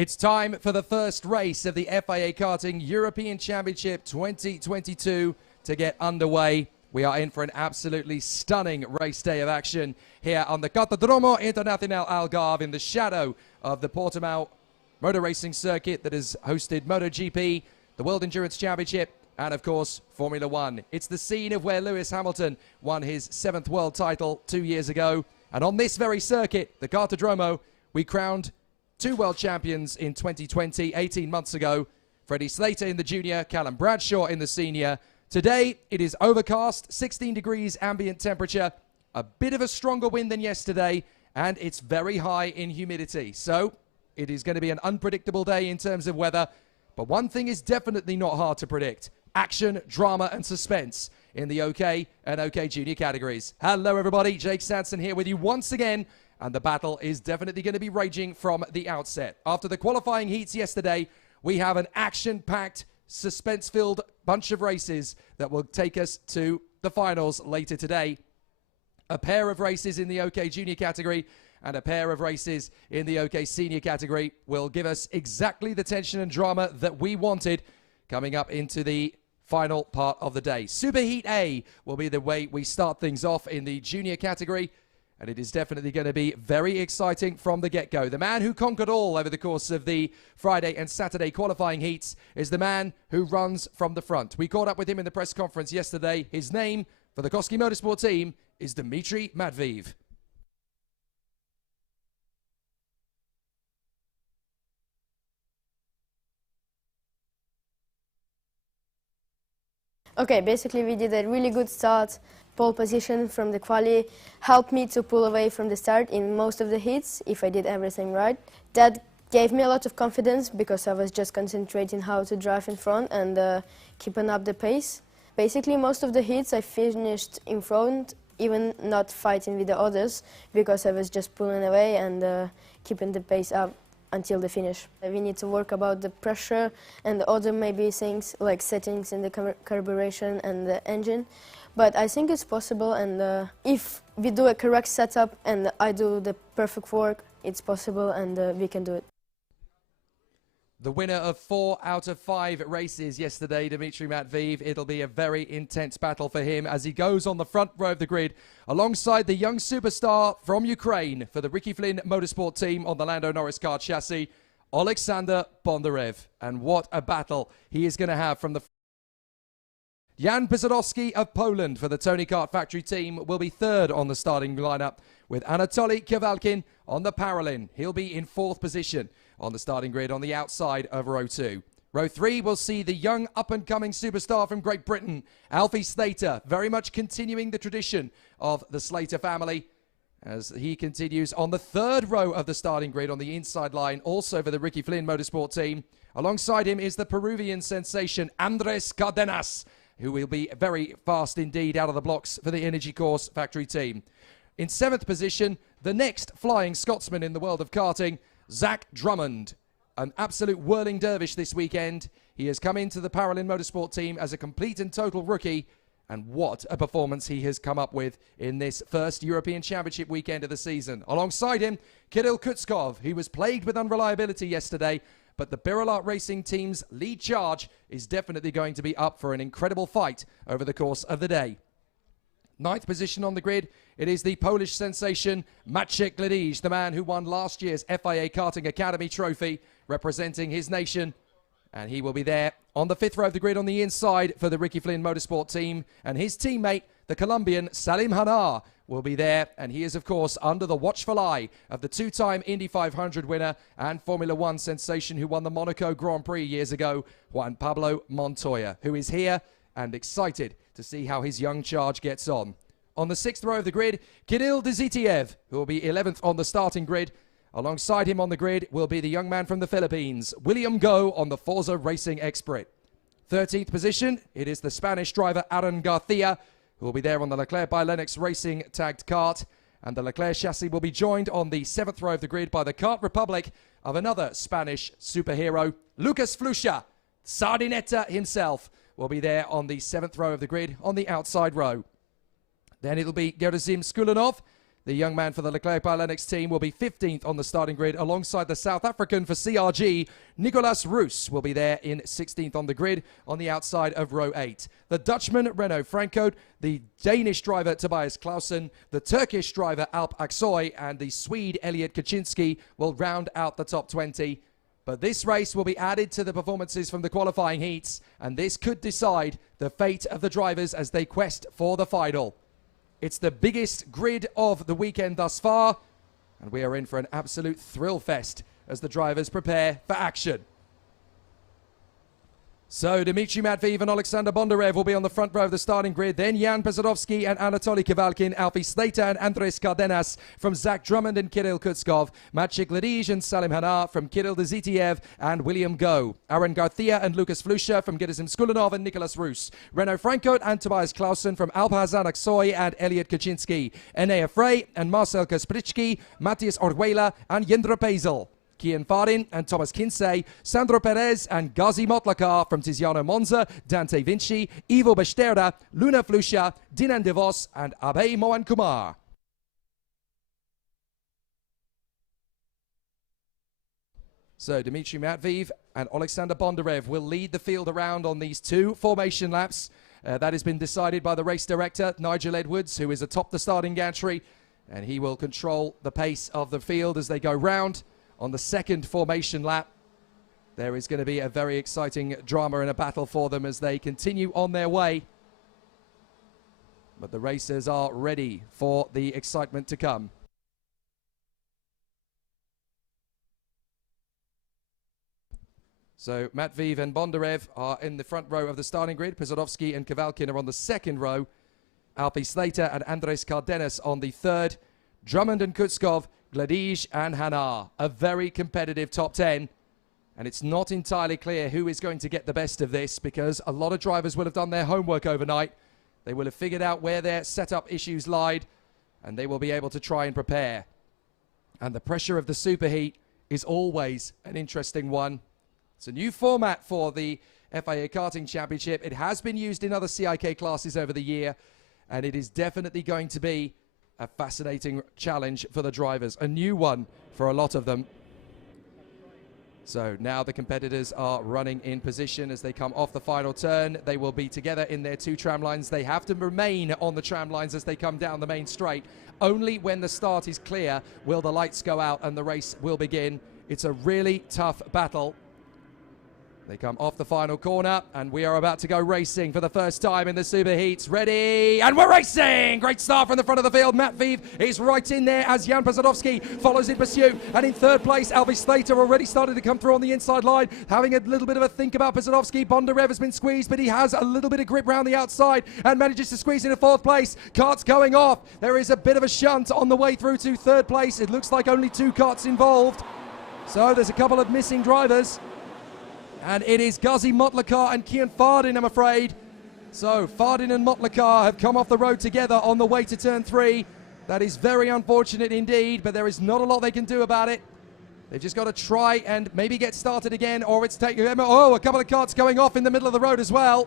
It's time for the first race of the FIA Karting European Championship 2022 to get underway. We are in for an absolutely stunning race day of action here on the Cartódromo Internacional Algarve in the shadow of the Portimao motor racing circuit that has hosted MotoGP, the World Endurance Championship, and of course Formula One. It's the scene of where Lewis Hamilton won his 7th world title 2 years ago, and on this very circuit, the Cartódromo, we crowned 2 world champions in 2020, 18 months ago. Freddie Slater in the junior, Callum Bradshaw in the senior. Today, it is overcast, 16 degrees ambient temperature, a bit of a stronger wind than yesterday, and it's very high in humidity. So, it is going to be an unpredictable day in terms of weather, but one thing is definitely not hard to predict. Action, drama, and suspense in the OK and OK Junior categories. Hello, everybody. Jake Sanson here with you once again. And the battle is definitely going to be raging from the outset. After the qualifying heats yesterday, we have an action-packed, suspense-filled bunch of races that will take us to the finals later today. A pair of races in the OK Junior category and a pair of races in the OK Senior category will give us exactly the tension and drama that we wanted coming up into the final part of the day. Superheat A will be the way we start things off in the Junior category. And it is definitely going to be very exciting from the get-go. The man who conquered all over the course of the Friday and Saturday qualifying heats is the man who runs from the front. We caught up with him in the press conference yesterday. His name for the Koski Motorsport team is Dmitry Matveev. Okay, basically we did a really good start. Pole position from the quali helped me to pull away from the start in most of the heats if I did everything right. That gave me a lot of confidence because I was just concentrating how to drive in front and keeping up the pace. Basically most of the heats I finished in front, even not fighting with the others because I was just pulling away and keeping the pace up until the finish. We need to work about the pressure and the other maybe things like settings in the carburation and the engine. But I think it's possible, and if we do a correct setup and I do the perfect work, it's possible and we can do it. The winner of 4 out of 5 races yesterday, Dmitry Matveev. It'll be a very intense battle for him as he goes on the front row of the grid alongside the young superstar from Ukraine for the Ricky Flynn Motorsport team on the Lando Norris car chassis, Alexander Bondarev. And what a battle he is going to have from the Jan Pizadowski of Poland for the Tony Kart Factory team will be 3rd on the starting lineup with Anatoly Kowalkin on the Paralin. He'll be in 4th position on the starting grid on the outside of row 2. Row 3 will see the young up-and-coming superstar from Great Britain, Alfie Slater, very much continuing the tradition of the Slater family as he continues on the 3rd row of the starting grid on the inside line, also for the Ricky Flynn Motorsport team. Alongside him is the Peruvian sensation Andres Cardenas, who will be very fast indeed out of the blocks for the Energy Course Factory team. In 7th position, the next flying Scotsman in the world of karting, Zach Drummond, an absolute whirling dervish this weekend. He has come into the Paralin Motorsport team as a complete and total rookie, and what a performance he has come up with in this first European Championship weekend of the season. Alongside him, Kirill Kutskov, who was plagued with unreliability yesterday, but the Birolart Racing team's lead charge is definitely going to be up for an incredible fight over the course of the day. 9th position on the grid, it is the Polish sensation Maciej Gledicz, the man who won last year's FIA Karting Academy trophy, representing his nation. And he will be there on the 5th row of the grid on the inside for the Ricky Flynn Motorsport team. And his teammate, the Colombian Salim Hanar, will be there. And he is, of course, under the watchful eye of the 2-time Indy 500 winner and Formula One sensation who won the Monaco Grand Prix years ago, Juan Pablo Montoya, who is here and excited to see how his young charge gets on. On the 6th row of the grid, Kirill Dzitiev, who will be 11th on the starting grid. Alongside him on the grid will be the young man from the Philippines, William Go on the Forza Racing Expert. 13th position, it is the Spanish driver Aaron Garcia, who will be there on the Leclerc by Lennox Racing tagged kart. And the Leclerc chassis will be joined on the 7th row of the grid by the Kart Republic of another Spanish superhero, Lucas Flusha. Sardinetta himself will be there on the 7th row of the grid on the outside row. Then it'll be Gerazim Skulanov, The young man for the Leclerc by Lennox team will be 15th on the starting grid alongside the South African for CRG. Nicolas Roos will be there in 16th on the grid on the outside of row 8. The Dutchman Renault Franco, the Danish driver Tobias Clausen, the Turkish driver Alp Aksoy and the Swede Elliot Kaczynski will round out the top 20. But this race will be added to the performances from the qualifying heats, and this could decide the fate of the drivers as they quest for the final. It's the biggest grid of the weekend thus far, and we are in for an absolute thrill fest as the drivers prepare for action. So Dmitry Matveev and Alexander Bondarev will be on the front row of the starting grid. Then Jan Pesarovsky and Anatoly Kavalkin, Alfie Slater and Andres Cardenas from Zach Drummond and Kirill Kutskov, Maciej Ledij and Salim Hanar from Kirill Dezitiev and William Go, Aaron Garcia and Lucas Flusha from Gerasim Skulinov and Nicolas Roos, Renault Franco and Tobias Clausen from Alp Hazan Aksoy and Elliot Kaczynski, Enea Frey and Marcel Kaspricki, Matthias Orguela and Jendra Pezel, Kian Farin and Thomas Kinsey, Sandro Perez and Gazi Motlakar from Tiziano Monza, Dante Vinci, Ivo Besterda, Luna Flusha, Dinan Devos and Abhay Mohan Kumar. So Dmitry Matveev and Alexander Bondarev will lead the field around on these two formation laps. That has been decided by the race director, Nigel Edwards, who is atop the starting gantry, and he will control the pace of the field as they go round. On the second formation lap, there is going to be a very exciting drama and a battle for them as they continue on their way. But the racers are ready for the excitement to come. So Matveev and Bondarev are in the front row of the starting grid. Pesarovsky and Kavalkin are on the second row. Alfie Slater and Andres Cardenas on the third. Drummond and Kutskov, Ledij and Hanar. A very competitive top 10. And it's not entirely clear who is going to get the best of this because a lot of drivers will have done their homework overnight. They will have figured out where their setup issues lied and they will be able to try and prepare. And the pressure of the superheat is always an interesting one. It's a new format for the FIA Karting Championship. It has been used in other CIK classes over the year and it is definitely going to be a fascinating challenge for the drivers, a new one for a lot of them. So now the competitors are running in position as they come off the final turn. They will be together in their two tram lines. They have to remain on the tram lines as they come down the main straight. Only when the start is clear will the lights go out and the race will begin. It's a really tough battle. They come off the final corner, and we are about to go racing for the first time in the superheats. Ready, and we're racing! Great start from the front of the field. Matveev is right in there as Jan Pesarovsky follows in pursuit. And in third place, Alfie Slater already started to come through on the inside line, having a little bit of a think about Pesarovsky. Bondarev has been squeezed, but he has a little bit of grip round the outside and manages to squeeze into fourth place. Karts going off. There is a bit of a shunt on the way through to third place. It looks like only two karts involved. So there's a couple of missing drivers. And it is Gazi Motlakar and Kian Fardin, I'm afraid. So Fardin and Motlakar have come off the road together on the way to turn 3. That is very unfortunate indeed, but there is not a lot they can do about it. They've just got to try and maybe get started again, or it's taking... Oh, a couple of karts going off in the middle of the road as well.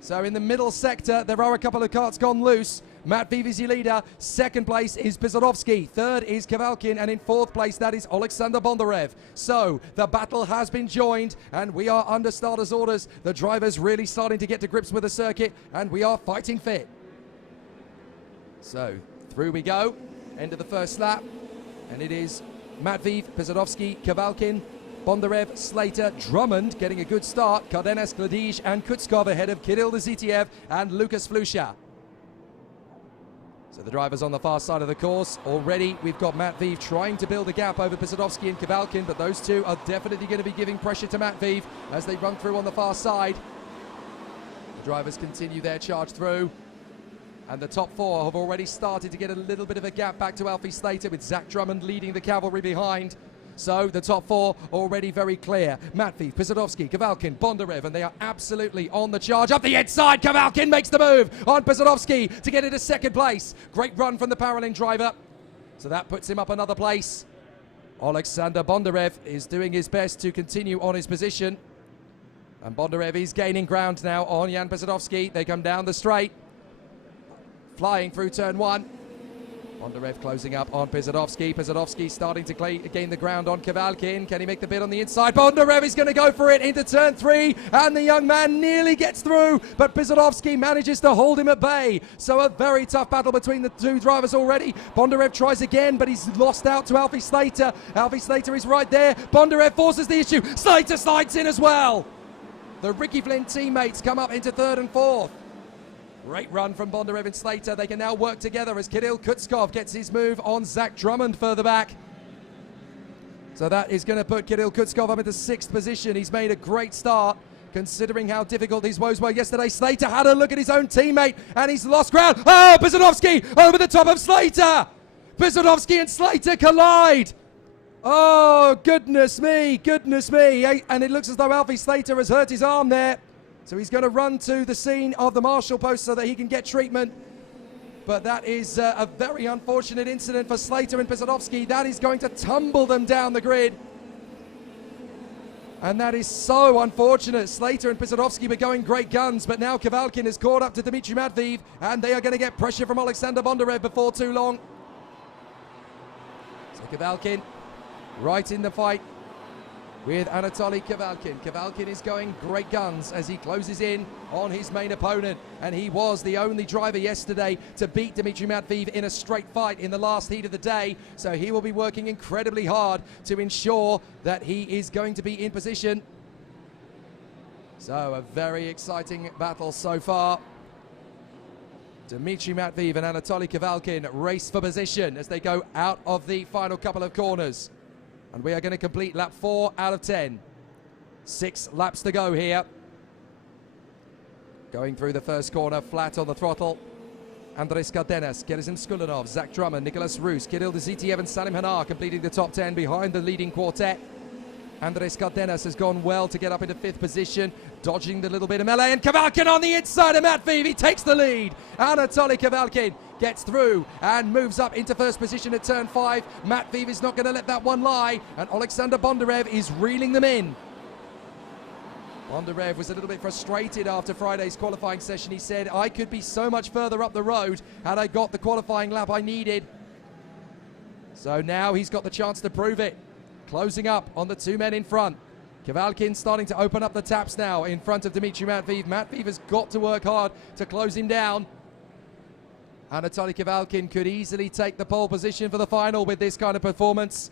So in the middle sector, there are a couple of karts gone loose. Matveev is your leader. Second place is Pesarovsky. Third is Kavalkin. And in fourth place, that is Alexander Bondarev. So the battle has been joined and we are under starters' orders. The drivers really starting to get to grips with the circuit and we are fighting fit. So through we go. End of the first lap. And it is Matveev, Pesarovsky, Kavalkin, Bondarev, Slater, Drummond getting a good start. Cardenas, Ledij and Kutskov ahead of Kirill Dezitiev and Lucas Flusha. So the drivers on the far side of the course. Already we've got Matveev trying to build a gap over Pesarovsky and Kavalkin, but those two are definitely going to be giving pressure to Matveev as they run through on the far side. The drivers continue their charge through. And the top four have already started to get a little bit of a gap back to Alfie Slater with Zach Drummond leading the cavalry behind. So the top four already very clear. Matveev, Pesarovsky, Kavalkin, Bondarev, and they are absolutely on the charge. Up the inside, Kavalkin makes the move on Pesarovsky to get into second place. Great run from the Paralin driver. So that puts him up another place. Alexander Bondarev is doing his best to continue on his position. And Bondarev is gaining ground now on Jan Pesarovsky. They come down the straight. Flying through turn 1. Bondarev closing up on Pizadovsky. Pizadovsky starting to gain the ground on Kavalkin. Can he make the bid on the inside? Bondarev is going to go for it into turn 3, and the young man nearly gets through, but Pizadovsky manages to hold him at bay. So a very tough battle between the two drivers already. Bondarev tries again, but he's lost out to Alfie Slater. Alfie Slater is right there. Bondarev forces the issue. Slater slides in as well. The Ricky Flynn teammates come up into 3rd and 4th. Great run from Bondarev and Slater. They can now work together as Kirill Kutskov gets his move on Zach Drummond further back. So that is going to put Kirill Kutskov up into 6th position. He's made a great start considering how difficult these woes were yesterday. Slater had a look at his own teammate and he's lost ground. Oh, Pizadovsky over the top of Slater. Pizadovsky and Slater collide. Oh, goodness me, goodness me. And it looks as though Alfie Slater has hurt his arm there. So he's going to run to the scene of the marshal post so that he can get treatment. But that is a very unfortunate incident for Slater and Pizadovsky. That is going to tumble them down the grid. And that is so unfortunate. Slater and Pizadovsky were going great guns, but now Kavalkin is caught up to Dmitry Matveev, and they are going to get pressure from Alexander Bondarev before too long. So Kavalkin right in the fight with Anatoly Kavalkin. Kavalkin is going great guns as he closes in on his main opponent, and he was the only driver yesterday to beat Dmitry Matveev in a straight fight in the last heat of the day, so he will be working incredibly hard to ensure that he is going to be in position. So a very exciting battle so far. Dmitry Matveev and Anatoly Kavalkin race for position as they go out of the final couple of corners. And we are going to complete lap 4 out of 10. 6 laps to go here. Going through the first corner, flat on the throttle. Andres Cardenas, Gerizim Skulanov, Zach Drummond, Nicholas Roos, Kirill Dzitiev and Salim Hanar completing the top 10 behind the leading quartet. Andres Cardenas has gone well to get up into 5th position, dodging the little bit of melee, and Kavalkin on the inside of Matveev, he takes the lead. Anatoly Kavalkin gets through and moves up into 1st position at turn 5. Matveev is not going to let that one lie, and Alexander Bondarev is reeling them in. Bondarev was a little bit frustrated after Friday's qualifying session. He said, I could be so much further up the road had I got the qualifying lap I needed. So now he's got the chance to prove it. Closing up on the 2 men in front. Kavalkin starting to open up the taps now in front of Dmitry Matveev. Matveev has got to work hard to close him down. Anatoly Kavalkin could easily take the pole position for the final with this kind of performance.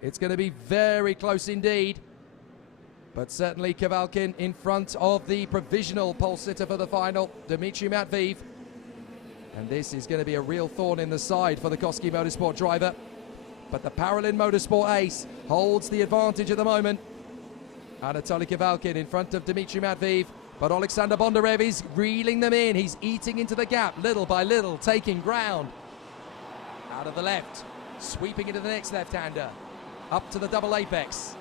It's going to be very close indeed. But certainly Kavalkin in front of the provisional pole sitter for the final, Dmitry Matveev. And this is going to be a real thorn in the side for the Koski Motorsport driver. But the Paralin Motorsport ace holds the advantage at the moment. Anatoly Kavalkin in front of Dmitry Matveev, but Alexander Bondarev is reeling them in. He's eating into the gap little by little, taking ground. Out of the left, sweeping into the next left-hander, up to the double apex.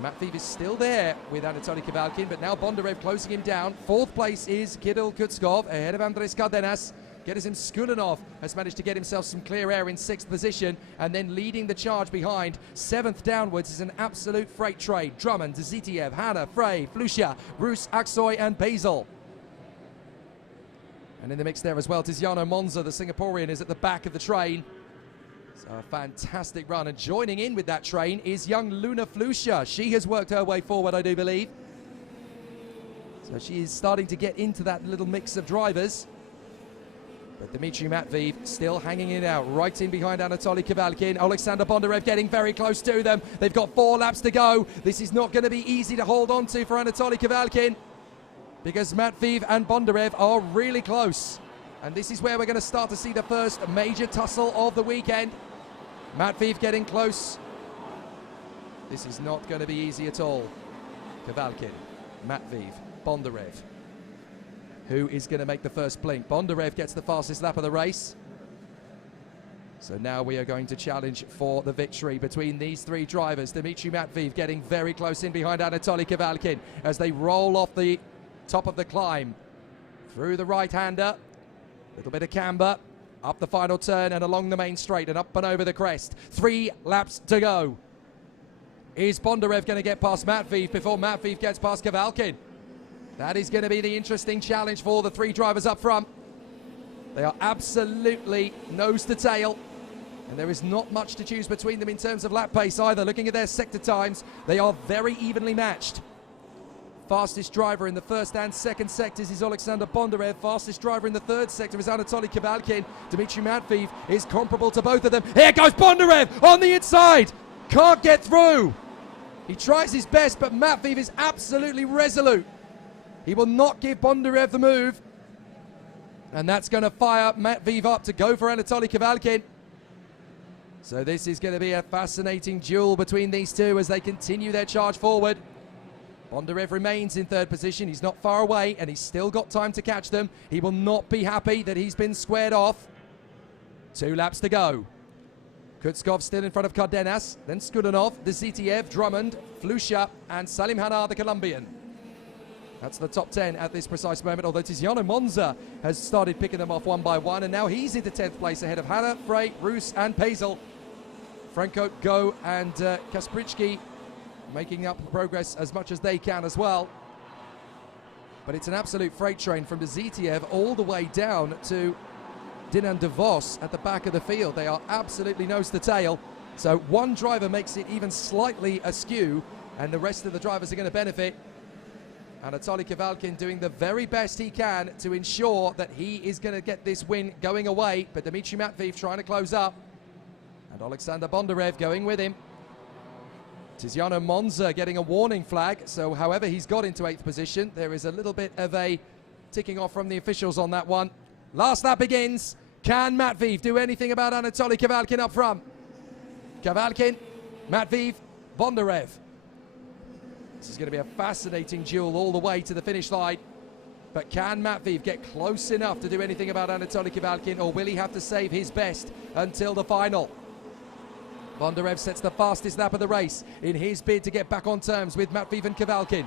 Matveev is still there with Anatoly Kavalkin, but now Bondarev closing him down. 4th place is Kirill Kutskov ahead of Andres Cardenas. Gerizim Skulanov has managed to get himself some clear air in 6th position, and then leading the charge behind. 7th downwards is an absolute freight train. Drummond, Dzitiev, Hanna, Frey, Flusha, Rus, Aksoy and Basil. And in the mix there as well, Tiziano Monza, the Singaporean, is at the back of the train. So a fantastic run, and joining in with that train is young Luna Flusha. She has worked her way forward, I do believe. So she is starting to get into that little mix of drivers. But Dmitry Matveev still hanging it out, right in behind Anatoly Kavalkin. Alexander Bondarev getting very close to them. They've got 4 laps to go. This is not going to be easy to hold on to for Anatoly Kavalkin, because Matveev and Bondarev are really close. And this is where we're going to start to see the first major tussle of the weekend. Matveev getting close. This is not going to be easy at all. Kavalkin, Matveev, Bondarev. Who is going to make the first blink? Bondarev gets the fastest lap of the race. So now we are going to challenge for the victory between these 3 drivers. Dmitry Matveev getting very close in behind Anatoly Kavalkin as they roll off the top of the climb. Through the right-hander. Little bit of camber. Up the final turn and along the main straight and up and over the crest. 3 laps to go. Is Bondarev going to get past Matveev before Matveev gets past Kavalkin? That is going to be the interesting challenge for the 3 drivers up front. They are absolutely nose to tail. And there is not much to choose between them in terms of lap pace either. Looking at their sector times, they are very evenly matched. Fastest driver in the first and second sectors is Alexander Bondarev. Fastest driver in the third sector is Anatoly Kavalkin. Dmitry Matveev is comparable to both of them. Here goes Bondarev on the inside. Can't get through. He tries his best, but Matveev is absolutely resolute. He will not give Bondarev the move. And that's going to fire Matveev up to go for Anatoly Kavalkin. So this is going to be a fascinating duel between these two as they continue their charge forward. Bondarev remains in third position. He's not far away, and he's still got time to catch them. He will not be happy that he's been squared off. 2 laps to go. Kutskov still in front of Cardenas, then Skudunov, Dzitiev, Drummond, Flusha, and Salim Hanar, the Colombian. That's the top 10 at this precise moment, although Tiziano Monza has started picking them off one by one, and now he's into 10th place ahead of Hanna, Frey, Roos, and Pazel. Franco, Go, and Kaspritsky making up progress as much as they can as well. But it's an absolute freight train from Dzitiev all the way down to Dinan De Vos at the back of the field. They are absolutely nose to tail. So one driver makes it even slightly askew, and the rest of the drivers are going to benefit. Anatoly Kavalkin doing the very best he can to ensure that he is going to get this win going away. But Dmitry Matveev trying to close up. And Alexander Bondarev going with him. Tiziano Monza getting a warning flag. So however he's got into 8th position, there is a little bit of a ticking off from the officials on that one. Last lap begins. Can Matveev do anything about Anatoly Kavalkin up front? Kavalkin, Matveev, Bondarev. This is going to be a fascinating duel all the way to the finish line. But can Matveev get close enough to do anything about Anatoly Kavalkin, or will he have to save his best until the final? Bondarev sets the fastest lap of the race in his bid to get back on terms with Matveev and Kavalkin.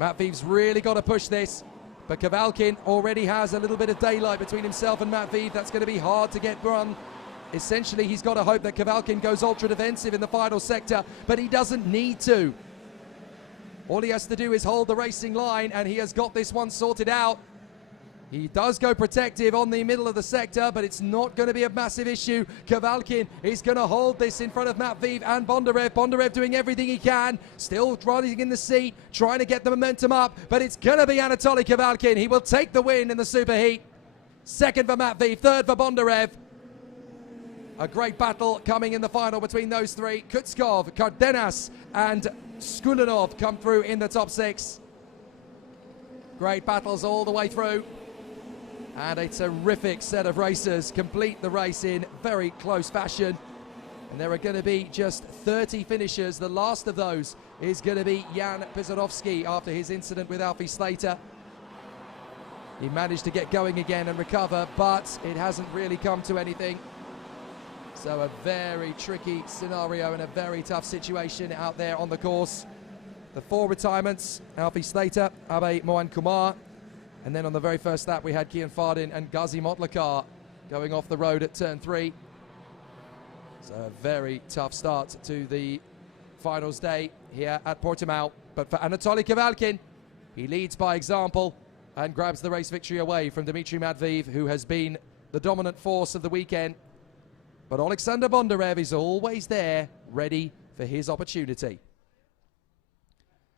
Matveev's really got to push this, but Kavalkin already has a little bit of daylight between himself and Matveev. That's going to be hard to get run. Essentially, he's got to hope that Kavalkin goes ultra defensive in the final sector, but he doesn't need to. All he has to do is hold the racing line, and he has got this one sorted out. He does go protective on the middle of the sector, but it's not going to be a massive issue. Kavalkin is going to hold this in front of Matveev and Bondarev. Bondarev doing everything he can, still riding in the seat, trying to get the momentum up, but it's going to be Anatoly Kavalkin. He will take the win in the superheat. Second for Matveev, third for Bondarev. A great battle coming in the final between those three. Kutskov, Cardenas, and Skudunov come through in the top 6. Great battles all the way through. And a terrific set of racers complete the race in very close fashion. And there are going to be just 30 finishers. The last of those is going to be Jan Pisarovsky after his incident with Alfie Slater. He managed to get going again and recover, but it hasn't really come to anything. So a very tricky scenario and a very tough situation out there on the course. The 4 retirements, Alfie Slater, Abhay Mohan Kumar, and then on the very first lap we had Kian Fardin and Ghazi Motlakar going off the road at turn 3. So a very tough start to the finals day here at Portimao. But for Anatoly Kavalkin, he leads by example and grabs the race victory away from Dmitry Matveev, who has been the dominant force of the weekend. But Alexander Bondarev is always there, ready for his opportunity.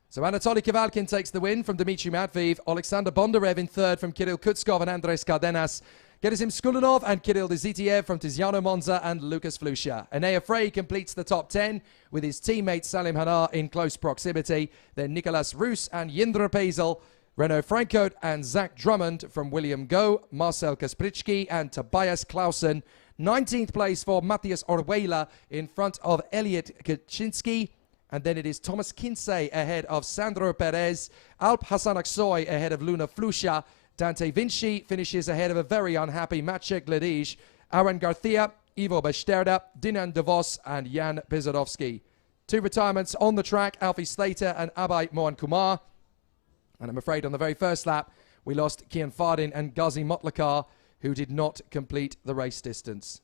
So Anatoly Kavalkin takes the win from Dmitry Matveev. Alexander Bondarev in third from Kirill Kutskov and Andres Cardenas. Gerasim Skudunov and Kirill Dzitiev from Tiziano Monza and Lucas Flusha. Enea Frey completes the top 10 with his teammate Salim Hanar in close proximity. Then Nicolas Roos and Jindra Pazel, Renaud Francote and Zach Drummond from William Go, Marcel Kaspritsky and Tobias Clausen. 19th place for Matthias Orwela in front of Elliot Kaczynski. And then it is Thomas Kinsey ahead of Sandro Perez, Alp Hasanaksoy ahead of Luna Flusha, Dante Vinci finishes ahead of a very unhappy Maciek Gledij, Aaron Garcia, Ivo Besterda, Dinan De Vos and Jan Pisarovsky. 2 retirements on the track, Alfie Slater and Abhay Mohan Kumar. And I'm afraid on the very first lap, we lost Kian Fardin and Ghazi Motlakar, who did not complete the race distance.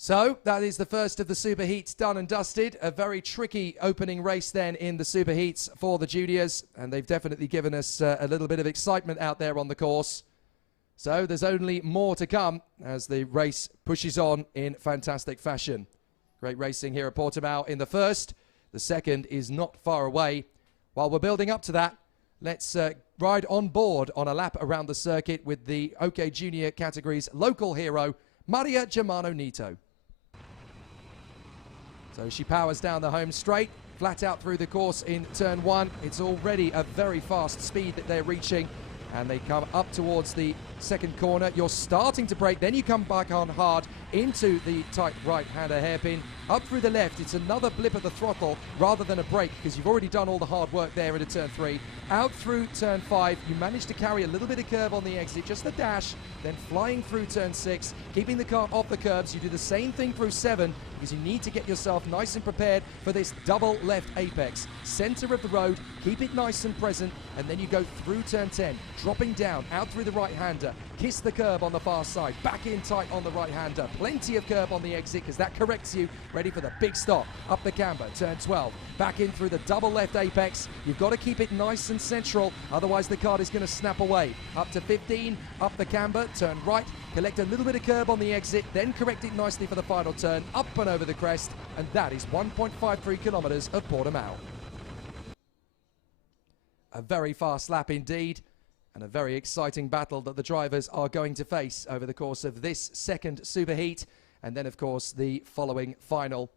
So that is the first of the superheats done and dusted. A very tricky opening race then in the superheats for the juniors, and they've definitely given us a little bit of excitement out there on the course. So there's only more to come as the race pushes on in fantastic fashion. Great racing here at Portimao in the first. The second is not far away. While we're building up to that, let's ride on board on a lap around the circuit with the OK Junior category's local hero, Maria Germano Nito. So she powers down the home straight, flat out through the course in turn 1. It's already a very fast speed that they're reaching, and they come up towards the second corner. You're starting to brake, then you come back on hard into the tight right-hander hairpin. Up through the left, it's another blip of the throttle rather than a brake, because you've already done all the hard work there into turn 3. Out through turn 5, you manage to carry a little bit of curve on the exit, just a dash, then flying through turn 6, keeping the car off the curbs. You do the same thing through 7, because you need to get yourself nice and prepared for this double left apex. Center of the road, keep it nice and present, and then you go through turn 10, dropping down, out through the right-hander, kiss the curb on the far side, back in tight on the right-hander, plenty of curb on the exit, because that corrects you, ready for the big stop, up the camber, turn 12, back in through the double left apex. You've got to keep it nice and central, otherwise the card is going to snap away. Up to 15, up the camber, turn right, collect a little bit of curb on the exit, then correct it nicely for the final turn, up and over the crest, and that is 1.53 kilometers of Portimao. A very fast lap indeed, and a very exciting battle that the drivers are going to face over the course of this second superheat, and then of course the following final.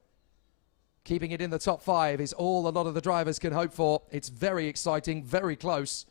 Keeping it in the top 5 is all a lot of the drivers can hope for. It's very exciting, very close,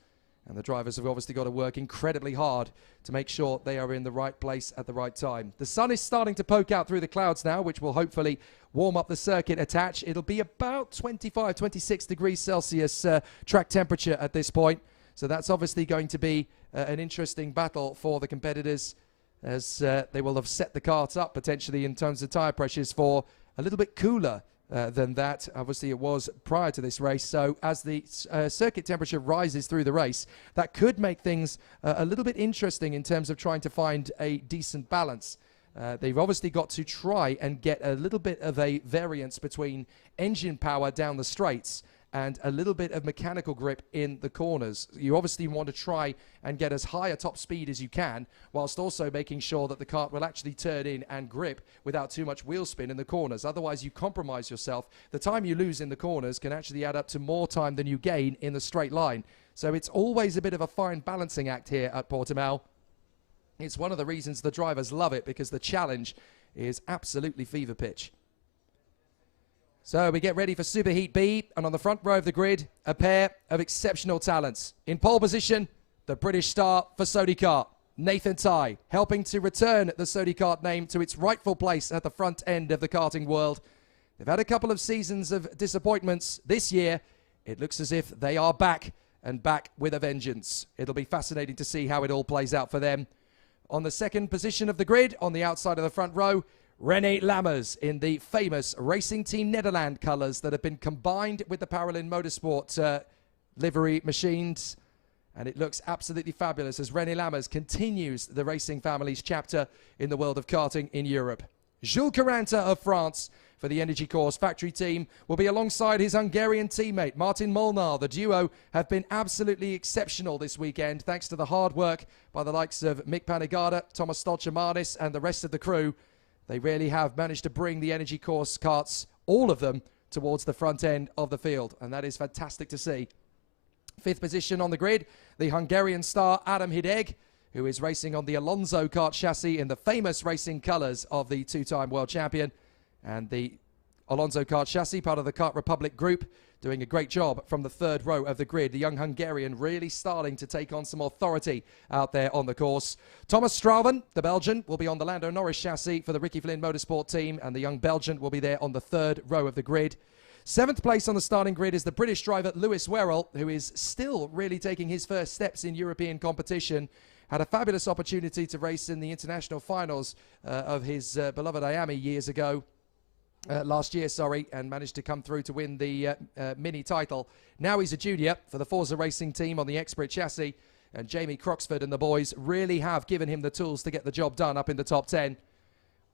and the drivers have obviously got to work incredibly hard to make sure they are in the right place at the right time. The sun is starting to poke out through the clouds now, which will hopefully warm up the circuit a touch. It'll be about 25, 26 degrees Celsius track temperature at this point. So that's obviously going to be an interesting battle for the competitors, as they will have set the carts up potentially in terms of tyre pressures for a little bit cooler than that. Obviously it was prior to this race, so as the circuit temperature rises through the race, that could make things a little bit interesting in terms of trying to find a decent balance. They've obviously got to try and get a little bit of a variance between engine power down the straights and a little bit of mechanical grip in the corners. You obviously want to try and get as high a top speed as you can, whilst also making sure that the kart will actually turn in and grip without too much wheel spin in the corners. Otherwise you compromise yourself. The time you lose in the corners can actually add up to more time than you gain in the straight line. So it's always a bit of a fine balancing act here at Portimao. It's one of the reasons the drivers love it, because the challenge is absolutely fever pitch. So we get ready for Superheat B, and on the front row of the grid, a pair of exceptional talents. In pole position, the British star for Sodi Kart, Nathan Tighe, helping to return the Sodi Kart name to its rightful place at the front end of the karting world. They've had a couple of seasons of disappointments. This year, it looks as if they are back, and back with a vengeance. It'll be fascinating to see how it all plays out for them. On the second position of the grid, on the outside of the front row, René Lammers in the famous Racing Team Nederland colours that have been combined with the Paralin Motorsport livery machines. And it looks absolutely fabulous as René Lammers continues the racing family's chapter in the world of karting in Europe. Jules Caranta of France for the Energy Course factory team will be alongside his Hungarian teammate Martin Molnar. The duo have been absolutely exceptional this weekend, thanks to the hard work by the likes of Mick Panigada, Thomas Stolchamanis and the rest of the crew. They really have managed to bring the Energy Course karts, all of them, towards the front end of the field, and that is fantastic to see. Fifth position on the grid, the Hungarian star Adam Hideg, who is racing on the Alonso kart chassis in the famous racing colours of the two-time world champion. And the Alonso kart chassis, part of the Kart Republic group, doing a great job from the third row of the grid. The young Hungarian really starting to take on some authority out there on the course. Thomas Strauven, the Belgian, will be on the Lando Norris chassis for the Ricky Flynn Motorsport team, and the young Belgian will be there on the third row of the grid. Seventh place on the starting grid is the British driver Lewis Werrell, who is still really taking his first steps in European competition. Had a fabulous opportunity to race in the international finals of his beloved Miami years ago. Last year, and managed to come through to win the mini title. Now he's a junior for the Forza Racing team on the Expert chassis, and Jamie Croxford and the boys really have given him the tools to get the job done up in the top 10.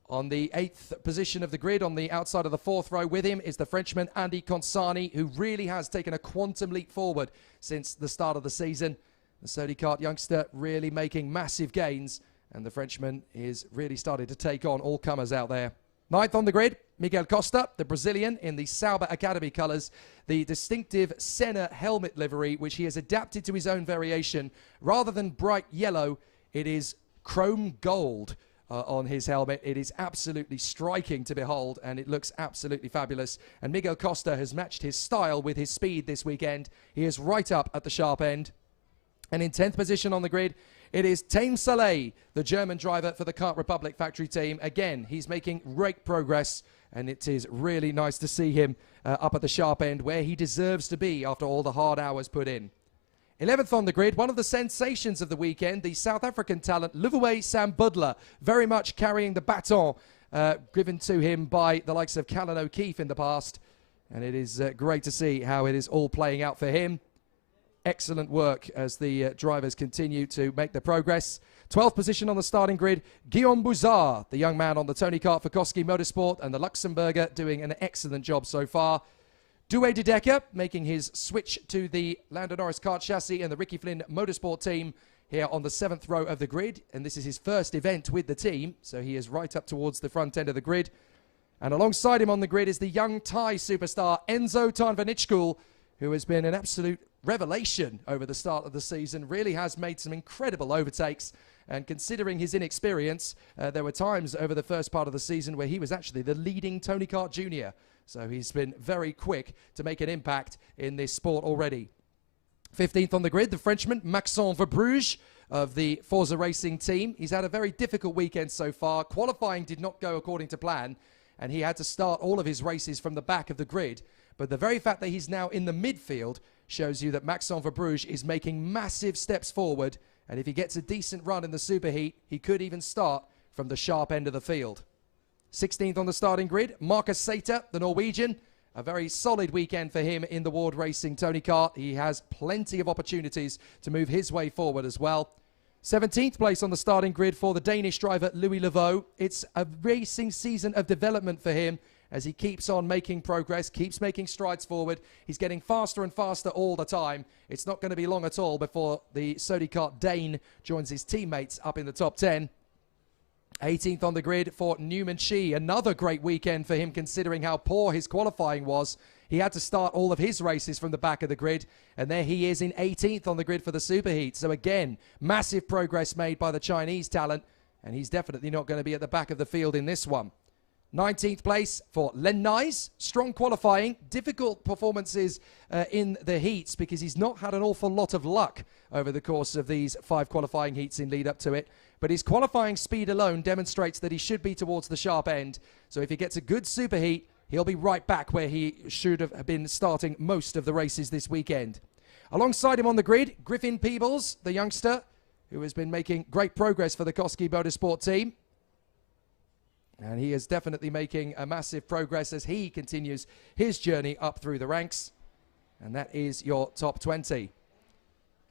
On the 8th position of the grid, on the outside of the 4th row with him, is the Frenchman Andy Consani, who really has taken a quantum leap forward since the start of the season. The Sodi Kart youngster really making massive gains, and the Frenchman is really starting to take on all comers out there. 9th on the grid, Miguel Costa, the Brazilian, in the Sauber Academy colours, the distinctive Senna helmet livery, which he has adapted to his own variation. Rather than bright yellow, it is chrome gold on his helmet. It is absolutely striking to behold, and it looks absolutely fabulous. And Miguel Costa has matched his style with his speed this weekend. He is right up at the sharp end. And in 10th position on the grid, it is Taim Saleh, the German driver for the Kart Republic factory team. Again, he's making great progress, and it is really nice to see him up at the sharp end where he deserves to be after all the hard hours put in. 11th on the grid, one of the sensations of the weekend, the South African talent, Luvuwe Sam Budler, very much carrying the baton given to him by the likes of Callan O'Keefe in the past. And it is great to see how it is all playing out for him. Excellent work as the drivers continue to make their progress. 12th position on the starting grid, Guillaume Bouzard, the young man on the Tony Kart for Koski Motorsport, and the Luxembourger doing an excellent job so far. Douwe de Decker making his switch to the Lando Norris kart chassis and the Ricky Flynn Motorsport team here on the 7th row of the grid. And this is his first event with the team, so he is right up towards the front end of the grid. And alongside him on the grid is the young Thai superstar Enzo Tanvanitschkul, who has been an absolute revelation over the start of the season, really has made some incredible overtakes. And considering his inexperience, there were times over the first part of the season where he was actually the leading Tony Kart Junior. So he's been very quick to make an impact in this sport already. 15th on the grid, the Frenchman, Maxime Verbruge of the Forza Racing team. He's had a very difficult weekend so far. Qualifying did not go according to plan, and he had to start all of his races from the back of the grid. But the very fact that he's now in the midfield shows you that Maxime Verbruge is making massive steps forward, and if he gets a decent run in the superheat, he could even start from the sharp end of the field. 16th on the starting grid, Marcus Sater, the Norwegian. A very solid weekend for him in the Ward Racing Tony Kart. He has plenty of opportunities to move his way forward as well. 17th place on the starting grid for the Danish driver Louis Leveau. It's a racing season of development for him as he keeps on making progress, keeps making strides forward. He's getting faster and faster all the time. It's not going to be long at all before the Sodi Kart Dane joins his teammates up in the top 10. 18th on the grid for Newman Shi. Another great weekend for him considering how poor his qualifying was. He had to start all of his races from the back of the grid, and there he is in 18th on the grid for the superheat. So again, massive progress made by the Chinese talent, and he's definitely not going to be at the back of the field in this one. 19th place for Len Nyes. Strong qualifying, difficult performances in the heats because he's not had an awful lot of luck over the course of these 5 qualifying heats in lead up to it. But his qualifying speed alone demonstrates that he should be towards the sharp end. So if he gets a good superheat, he'll be right back where he should have been starting most of the races this weekend. Alongside him on the grid, Griffin Peebles, the youngster, who has been making great progress for the Koski Motorsport team. And he is definitely making a massive progress as he continues his journey up through the ranks. And that is your top 20.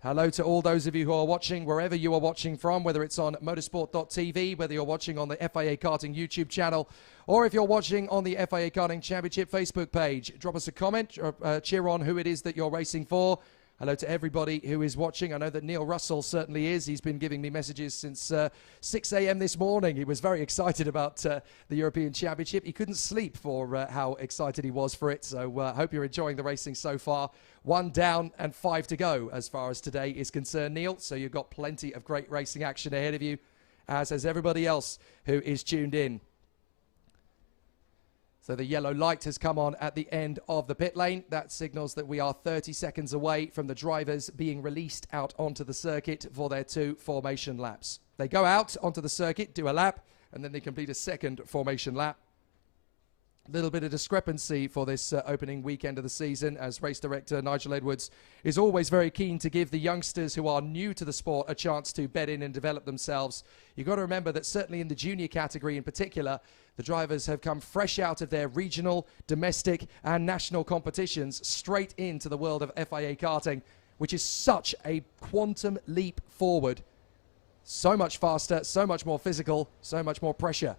Hello to all those of you who are watching, wherever you are watching from, whether it's on motorsport.tv, whether you're watching on the FIA Karting YouTube channel, or if you're watching on the FIA Karting Championship Facebook page. Drop us a comment or cheer on who it is that you're racing for. Hello to everybody who is watching. I know that Neil Russell certainly is. He's been giving me messages since 6 a.m. this morning. He was very excited about the European Championship. He couldn't sleep for how excited he was for it. So I hope you're enjoying the racing so far. 1 down and 5 to go as far as today is concerned, Neil. So you've got plenty of great racing action ahead of you, as has everybody else who is tuned in. So the yellow light has come on at the end of the pit lane. That signals that we are 30 seconds away from the drivers being released out onto the circuit for their 2 formation laps. They go out onto the circuit, do a lap, and then they complete a second formation lap. A little bit of discrepancy for this opening weekend of the season, as race director Nigel Edwards is always very keen to give the youngsters who are new to the sport a chance to bed in and develop themselves. You've got to remember that certainly in the junior category in particular, the drivers have come fresh out of their regional, domestic and national competitions straight into the world of FIA karting, which is such a quantum leap forward. So much faster, so much more physical, so much more pressure.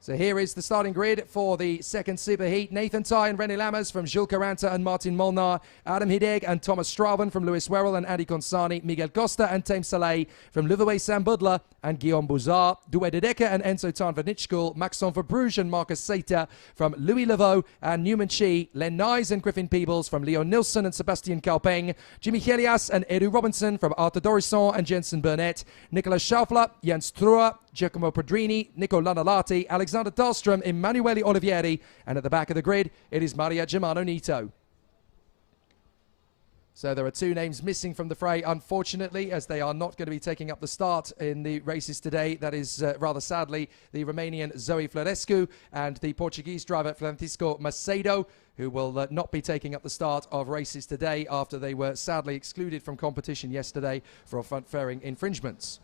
So here is the starting grid for the second superheat. Nathan Tye and René Lammers from Jules Caranta and Martin Molnar. Adam Hideg and Thomas Strauven from Lewis Werrell and Adi Consani. Miguel Costa and Tame Saleh from Ludovic Sambudla and Guillaume Bouzard. Douwe de Decker and Enzo Tan van Nitschkel. Maxon Verbruge and Marcus Seita from Louis Leveau and Newman Chi. Len Nyes and Griffin Peebles from Leo Nilsson and Sebastian Kaupeng. Jimmy Helias and Edu Robinson from Arthur Dorisson and Jensen Burnett. Nicolas Schaufler, Jens Truer, Giacomo Pedrini, Nico Lanalati, Alexander Dahlstrom, Emanuele Olivieri, and at the back of the grid, it is Maria Germano Nito. So there are two names missing from the fray, unfortunately, as they are not going to be taking up the start in the races today. That is, rather sadly, the Romanian Zoe Florescu and the Portuguese driver Francisco Macedo, who will not be taking up the start of races today after they were sadly excluded from competition yesterday for front-fairing infringements.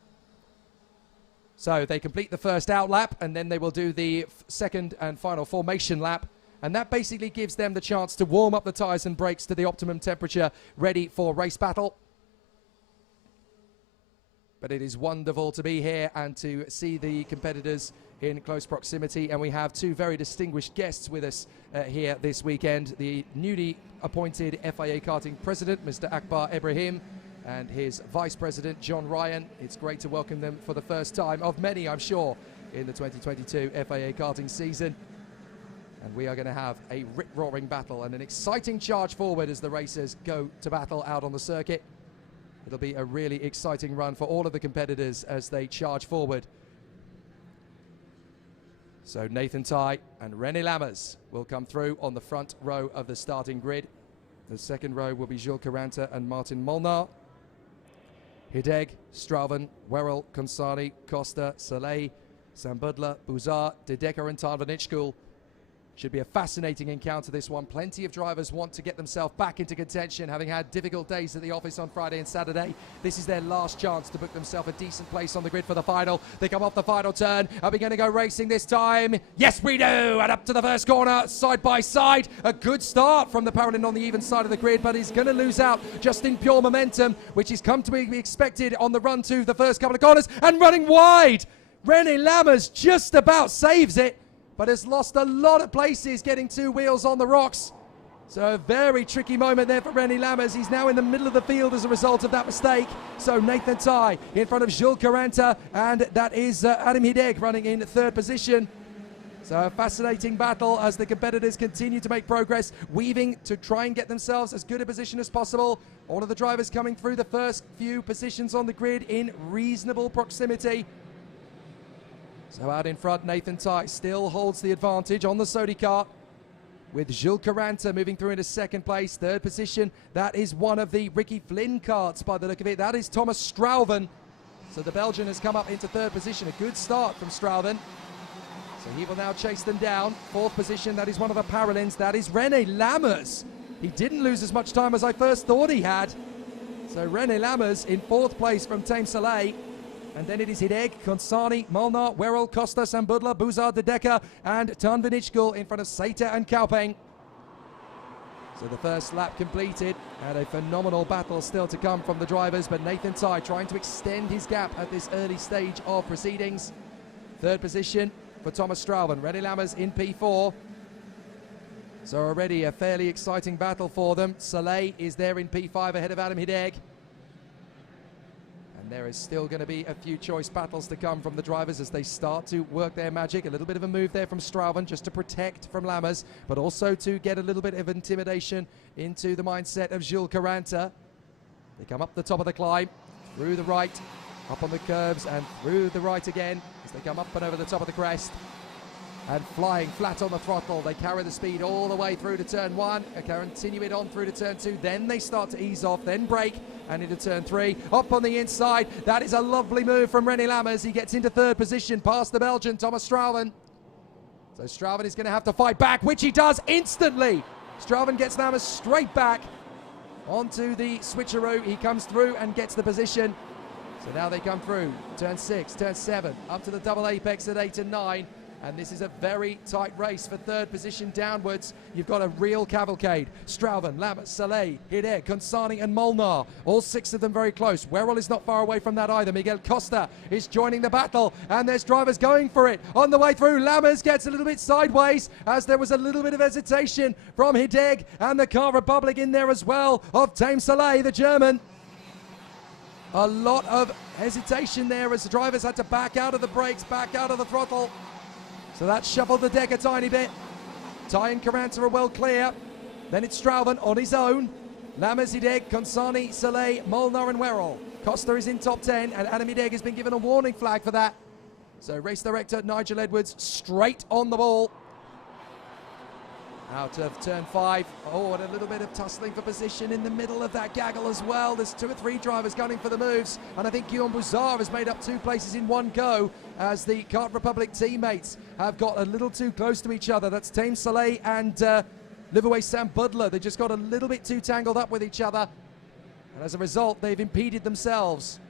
So they complete the first out lap, and then they will do the second and final formation lap. And that basically gives them the chance to warm up the tyres and brakes to the optimum temperature, ready for race battle. But it is wonderful to be here and to see the competitors in close proximity. And we have two very distinguished guests with us here this weekend. The newly appointed FIA Karting President, Mr. Akbar Ibrahim, and his Vice President, John Ryan. It's great to welcome them for the first time of many, I'm sure, in the 2022 FIA Karting season. And we are going to have a rip-roaring battle and an exciting charge forward as the racers go to battle out on the circuit. It'll be a really exciting run for all of the competitors as they charge forward. So Nathan Tye and René Lammers will come through on the front row of the starting grid. The second row will be Jules Caranta and Martin Molnar. Hideg, Strauven, Werrell, Consani, Costa, Saleh, Sambudla, Bouzard, de Decker and Tan van Nitschkel. Should be a fascinating encounter, this one. Plenty of drivers want to get themselves back into contention, having had difficult days at the office on Friday and Saturday. This is their last chance to book themselves a decent place on the grid for the final. They come off the final turn. Are we going to go racing this time? Yes, we do! And up to the first corner, side by side. A good start from the Paralin on the even side of the grid, but he's going to lose out just in pure momentum, which is come to be expected on the run to the first couple of corners. And running wide! René Lammers just about saves it, but has lost a lot of places getting two wheels on the rocks. So a very tricky moment there for René Lammers. He's now in the middle of the field as a result of that mistake. So Nathan Tye in front of Jules Caranta, and that is Adam Hideg running in third position. So a fascinating battle as the competitors continue to make progress, weaving to try and get themselves as good a position as possible. All of the drivers coming through the first few positions on the grid in reasonable proximity. So out in front, Nathan Tye still holds the advantage on the Sodi kart, with Jules Caranta moving through into second place. Third position, that is one of the Ricky Flynn karts by the look of it. That is Thomas Strauven. So the Belgian has come up into third position. A good start from Strauven. So he will now chase them down. Fourth position, that is one of the Paralins. That is René Lammers. He didn't lose as much time as I first thought he had. So René Lammers in fourth place from Tame Saleh. And then it is Hideg, Consani, Molnar, Werrell, Costa, Sambudla, Bouzard, de Decker, and Tan van Nitschkel in front of Seita and Kaupeng. So the first lap completed, and a phenomenal battle still to come from the drivers, but Nathan Tye trying to extend his gap at this early stage of proceedings. Third position for Thomas Strauven, René Lammers in P4. So already a fairly exciting battle for them. Saleh is there in P5 ahead of Adam Hideg. And there is still going to be a few choice battles to come from the drivers as they start to work their magic. A little bit of a move there from Strauven just to protect from Lammers, but also to get a little bit of intimidation into the mindset of Jules Caranta. They come up the top of the climb, through the right, up on the curbs and through the right again as they come up and over the top of the crest. And flying flat on the throttle, they carry the speed all the way through to turn 1, continue it on through to turn 2, then they start to ease off, then brake, and into turn 3, up on the inside. That is a lovely move from René Lammers. He gets into third position, past the Belgian, Thomas Strauven. So Strauven is going to have to fight back, which he does instantly. Strauven gets Lammers straight back onto the switcheroo. He comes through and gets the position. So now they come through, turn 6, turn 7, up to the double apex at 8 and 9. And this is a very tight race for third position downwards. You've got a real cavalcade. Strauven, Lammers, Saleh, Hideg, Consani and Molnar. All 6 of them very close. Werrell is not far away from that either. Miguel Costa is joining the battle. And there's drivers going for it. On the way through, Lammers gets a little bit sideways as there was a little bit of hesitation from Hideg and the Car Republic in there as well of Tame Saleh, the German. A lot of hesitation there as the drivers had to back out of the brakes, back out of the throttle. So that shuffled the deck a tiny bit. Ty and Caranta are well clear. Then it's Strauven on his own. Lammers, Hideg, Consani, Saleh, Molnar and Werrell. Costa is in top 10 and Adam Hideg has been given a warning flag for that. So race director Nigel Edwards straight on the ball. Out of turn 5. Oh, and a little bit of tussling for position in the middle of that gaggle as well. There's 2 or 3 drivers gunning for the moves. And I think Guillaume Bouzard has made up 2 places in one go as the Kart Republic teammates have got a little too close to each other. That's Tame Saleh and Liverway Sam Budler. They just got a little bit too tangled up with each other. And as a result, they've impeded themselves.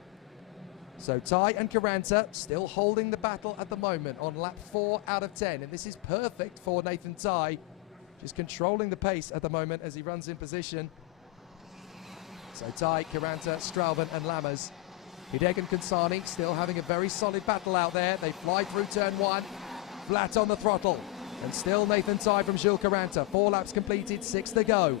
So Ty and Caranta still holding the battle at the moment on lap 4 out of 10. And this is perfect for Nathan Ty. Just controlling the pace at the moment as he runs in position. So Ty, Caranta, Strauven and Lammers. Hideg and Consani still having a very solid battle out there. They fly through turn 1, flat on the throttle. And still Nathan Ty from Jules Caranta. 4 laps completed, 6 to go.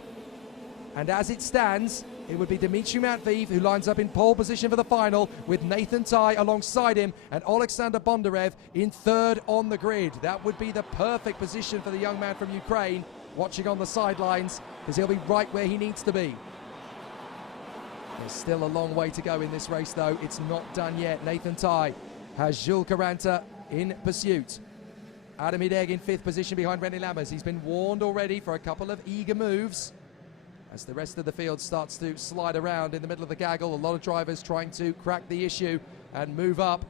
And as it stands, it would be Dimitri Matveev who lines up in pole position for the final with Nathan Ty alongside him and Alexander Bondarev in 3rd on the grid. That would be the perfect position for the young man from Ukraine, watching on the sidelines, because he'll be right where he needs to be. There's still a long way to go in this race though. It's not done yet. Nathan Ty has Jules Caranta in pursuit. Adam Hideg in 5th position behind René Lammers. He's been warned already for a couple of eager moves as the rest of the field starts to slide around in the middle of the gaggle. A lot of drivers trying to crack the issue and move up,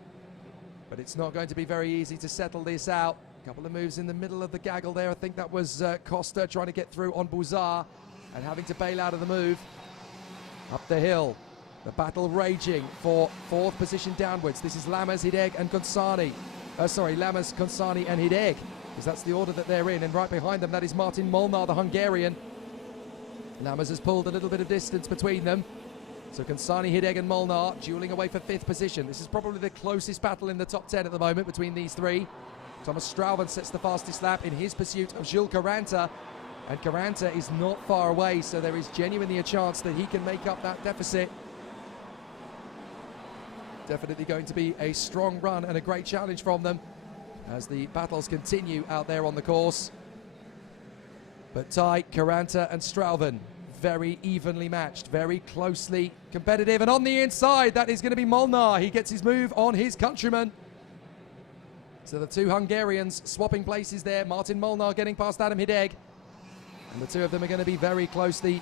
but it's not going to be very easy to settle this out. A couple of moves in the middle of the gaggle there. I think that was Costa trying to get through on Bouzard and having to bail out of the move. Up the hill, the battle raging for 4th position downwards. This is Lammers, Hideg and Consani. Lammers, Consani and Hideg, because that's the order that they're in. And right behind them, that is Martin Molnar, the Hungarian. Lammers has pulled a little bit of distance between them. So Consani, Hideg and Molnar dueling away for 5th position. This is probably the closest battle in the top 10 at the moment between these 3. Thomas Strauven sets the fastest lap in his pursuit of Jules Caranta. And Caranta is not far away, so there is genuinely a chance that he can make up that deficit. Definitely going to be a strong run and a great challenge from them as the battles continue out there on the course. But Ty, Caranta and Strauven, very evenly matched, very closely competitive. And on the inside, that is going to be Molnar. He gets his move on his countryman. So the 2 Hungarians swapping places there. Martin Molnar getting past Adam Hideg. And the 2 of them are going to be very closely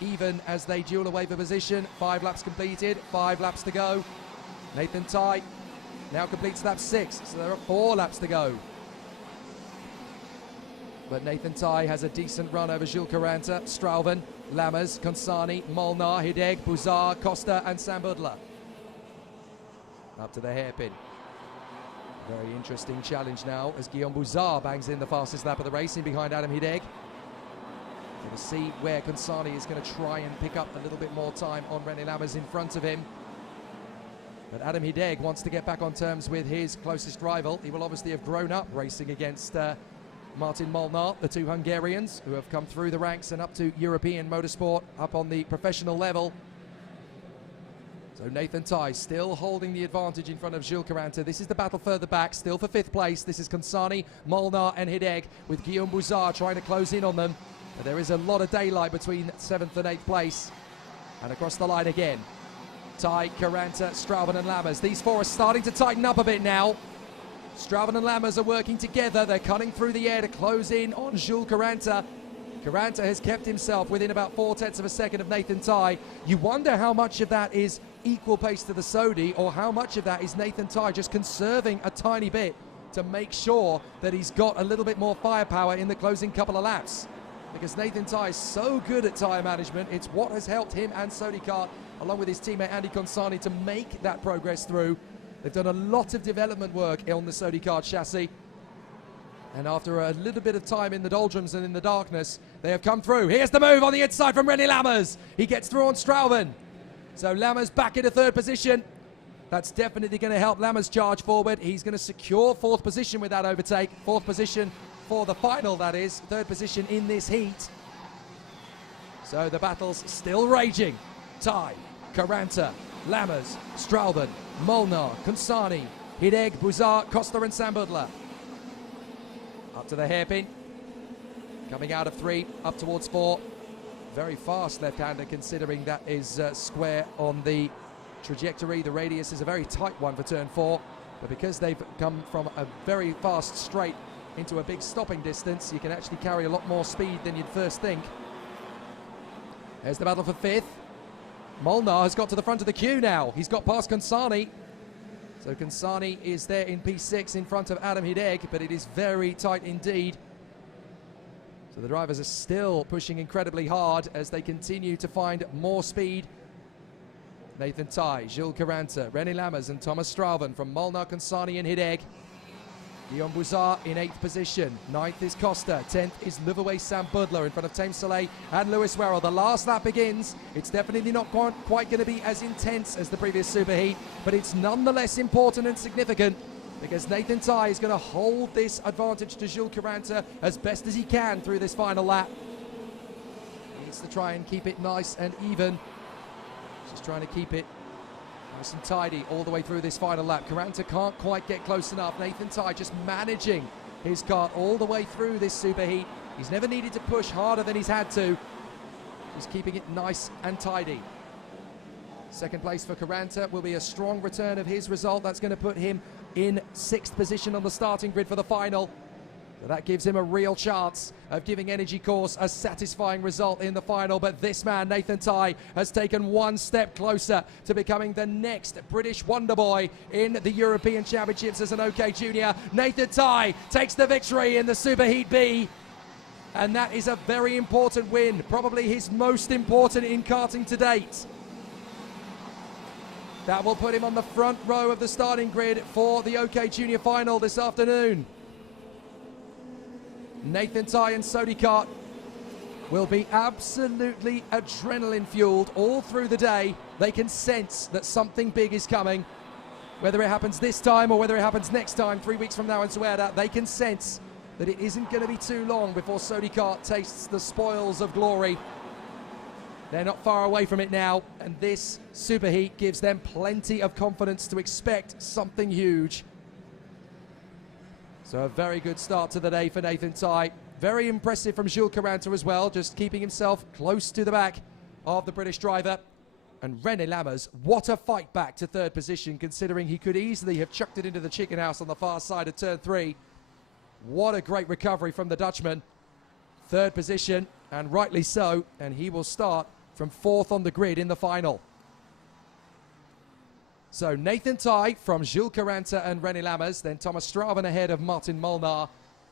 even as they duel away for position. 5 laps completed, 5 laps to go. Nathan Ty now completes lap 6, so there are 4 laps to go. But Nathan Ty has a decent run over Jules Caranta, Strauven, Lammers, Consani, Molnar, Hideg, Bouzard, Costa and Sam Budler. Up to the hairpin. Very interesting challenge now as Guillaume Bouzard bangs in the fastest lap of the race in behind Adam Hideg. Going to see where Consani is going to try and pick up a little bit more time on René Lammers in front of him. But Adam Hideg wants to get back on terms with his closest rival. He will obviously have grown up racing against Martin Molnar, the 2 Hungarians who have come through the ranks and up to European motorsport, up on the professional level. So Nathan Ty still holding the advantage in front of Jules Caranta. This is the battle further back, still for 5th place. This is Consani, Molnar and Hideg, with Guillaume Bouzard trying to close in on them. But there is a lot of daylight between 7th and 8th place. And across the line again, Ty, Caranta, Strauven and Lammers. These 4 are starting to tighten up a bit now. Strauven and Lammers are working together. They're cutting through the air to close in on Jules Caranta. Caranta has kept himself within about 0.4 of a second of Nathan Ty. You wonder how much of that is equal pace to the Sodi, or how much of that is Nathan Ty just conserving a tiny bit to make sure that he's got a little bit more firepower in the closing couple of laps. Because Nathan Ty is so good at tyre management. It's what has helped him and Sodi Kart, along with his teammate Andy Consani, to make that progress through. They've done a lot of development work on the Sodi Kart chassis. And after a little bit of time in the doldrums and in the darkness, they have come through. Here's the move on the inside from René Lammers. He gets through on Strauven. So Lammers back into third position. That's definitely going to help Lammers charge forward. He's going to secure fourth position with that overtake. Fourth position for the final, that is. Third position in this heat. So the battle's still raging. Tai, Caranta, Lammers, Strauven, Molnar, Consani, Hideg, Buzar, Costa and Sambudla. Up to the hairpin. Coming out of 3, up towards 4. Very fast left-hander considering that is square on the trajectory. The radius is a very tight one for turn 4, but because they've come from a very fast straight into a big stopping distance, you can actually carry a lot more speed than you'd first think. There's the battle for 5th. Molnar has got to the front of the queue now. He's got past Consani. So Consani is there in P6 in front of Adam Hideg, but it is very tight indeed. So the drivers are still pushing incredibly hard as they continue to find more speed. Nathan Tai, Jules Caranta, René Lammers and Thomas Strauven from Molnar, Consani and Hideg. Guillaume Bouzard in 8th position. 9th is Costa. 10th is Liverway Sam Budler in front of Thames Soleil and Lewis Werrell. The last lap begins. It's definitely not quite going to be as intense as the previous superheat, but it's nonetheless important and significant because Nathan Tai is going to hold this advantage to Jules Caranta as best as he can through this final lap. He needs to try and keep it nice and even. Just trying to keep it nice and tidy all the way through this final lap. Caranta can't quite get close enough. Nathan Tai just managing his kart all the way through this superheat. He's never needed to push harder than he's had to. He's keeping it nice and tidy. Second place for Caranta will be a strong return of his result. That's going to put him in 6th position on the starting grid for the final. So that gives him a real chance of giving Energy Course a satisfying result in the final. But this man, Nathan Tai, has taken one step closer to becoming the next British wonder boy in the European Championships as an OK Junior. Nathan Tai takes the victory in the Superheat B. And that is a very important win, probably his most important in karting to date. That will put him on the front row of the starting grid for the OK Junior final this afternoon. Nathan Tai and Sodi Kart will be absolutely adrenaline fueled all through the day. They can sense that something big is coming. Whether it happens this time or whether it happens next time, 3 weeks from now in Sueda, they can sense that it isn't going to be too long before Sodi Kart tastes the spoils of glory. They're not far away from it now, and this superheat gives them plenty of confidence to expect something huge. So a very good start to the day for Nathan Tai. Very impressive from Jules Caranta as well, just keeping himself close to the back of the British driver. And René Lammers, what a fight back to 3rd position, considering he could easily have chucked it into the chicken house on the far side of turn 3. What a great recovery from the Dutchman. 3rd position, and rightly so, and he will start from 4th on the grid in the final. So Nathan Tai from Jules Caranta and René Lammers, then Thomas Strauven ahead of Martin Molnar.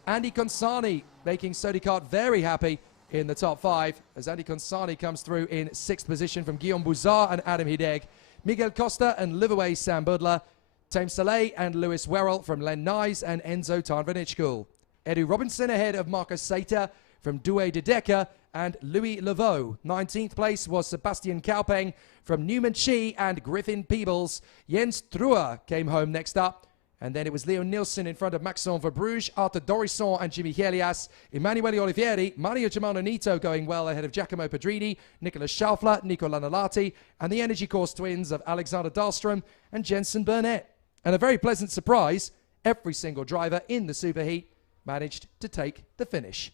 Andy Consani making Sodi Kart very happy in the top 5 as Andy Consani comes through in 6th position from Guillaume Bouzard and Adam Hideg. Miguel Costa and Liverway Sam Budler. Thames Soleil and Lewis Werrell from Len Nyes and Enzo Tarnvanichkul. Edu Robinson ahead of Marcus Sater from Douai de Decker and Louis Laveau. 19th place was Sebastian Kaupeng from Newman Chi and Griffin Peebles. Jens Truer came home next up. And then it was Leo Nielsen in front of Maxime Verbruge, Arthur Dorisson and Jimmy Helias. Emanuele Olivieri, Mario Germano Nito going well ahead of Giacomo Pedrini, Nicolas Schaufler, Nico Lanolati, and the Energy Course twins of Alexander Dahlstrom and Jensen Burnett. And a very pleasant surprise, every single driver in the Superheat managed to take the finish.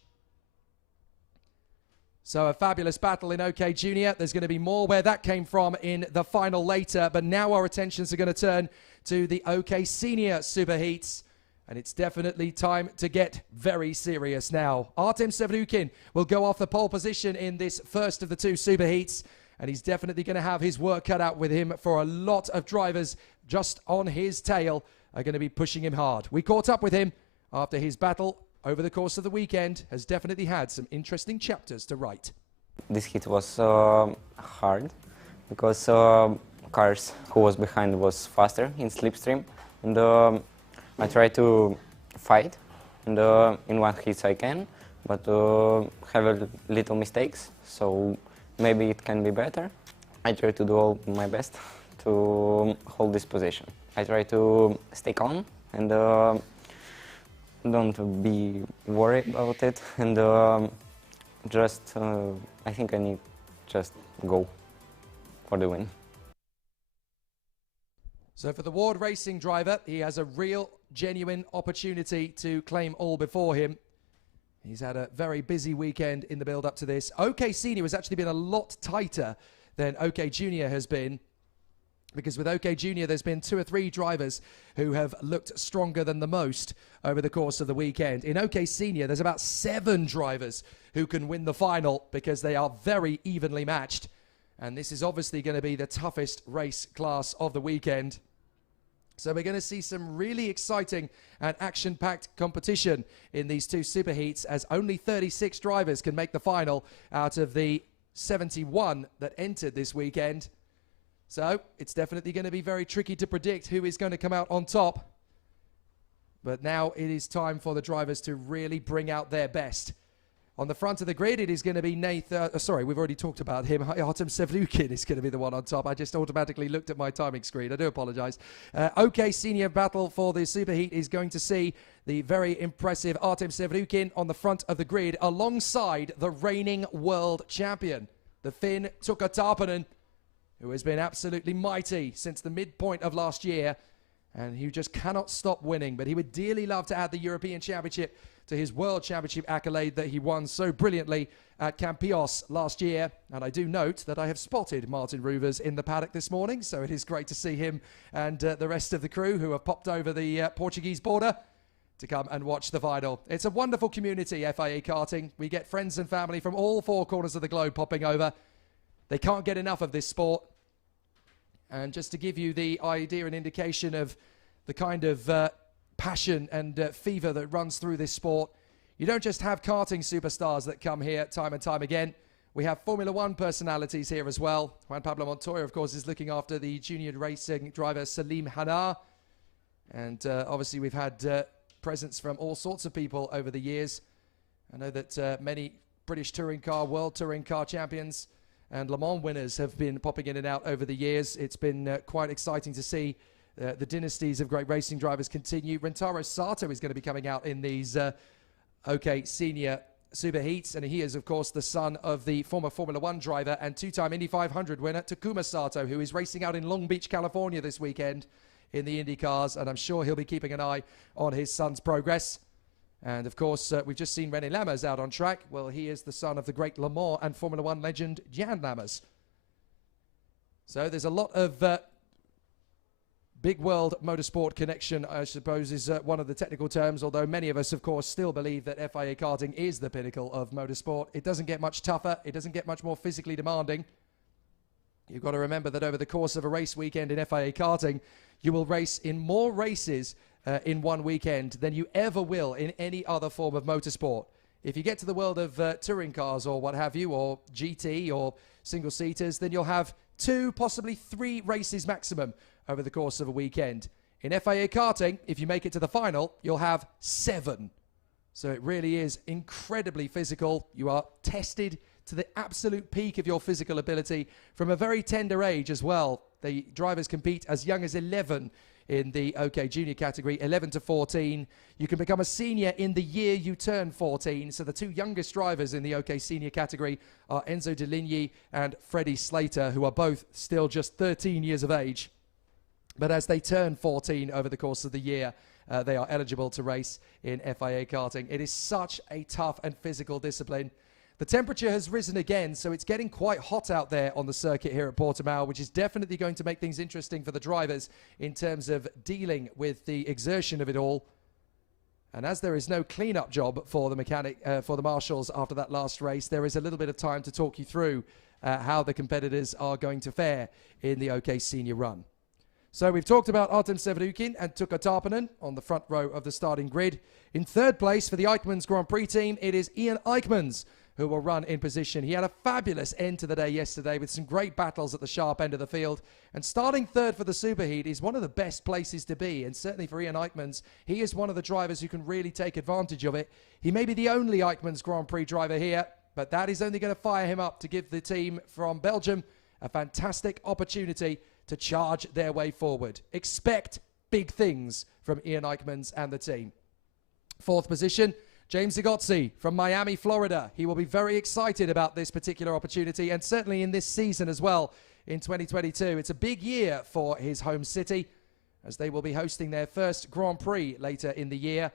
So a fabulous battle in OK Junior. There's going to be more where that came from in the final later, but now our attentions are going to turn to the OK Senior Superheats. And it's definitely time to get very serious now. Artem Sevrukin will go off the pole position in this first of the 2 Superheats. And he's definitely going to have his work cut out with him, for a lot of drivers just on his tail are going to be pushing him hard. We caught up with him after his battle over the course of the weekend. Has definitely had some interesting chapters to write. This hit was hard because cars who was behind was faster in slipstream, and I tried to fight and in one hit I can, but have a little mistakes, so maybe it can be better. I try to do all my best to hold this position. I try to stay calm and don't be worried about it, and just I think I need just go for the win. So for the Ward Racing driver, he has a real, genuine opportunity to claim all before him. He's had a very busy weekend in the build-up to this. OK Senior has actually been a lot tighter than OK Junior has been, because with OK Junior there's been 2 or 3 drivers who have looked stronger than the most over the course of the weekend. In OK Senior there's about 7 drivers who can win the final because they are very evenly matched. And this is obviously going to be the toughest race class of the weekend. So we're going to see some really exciting and action-packed competition in these 2 superheats, as only 36 drivers can make the final out of the 71 that entered this weekend. So it's definitely going to be very tricky to predict who is going to come out on top. But now it is time for the drivers to really bring out their best. On the front of the grid, it is going to be sorry, we've already talked about him. Artem Sevrukin is going to be the one on top. I just automatically looked at my timing screen. I do apologize. OK Senior battle for the superheat is going to see the very impressive Artem Sevrukin on the front of the grid alongside the reigning world champion, the Finn Tukka Tarpanen, who has been absolutely mighty since the midpoint of last year, and who just cannot stop winning. But he would dearly love to add the European Championship to his World Championship accolade that he won so brilliantly at Campios last year. And I do note that I have spotted Martin Ruvers in the paddock this morning, so it is great to see him and the rest of the crew who have popped over the Portuguese border to come and watch the final. It's a wonderful community, FIA Karting. We get friends and family from all 4 corners of the globe popping over. They can't get enough of this sport. And just to give you the idea and indication of the kind of passion and fever that runs through this sport, you don't just have karting superstars that come here time and time again. We have Formula 1 personalities here as well. Juan Pablo Montoya, of course, is looking after the junior racing driver Salim Hanar. And obviously we've had presence from all sorts of people over the years. I know that many British touring car, world touring car champions and Le Mans winners have been popping in and out over the years. It's been quite exciting to see the dynasties of great racing drivers continue. Rentaro Sato is going to be coming out in these OK Senior Superheats, and he is, of course, the son of the former Formula 1 driver and 2-time Indy 500 winner Takuma Sato, who is racing out in Long Beach, California this weekend in the Indy cars, and I'm sure he'll be keeping an eye on his son's progress. And, of course, we've just seen René Lammers out on track. Well, he is the son of the great Le Mans and Formula 1 legend Jan Lammers. So there's a lot of big world motorsport connection, I suppose, is one of the technical terms, although many of us, of course, still believe that FIA karting is the pinnacle of motorsport. It doesn't get much tougher. It doesn't get much more physically demanding. You've got to remember that over the course of a race weekend in FIA karting, you will race in more races in one weekend than you ever will in any other form of motorsport. If you get to the world of touring cars or what have you, or GT or single-seaters, then you'll have 2, possibly 3 races maximum over the course of a weekend. In FIA karting, if you make it to the final, you'll have 7. So it really is incredibly physical. You are tested to the absolute peak of your physical ability from a very tender age as well. The drivers compete as young as 11 in the OK Junior category, 11 to 14. You can become a senior in the year you turn 14. So the 2 youngest drivers in the OK Senior category are Enzo Deligny and Freddie Slater, who are both still just 13 years of age. But as they turn 14 over the course of the year, they are eligible to race in FIA karting. It is such a tough and physical discipline. The temperature has risen again, so it's getting quite hot out there on the circuit here at Portimao, which is definitely going to make things interesting for the drivers in terms of dealing with the exertion of it all. And as there is no clean-up job for the marshals after that last race, there is a little bit of time to talk you through how the competitors are going to fare in the OK Senior run. So we've talked about Artem Sevrukin and Tukka Tarpanen on the front row of the starting grid. In third place for the Eichmanns Grand Prix team, it is Ian Eichmanns, who will run in position. He had a fabulous end to the day yesterday with some great battles at the sharp end of the field. And starting third for the Superheat is one of the best places to be. And certainly for Ian Eichmans, he is one of the drivers who can really take advantage of it. He may be the only Eichmans Grand Prix driver here, but that is only going to fire him up to give the team from Belgium a fantastic opportunity to charge their way forward. Expect big things from Ian Eichmans and the team. Fourth position, James Zagotzi from Miami, Florida. He will be very excited about this particular opportunity, and certainly in this season as well in 2022. It's a big year for his home city, as they will be hosting their first Grand Prix later in the year.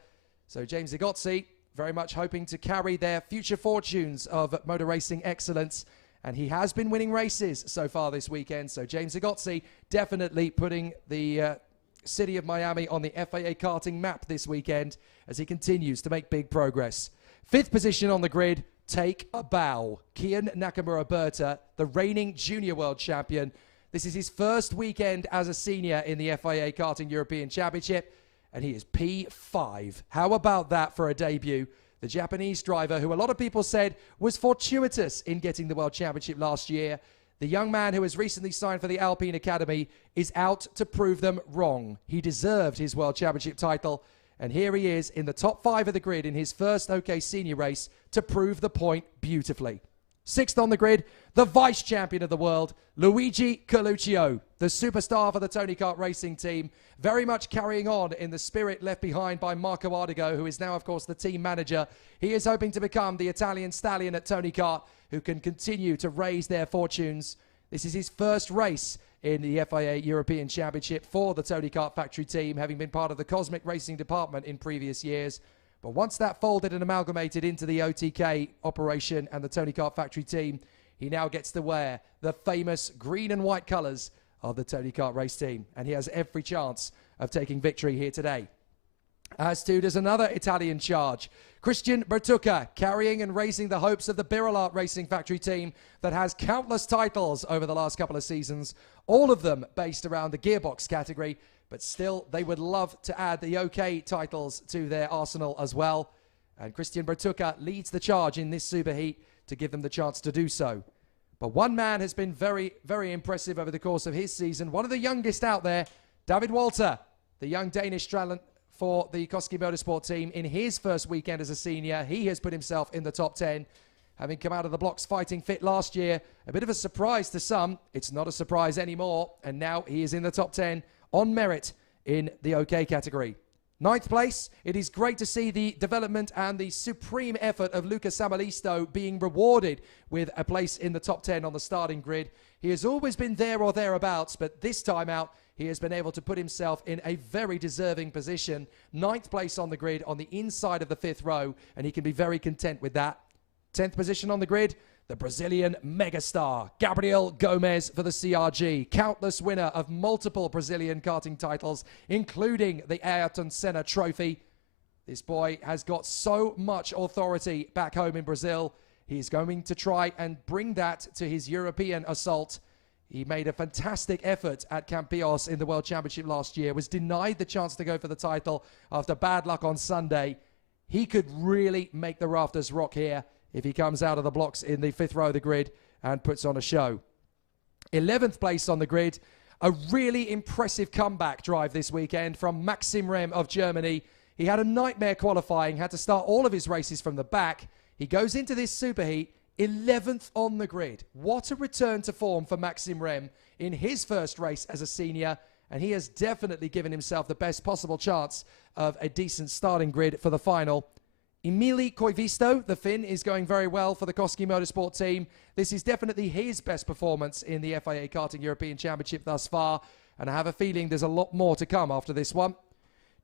So James Zagotzi very much hoping to carry their future fortunes of motor racing excellence. And he has been winning races so far this weekend. So James Zagotzi definitely putting the city of Miami on the FIA Karting map this weekend as he continues to make big progress. Fifth position on the grid, take a bow. Kian Nakamura-Berta, the reigning junior world champion. This is his first weekend as a senior in the FIA Karting European Championship, and he is P5. How about that for a debut? The Japanese driver, who a lot of people said was fortuitous in getting the World Championship last year, the young man who has recently signed for the Alpine Academy, is out to prove them wrong. He deserved his World Championship title, and here he is in the top 5 of the grid in his first OK Senior race to prove the point beautifully. Sixth on the grid, the vice champion of the world, Luigi Coluccio, the superstar for the Tony Kart Racing team, very much carrying on in the spirit left behind by Marco Ardigo, who is now, of course, the team manager. He is hoping to become the Italian stallion at Tony Kart, who can continue to raise their fortunes. This is his first race in the FIA European Championship for the Tony Kart factory team, having been part of the Cosmic Racing department in previous years. But once that folded and amalgamated into the OTK operation and the Tony Kart factory team, he now gets to wear the famous green and white colours of the Tony Kart race team. And he has every chance of taking victory here today. As too does another Italian charge, Christian Bertucca, carrying and raising the hopes of the Birolart Racing factory team that has countless titles over the last couple of seasons, all of them based around the gearbox category. But still, they would love to add the OK titles to their arsenal as well. And Christian Bertucca leads the charge in this superheat to give them the chance to do so. But one man has been very, very impressive over the course of his season. One of the youngest out there, David Walter, the young Danish talent for the Koski Motorsport team. In his first weekend as a senior, he has put himself in the top 10. Having come out of the blocks fighting fit last year, a bit of a surprise to some. It's not a surprise anymore. And now he is in the top 10. On merit in the OK category. Ninth place, it is great to see the development and the supreme effort of Luca Samalisto being rewarded with a place in the top 10 on the starting grid. He has always been there or thereabouts, but this time out, he has been able to put himself in a very deserving position. Ninth place on the grid on the inside of the 5th row, and he can be very content with that. 10th position on the grid, the Brazilian megastar, Gabriel Gomez for the CRG. Countless winner of multiple Brazilian karting titles, including the Ayrton Senna Trophy. This boy has got so much authority back home in Brazil. He's going to try and bring that to his European assault. He made a fantastic effort at Campeos in the World Championship last year, was denied the chance to go for the title after bad luck on Sunday. He could really make the rafters rock here if he comes out of the blocks in the 5th row of the grid and puts on a show. 11th place on the grid, a really impressive comeback drive this weekend from Maxim Rem of Germany. He had a nightmare qualifying, had to start all of his races from the back. He goes into this superheat 11th on the grid. What a return to form for Maxim Rem in his first race as a senior, and he has definitely given himself the best possible chance of a decent starting grid for the final. Emili Koivisto, the Finn, is going very well for the Koski Motorsport team. This is definitely his best performance in the FIA Karting European Championship thus far, and I have a feeling there's a lot more to come after this one.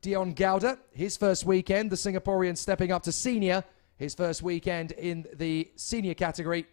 Dion Gauda, his first weekend, the Singaporean stepping up to senior, his first weekend in the senior category,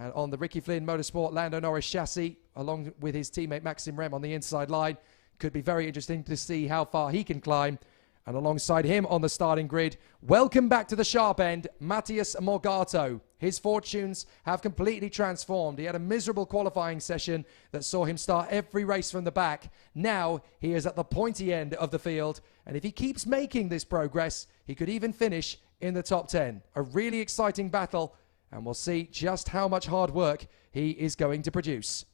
and on the Ricky Flynn Motorsport Lando Norris chassis, along with his teammate Maxim Rem on the inside line. Could be very interesting to see how far he can climb. And alongside him on the starting grid, welcome back to the sharp end, Matthias Morgato. His fortunes have completely transformed. He had a miserable qualifying session that saw him start every race from the back. Now he is at the pointy end of the field, and if he keeps making this progress, he could even finish in the top 10. A really exciting battle, and we'll see just how much hard work he is going to produce.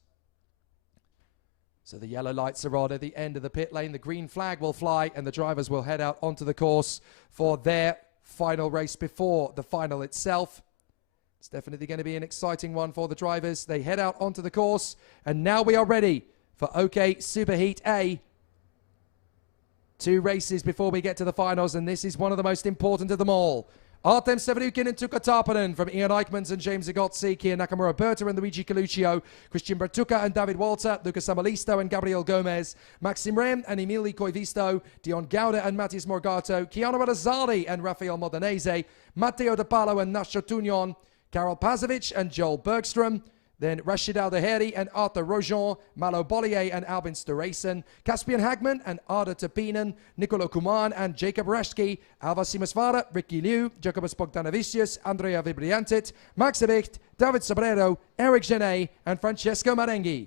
So the yellow lights are on at the end of the pit lane. The green flag will fly, and the drivers will head out onto the course for their final race before the final itself. It's definitely going to be an exciting one for the drivers. They head out onto the course, and now we are ready for OK Superheat A. 2 races before we get to the finals, and this is one of the most important of them all. Artem Severukin and Tuukka Tarpanen from Ian Eichmans and James Agotzi, Kia Nakamura Berta and Luigi Coluccio, Christian Bertucca and David Walter, Lucas Samalisto and Gabriel Gomez, Maxim Rem and Emili Koivisto, Dion Gauda and Matthias Morgato, Keanu Arazzari and Rafael Modanese, Matteo De Palo and Nacho Tunion, Karol Pazovic and Joel Bergstrom, then Rashid Aldaheri and Arthur Rojon, Malo Bollier and Albin Sturesen, Caspian Hagman and Arda Topinen, Nicolo Kuman and Jacob Rashki, Alva Simasvara, Ricky Liu, Jacobus Bogdanovicius, Andrea Vibriantit, Max Evicht, David Sobrero, Eric Genet and Francesco Marenghi.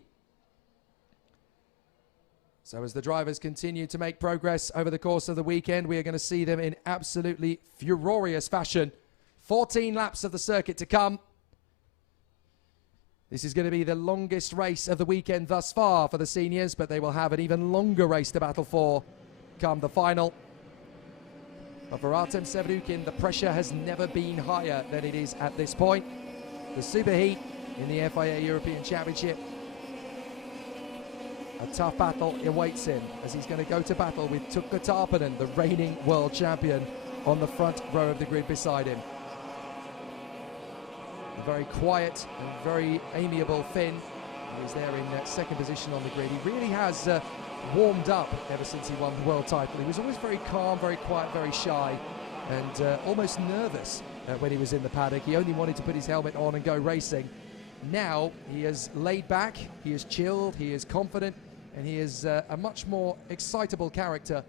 So as the drivers continue to make progress over the course of the weekend, we are going to see them in absolutely furious fashion. 14 laps of the circuit to come. This is going to be the longest race of the weekend thus far for the seniors, but they will have an even longer race to battle for come the final. But for Artem Severukin, the pressure has never been higher than it is at this point. The superheat in the FIA European Championship. A tough battle awaits him as he's going to go to battle with Tuukka Tarpanen, the reigning world champion, on the front row of the grid beside him. A very quiet and very amiable Finn. He's there in second position on the grid. He really has warmed up ever since he won the world title. He was always very calm, very quiet, very shy, and almost nervous when he was in the paddock. He only wanted to put his helmet on and go racing. Now he is laid back, he is chilled, he is confident, and he is a much more excitable character.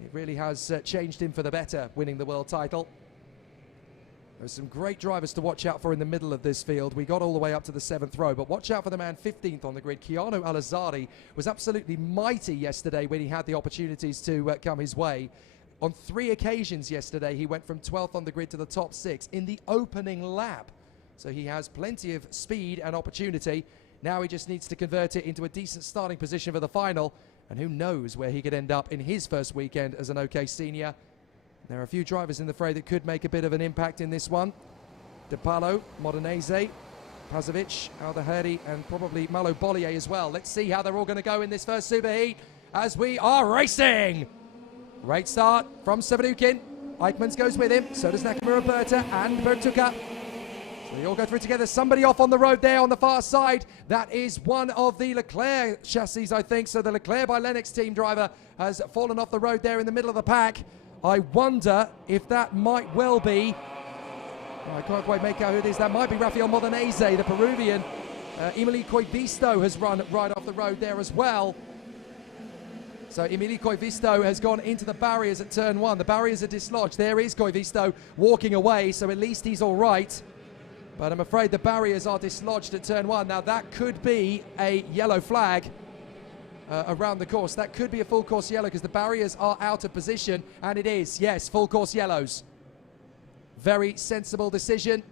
It really has changed him for the better, winning the world title. There's some great drivers to watch out for in the middle of this field. We got all the way up to the 7th row, but watch out for the man 15th on the grid. Keanu Alazzari was absolutely mighty yesterday when he had the opportunities to come his way. On 3 occasions yesterday, he went from 12th on the grid to the top 6 in the opening lap. So he has plenty of speed and opportunity. Now he just needs to convert it into a decent starting position for the final, and who knows where he could end up in his first weekend as an OK senior. There are a few drivers in the fray that could make a bit of an impact in this one. De Palo, Modanese, Pazovic, Aldaheri, and probably Malo Bollier as well. Let's see how they're all going to go in this first superheat as we are racing. Great start from Severukin. Eichmans goes with him. So does Nakamura Berta and Bertucca. So they all go through together. Somebody off on the road there on the far side. That is one of the Leclerc chassis, I think. So the Leclerc by Lennox team driver has fallen off the road there in the middle of the pack. I wonder if that might well be, I can't quite make out who it is, that might be Rafael Modanese, the Peruvian. Emili Koivisto has run right off the road there as well. So Emili Koivisto has gone into the barriers at turn 1. The barriers are dislodged. There is Koivisto walking away, so at least he's all right. But I'm afraid the barriers are dislodged at turn 1. Now that could be a yellow flag. Around the course. That could be a full course yellow because the barriers are out of position, and it is, yes, full course yellows. Very sensible decision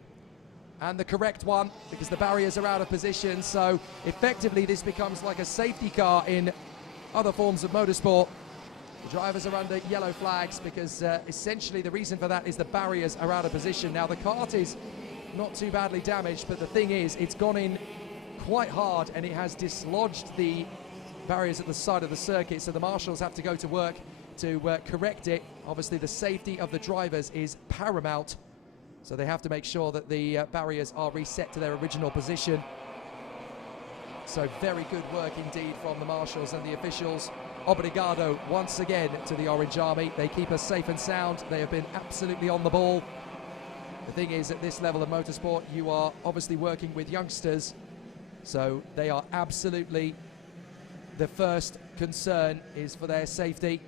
and the correct one because the barriers are out of position. So effectively this becomes like a safety car in other forms of motorsport. The drivers are under yellow flags because essentially the reason for that is the barriers are out of position. Now the kart is not too badly damaged, but the thing is it's gone in quite hard and it has dislodged the barriers at the side of the circuit, so the marshals have to go to work to correct it. Obviously the safety of the drivers is paramount, so they have to make sure that the barriers are reset to their original position. So very good work indeed from the marshals and the officials. Obrigado once again to the Orange Army. They keep us safe and sound. They have been absolutely on the ball. The thing is, at this level of motorsport, you are obviously working with youngsters, so they are absolutely, the first concern is for their safety.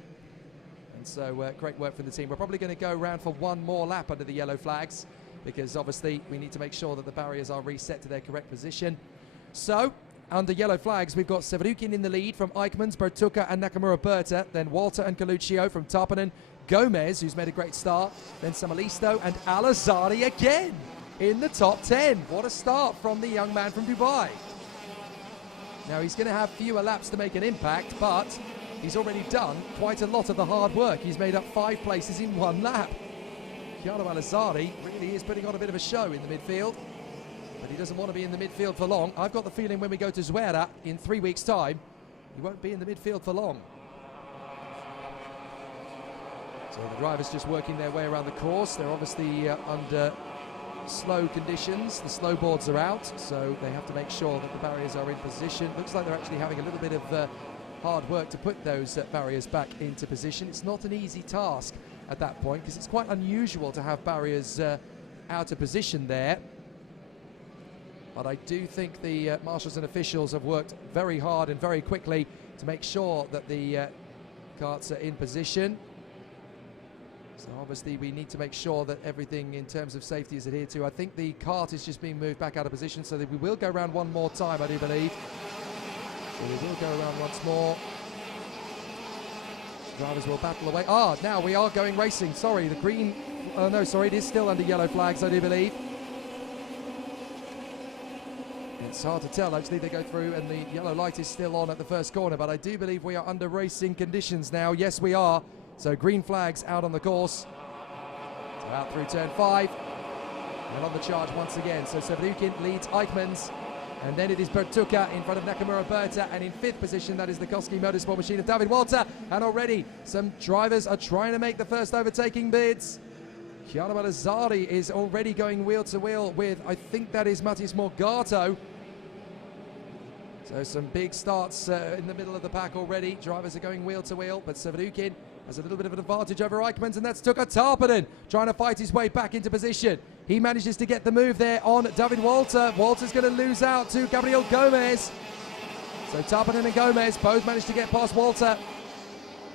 And so great work from the team. We're probably going to go around for one more lap under the yellow flags because obviously we need to make sure that the barriers are reset to their correct position. So under yellow flags, we've got Severukin in the lead from Eichmans, Bertucca and Nakamura Berta, then Walter and Coluccio from Tarpanen, Gomez, who's made a great start, then Samalisto and Alazzari again. in the top 10. What a start from the young man from Dubai. Now he's going to have fewer laps to make an impact, but he's already done quite a lot of the hard work. He's made up 5 places in 1 lap. Chiara Malazzari really is putting on a bit of a show in the midfield, but he doesn't want to be in the midfield for long. I've got the feeling when we go to Zuera in 3 weeks' time, he won't be in the midfield for long. So the drivers just working their way around the course. They're obviously under slow conditions. The slow boards are out, so they have to make sure that the barriers are in position. Looks like they're actually having a little bit of hard work to put those barriers back into position. It's not an easy task at that point because it's quite unusual to have barriers out of position there. But I do think the marshals and officials have worked very hard and very quickly to make sure that the karts are in position. So obviously we need to make sure that everything in terms of safety is adhered to. I think the kart is just being moved back out of position, so that we will go around one more time, I do believe. So we will go around once more. Drivers will battle away. Now we are going racing. Sorry, the green... no, sorry, it is still under yellow flags, I do believe. It's hard to tell, actually. They go through and the yellow light is still on at the first corner, but I do believe we are under racing conditions now. Yes, we are. So green flags out on the course. So out through turn 5. And on the charge once again. So Sevrukin leads Eichmanns. And then it is Bertucca in front of Nakamura Berta. And in 5th position, that is the Koski Motorsport machine of David Walter. And already some drivers are trying to make the first overtaking bids. Chiara Malazzari is already going wheel to wheel with, I think that is Matthias Morgato. So some big starts in the middle of the pack already. Drivers are going wheel to wheel, but Sevrukin has a little bit of an advantage over Eichmanns, and that's Tuka Tarpanen trying to fight his way back into position. He manages to get the move there on David Walter. Walter's going to lose out to Gabriel Gomez. So Tarpanen and Gomez both managed to get past Walter,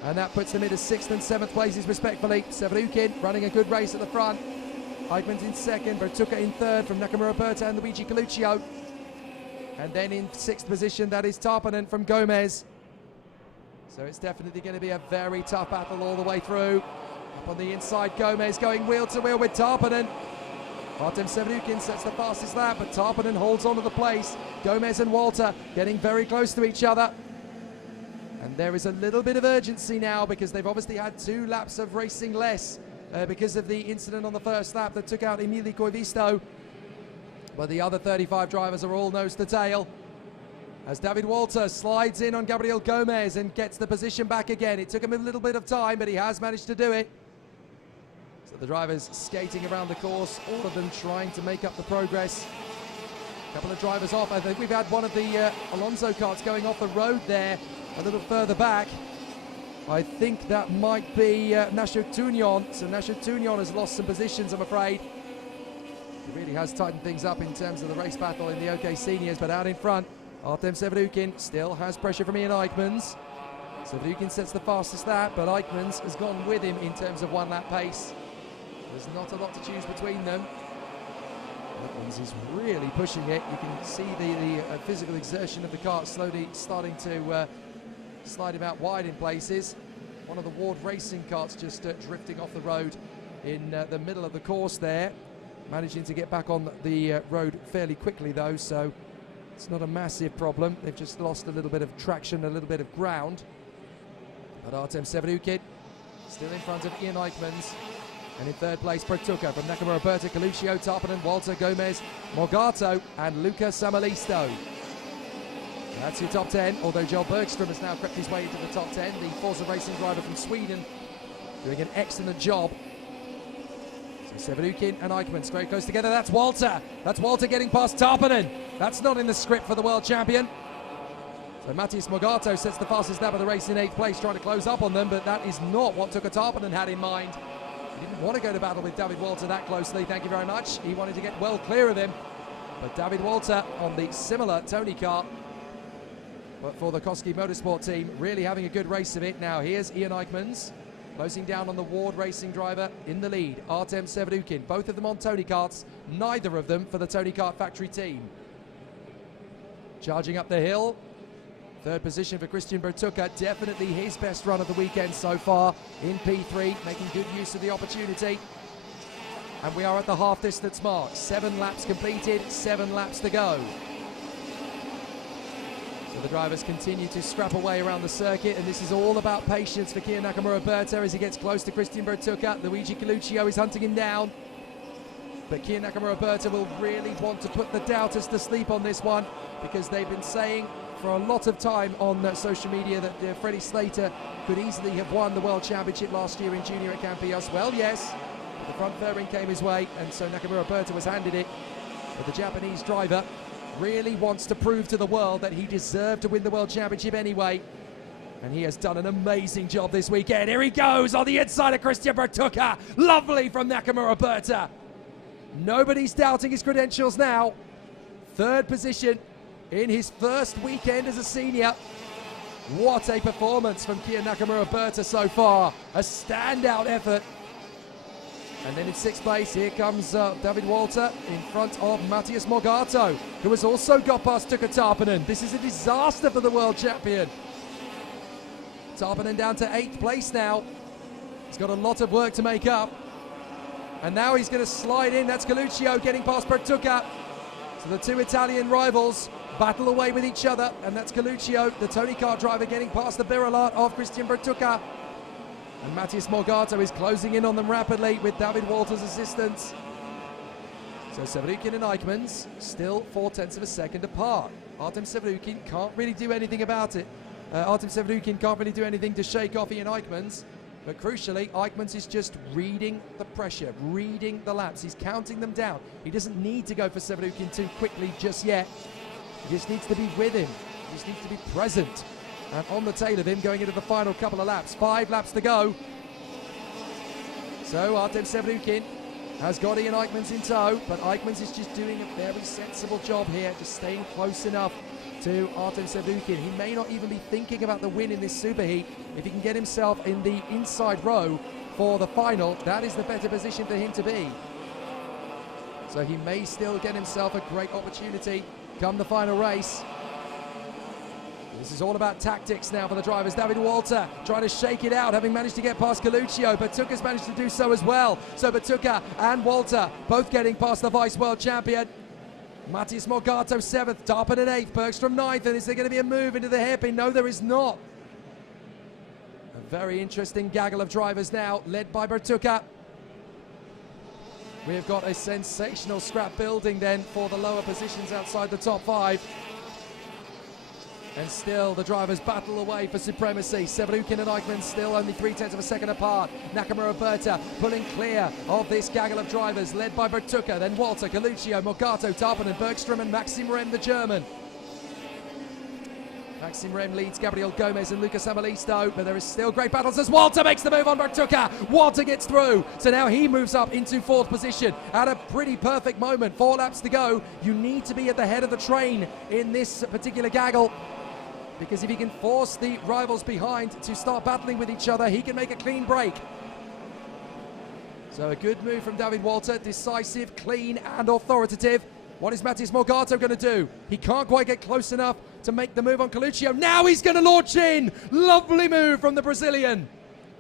and that puts them into 6th and 7th places respectfully. Sevrukin running a good race at the front. Eichmanns in 2nd, Bertucca in 3rd from Nakamura Berta and Luigi Coluccio. And then in 6th position, that is Tarpanen from Gomez. So it's definitely going to be a very tough battle all the way through. Up on the inside, Gomez going wheel to wheel with Tarpanen. Artem Sevrukin sets the fastest lap, but Tarpanen holds on to the place. Gomez and Walter getting very close to each other. And there is a little bit of urgency now because they've obviously had 2 laps of racing less because of the incident on the first lap that took out Emili Koivisto. But the other 35 drivers are all nose to tail. As David Walter slides in on Gabriel Gomez and gets the position back again. It took him a little bit of time, but he has managed to do it. So the drivers skating around the course, all of them trying to make up the progress. A couple of drivers off. I think we've had one of the Alonso karts going off the road there a little further back. I think that might be Nacho Tunion. So Nacho Tunion has lost some positions, I'm afraid. He really has tightened things up in terms of the race battle in the OK Seniors, but out in front, Artem Sevrukin still has pressure from Ian Eichmanns. Sevrukin sets the fastest lap, but Eichmanns has gone with him in terms of 1-lap pace. There's not a lot to choose between them. Eichmanns is really pushing it. You can see the physical exertion of the kart slowly starting to slide him out wide in places. One of the Ward Racing karts just drifting off the road in the middle of the course there. Managing to get back on the road fairly quickly though, so it's not a massive problem. They've just lost a little bit of traction, a little bit of ground. But Artem Sevrukin still in front of Ian Eichmanns. And in 3rd place, Bertucca from Nakamura Berta, Coluccio, Tarpanen, Walter, Gomez, Morgato and Luca Samalisto. That's your top 10, although Joel Bergström has now crept his way into the top 10. The Forza Racing driver from Sweden doing an excellent job. So Sevrukin and Eichmanns very close together. That's Walter. That's Walter getting past Tarpanen. That's not in the script for the world champion. So Matthias Morgato sets the fastest lap of the race in 8th place, trying to close up on them, but that is not what Tuka Tarpanen had in mind. He didn't want to go to battle with David Walter that closely, thank you very much. He wanted to get well clear of him. But David Walter on the similar Tony kart, but for the Koski Motorsport team, really having a good race of it. Now here's Ian Eichmanns. Closing down on the Ward Racing driver in the lead, Artem Sevrukin. Both of them on Tony karts, neither of them for the Tony Kart Factory team. Charging up the hill. 3rd position for Christian Bertucca, definitely his best run of the weekend so far in P3, making good use of the opportunity. And we are at the half distance mark. 7 laps completed, 7 laps to go. So the drivers continue to scrap away around the circuit, and this is all about patience for Kia Nakamura-Berta as he gets close to Christian Bertucca. Luigi Coluccio is hunting him down. But Kia Nakamura-Berta will really want to put the doubters to sleep on this one, because they've been saying for a lot of time on social media that Freddie Slater could easily have won the World Championship last year in Junior at Campillos. Well, yes, but the front fairing came his way, and so Nakamura-Berta was handed it. But the Japanese driver really wants to prove to the world that he deserved to win the World Championship anyway. And he has done an amazing job this weekend. Here he goes on the inside of Christian Bertucca. Lovely from Nakamura-Berta. Nobody's doubting his credentials now. 3rd position in his first weekend as a senior. What a performance from Kia Nakamura-Berta so far. A standout effort. And then in 6th place, here comes David Walter in front of Matthias Morgato, who has also got past Tuukka Tarpanen. This is a disaster for the world champion. Tarpanen down to 8th place now. He's got a lot of work to make up. And now he's going to slide in. That's Coluccio getting past Bertucca. So the 2 Italian rivals battle away with each other. And that's Coluccio, the Tony Kart driver, getting past the Birolot of Christian Bertucca. And Matthias Morgato is closing in on them rapidly with David Walter's assistance. So Severukin and Eichmanns still 0.4 of a second apart. Artem Severukin can't really do anything about it. Artem Severukin can't really do anything to shake off Ian Eichmanns. But crucially, Eichmanns is just reading the pressure, reading the laps. He's counting them down. He doesn't need to go for Severukin too quickly just yet. He just needs to be with him. He just needs to be present and on the tail of him going into the final couple of laps. 5 laps to go. So Artem Severukin has got Ian Eichmanns in tow, but Eichmanns is just doing a very sensible job here, just staying close enough to Artem Severukin. He may not even be thinking about the win in this superheat. If he can get himself in the inside row for the final, that is the better position for him to be. So he may still get himself a great opportunity come the final race. This is all about tactics now for the drivers. David Walter trying to shake it out, having managed to get past Coluccio. Bertucca's managed to do so as well. So Bertucca and Walter both getting past the Vice World Champion. Matthias Morgato 7th, Tarpanen 8th, Bergström 9th. And is there going to be a move into the hairpin? No, there is not. A very interesting gaggle of drivers now, led by Bertucca. We've got a sensational scrap building then for the lower positions outside the top 5. And still the drivers battle away for supremacy. Severukin and Eichmann still only 0.3 of a second apart. Nakamura-Berta pulling clear of this gaggle of drivers, led by Bertucca, then Walter, Coluccio, Morgato, Tarpanen, Bergström and Maxim Rem, the German. Maxim Rem leads Gabriel Gomez and Lucas Amalisto, but there is still great battles as Walter makes the move on Bertucca. Walter gets through, so now he moves up into 4th position at a pretty perfect moment. 4 laps to go. You need to be at the head of the train in this particular gaggle, because if he can force the rivals behind to start battling with each other, he can make a clean break. So a good move from David Walter, decisive, clean and authoritative. What is Matthias Morgato going to do? He can't quite get close enough to make the move on Coluccio. Now he's going to launch in. Lovely move from the Brazilian.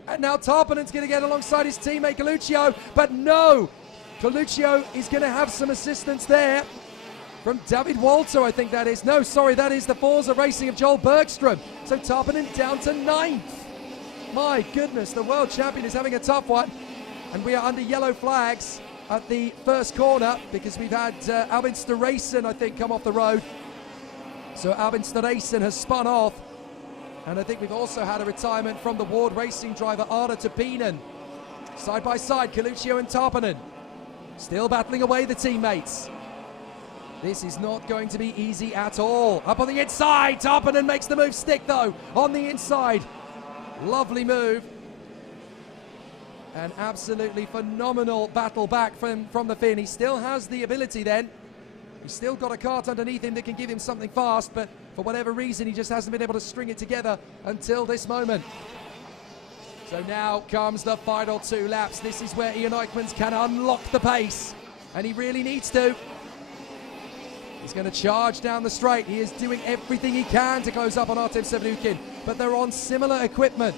And now Tarpanen's going to get alongside his teammate Coluccio, but no. Coluccio is going to have some assistance there from David Walter, I think that is. No, sorry, that is the Forza Racing of Joel Bergström. So Tarpanen down to 9th. My goodness, the world champion is having a tough one. And we are under yellow flags at the first corner because we've had Albin Sterayson, I think, come off the road. So Albin Sterayson has spun off. And I think we've also had a retirement from the Ward Racing driver Arda Topinen. Side by side, Coluccio and Tarpanen. Still battling away the teammates. This is not going to be easy at all. Up on the inside, Tarpanen makes the move stick though, on the inside. Lovely move. An absolutely phenomenal battle back from the Finn. He still has the ability then. He's still got a kart underneath him that can give him something fast, but for whatever reason, he just hasn't been able to string it together until this moment. So now comes the final 2 laps. This is where Ian Eichmanns can unlock the pace, and he really needs to. He's going to charge down the straight. He is doing everything he can to close up on Artem Severukin, but they're on similar equipment.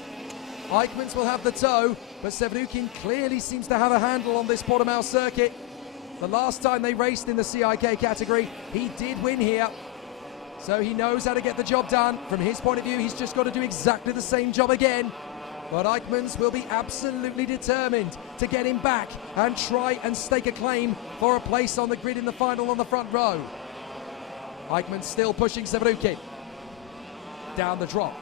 Eichmanns will have the toe, but Sevrukin clearly seems to have a handle on this Portimao circuit. The last time they raced in the CIK category, he did win here. So he knows how to get the job done. From his point of view, he's just got to do exactly the same job again. But Eichmanns will be absolutely determined to get him back and try and stake a claim for a place on the grid in the final on the front row. Eichmanns still pushing Sevrukin down the drop.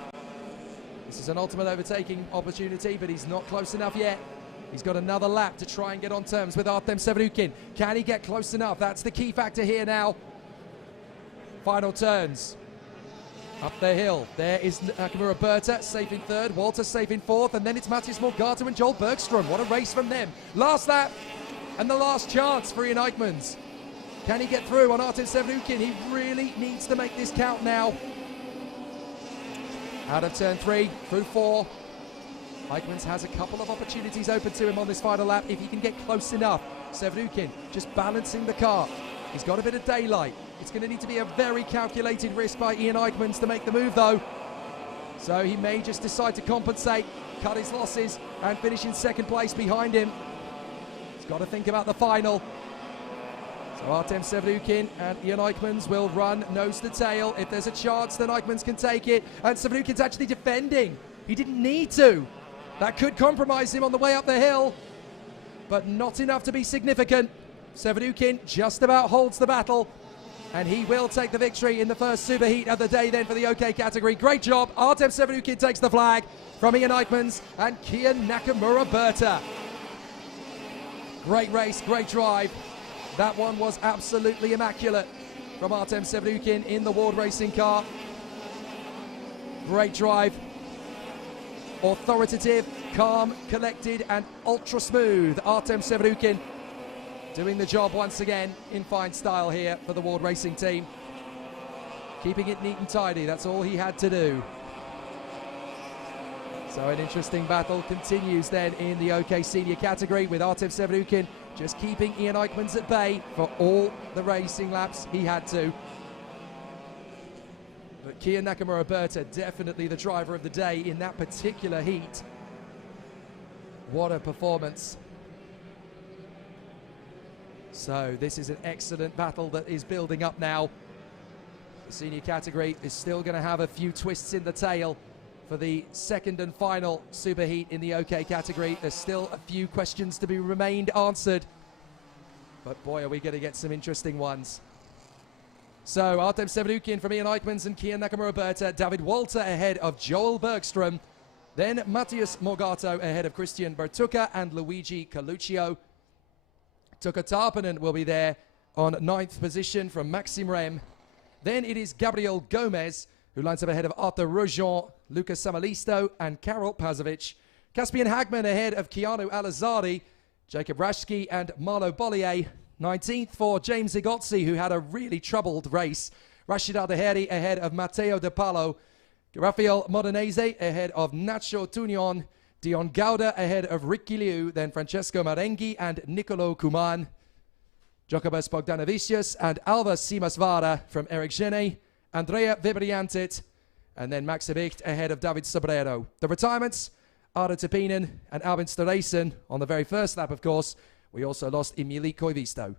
This is an ultimate overtaking opportunity, but he's not close enough yet. He's got another lap to try and get on terms with Artem Sevrukin. Can he get close enough? That's the key factor here now. Final turns. Up the hill. There is Nakamura Berta safe in third, Walter safe in fourth, and then it's Matthias Morgado and Joel Bergström. What a race from them. Last lap and the last chance for Ian Eichmanns. Can he get through on Artem Sevrukin? He really needs to make this count now. Out of turn 3, through 4. Eichmanns has a couple of opportunities open to him on this final lap if he can get close enough. Sevrukin just balancing the car. He's got a bit of daylight. It's going to need to be a very calculated risk by Ian Eichmanns to make the move though. So he may just decide to compensate, cut his losses and finish in second place behind him. He's got to think about the final. So Artem Sevrukin and Ian Eichmanns will run nose to tail. If there's a chance, then Eichmanns can take it. And Sevrukin's actually defending. He didn't need to. That could compromise him on the way up the hill, but not enough to be significant. Sevrukin just about holds the battle, and he will take the victory in the first superheat of the day then for the OK category. Great job. Artem Sevrukin takes the flag from Ian Eichmanns and Kia Nakamura Berta. Great race, great drive. That one was absolutely immaculate from Artem Sevrukin in the Ward Racing car. Great drive. Authoritative, calm, collected and ultra smooth. Artem Sevrukin doing the job once again in fine style here for the Ward Racing team. Keeping it neat and tidy, that's all he had to do. So an interesting battle continues then in the OK Senior category with Artem Sevrukin just keeping Ian Eichmanns at bay for all the racing laps he had to. But Kia Nakamura Berta definitely the driver of the day in that particular heat. What a performance. So this is an excellent battle that is building up now. The senior category is still going to have a few twists in the tail for the second and final superheat in the OK category. There's still a few questions to be remained answered. But boy, are we going to get some interesting ones. So Artem Sevrukin from Ian Eichmanns and Kia Nakamura Berta. David Walter ahead of Joel Bergström. Then Matthias Morgado ahead of Christian Bertucca and Luigi Coluccio. Tuka Tarpanen will be there on 9th position from Maxime Rem. Then it is Gabriel Gomez, who lines up ahead of Arthur Roujon, Lucas Samalisto and Karol Pazovic. Caspian Hagman ahead of Keanu Alizardi, Jacob Rashki and Marlo Bollier. 19th for James Igozzi, who had a really troubled race. Rashid Adeheri ahead of Matteo De Palo. Rafael Modenese ahead of Nacho Tunion. Dion Gauda ahead of Ricky Liu. Then Francesco Marenghi and Nicolo Kuman. Jacobus Bogdanovicius and Alva Simasvara from Eric Gene. Andrea Vibriantit. And then Max Ebicht ahead of David Sobrero. The retirements, Ardo Tepinen and Albin Storesen on the very first lap, of course. We also lost Emili Koivisto.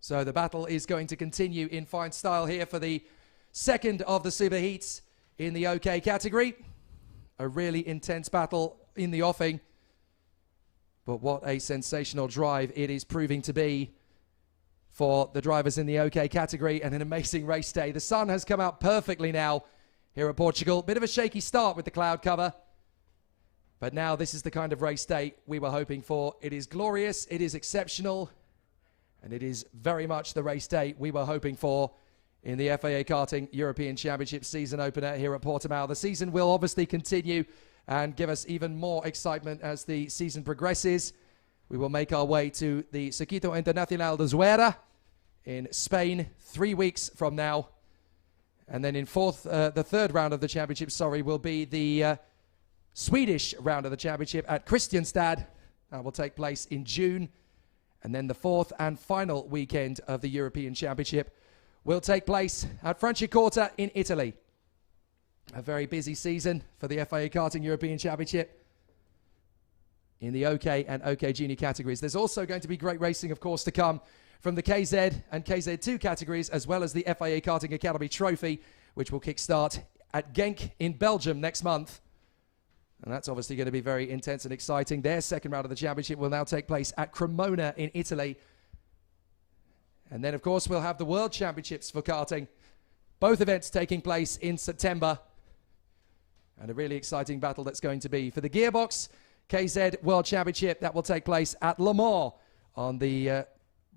So the battle is going to continue in fine style here for the second of the superheats in the OK category. A really intense battle in the offing. But what a sensational drive it is proving to be for the drivers in the OK category, and an amazing race day. The sun has come out perfectly now here at Portugal. Bit of a shaky start with the cloud cover. But now this is the kind of race day we were hoping for. It is glorious, it is exceptional, and it is very much the race day we were hoping for in the FIA Karting European Championship season opener here at Portimao. The season will obviously continue and give us even more excitement as the season progresses. We will make our way to the Circuito Internacional de Zuera in Spain 3 weeks from now. And then in the third round of the championship, will be the Swedish round of the championship at Kristianstad. That will take place in June. And then the fourth and final weekend of the European Championship will take place at Franciacorta in Italy. A very busy season for the FIA Karting European Championship in the OK and OK Junior categories. There's also going to be great racing, of course, to come from the KZ and KZ2 categories, as well as the FIA Karting Academy Trophy, which will kickstart at Genk in Belgium next month. And that's obviously going to be very intense and exciting. Their second round of the championship will now take place at Cremona in Italy. And then, of course, we'll have the World Championships for karting. Both events taking place in September. And a really exciting battle that's going to be for the Gearbox KZ World Championship. That will take place at Le Mans on the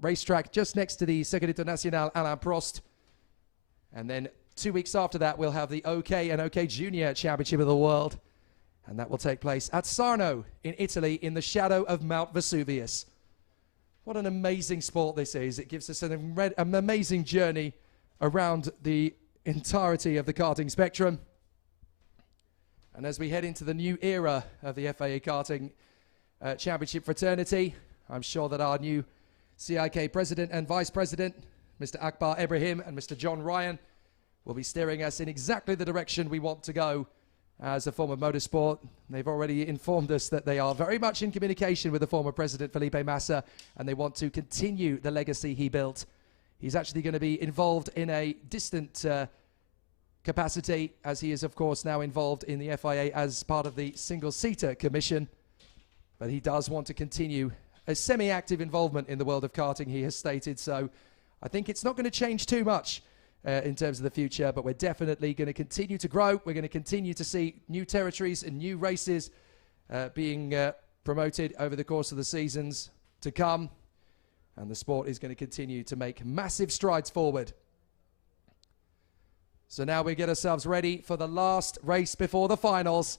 racetrack just next to the Circuit International Alain Prost. And then 2 weeks after that, we'll have the OK and OK Junior Championship of the World. And that will take place at Sarno in Italy in the shadow of Mount Vesuvius. What an amazing sport this is. It gives us an amazing journey around the entirety of the karting spectrum. And as we head into the new era of the FIA Karting Championship fraternity, I'm sure that our new CIK President and Vice President, Mr. Akbar Ibrahim and Mr. John Ryan, will be steering us in exactly the direction we want to go as a form of motorsport. They've already informed us that they are very much in communication with the former President Felipe Massa, and they want to continue the legacy he built. He's actually going to be involved in a distant capacity, as he is, of course, now involved in the FIA as part of the single-seater commission. But he does want to continue a semi-active involvement in the world of karting, he has stated. So I think it's not going to change too much in terms of the future, but we're definitely going to continue to grow. We're going to continue to see new territories and new races being promoted over the course of the seasons to come. And the sport is going to continue to make massive strides forward. So now we get ourselves ready for the last race before the finals,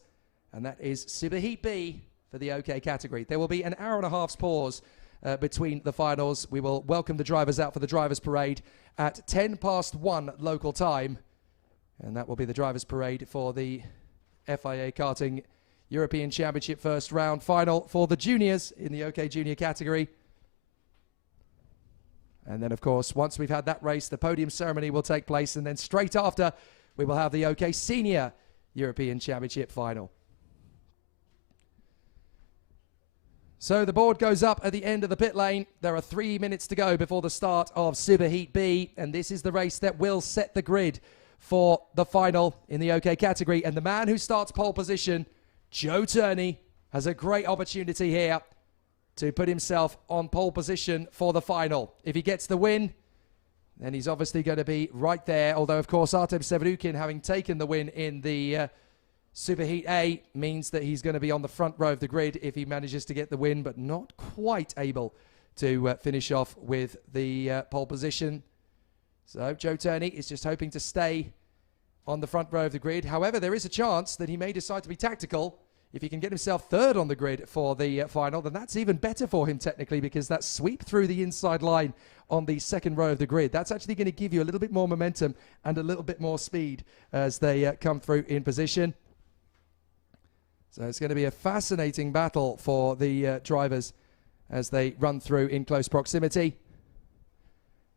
and that is Superheat B for the OK category. There will be an hour and a half's pause between the finals. We will welcome the drivers out for the drivers' parade at 1:10 local time, and that will be the drivers' parade for the FIA Karting European Championship first round final for the juniors in the OK Junior category. And then, of course, once we've had that race, the podium ceremony will take place, and then straight after, we will have the OK Senior European Championship final. So the board goes up at the end of the pit lane. There are 3 minutes to go before the start of Superheat B, and this is the race that will set the grid for the final in the OK category. And the man who starts pole position, Joe Turney, has a great opportunity here to put himself on pole position for the final. If he gets the win, then he's obviously going to be right there. Although, of course, Artem Severukin, having taken the win in the Superheat A, means that he's going to be on the front row of the grid if he manages to get the win, but not quite able to finish off with the pole position. So Joe Turney is just hoping to stay on the front row of the grid. However, there is a chance that he may decide to be tactical. If he can get himself third on the grid for the final, then that's even better for him technically, because that sweep through the inside line on the second row of the grid, that's actually going to give you a little bit more momentum and a little bit more speed as they come through in position. So it's going to be a fascinating battle for the drivers as they run through in close proximity.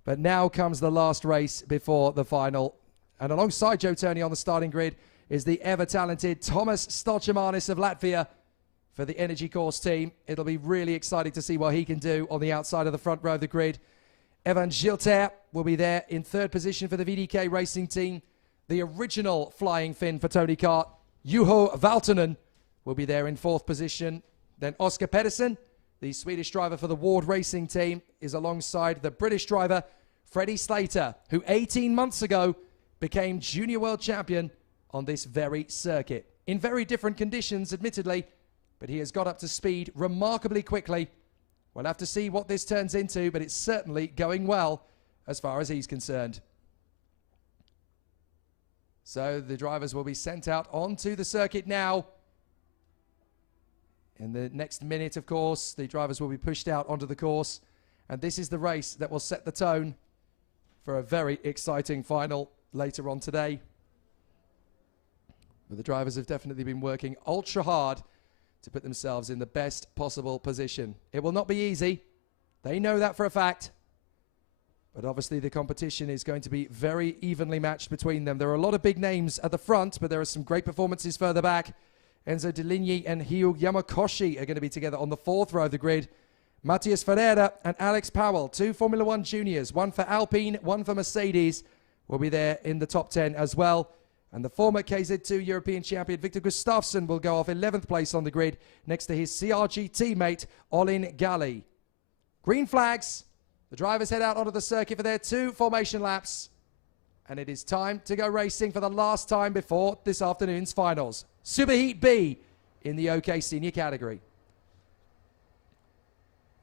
But now comes the last race before the final. And alongside Joe Turney on the starting grid is the ever-talented Thomas Stolchemanis of Latvia for the Energy Course team. It'll be really exciting to see what he can do on the outside of the front row of the grid. Evan Gilter will be there in third position for the VDK Racing team. The original flying Finn for Tony Kart, Juho Valtonen, will be there in fourth position. Then Oscar Pedersen, the Swedish driver for the Ward Racing team, is alongside the British driver Freddie Slater, who 18 months ago became Junior World Champion on this very circuit. In very different conditions, admittedly, but he has got up to speed remarkably quickly. We'll have to see what this turns into, but it's certainly going well as far as he's concerned. So the drivers will be sent out onto the circuit now. In the next minute, of course, the drivers will be pushed out onto the course. And this is the race that will set the tone for a very exciting final later on today. But the drivers have definitely been working ultra hard to put themselves in the best possible position. It will not be easy. They know that for a fact. But obviously the competition is going to be very evenly matched between them. There are a lot of big names at the front, but there are some great performances further back. Enzo Deligny and Hyu Yamakoshi are going to be together on the 4th row of the grid. Matias Ferreira and Alex Powell, 2 Formula 1 juniors, one for Alpine, one for Mercedes, will be there in the top 10 as well. And the former KZ2 European champion Victor Gustafsson will go off 11th place on the grid next to his CRG teammate Olin Gali. Green flags. The drivers head out onto the circuit for their 2 formation laps. And it is time to go racing for the last time before this afternoon's finals. Superheat B in the OK Senior category.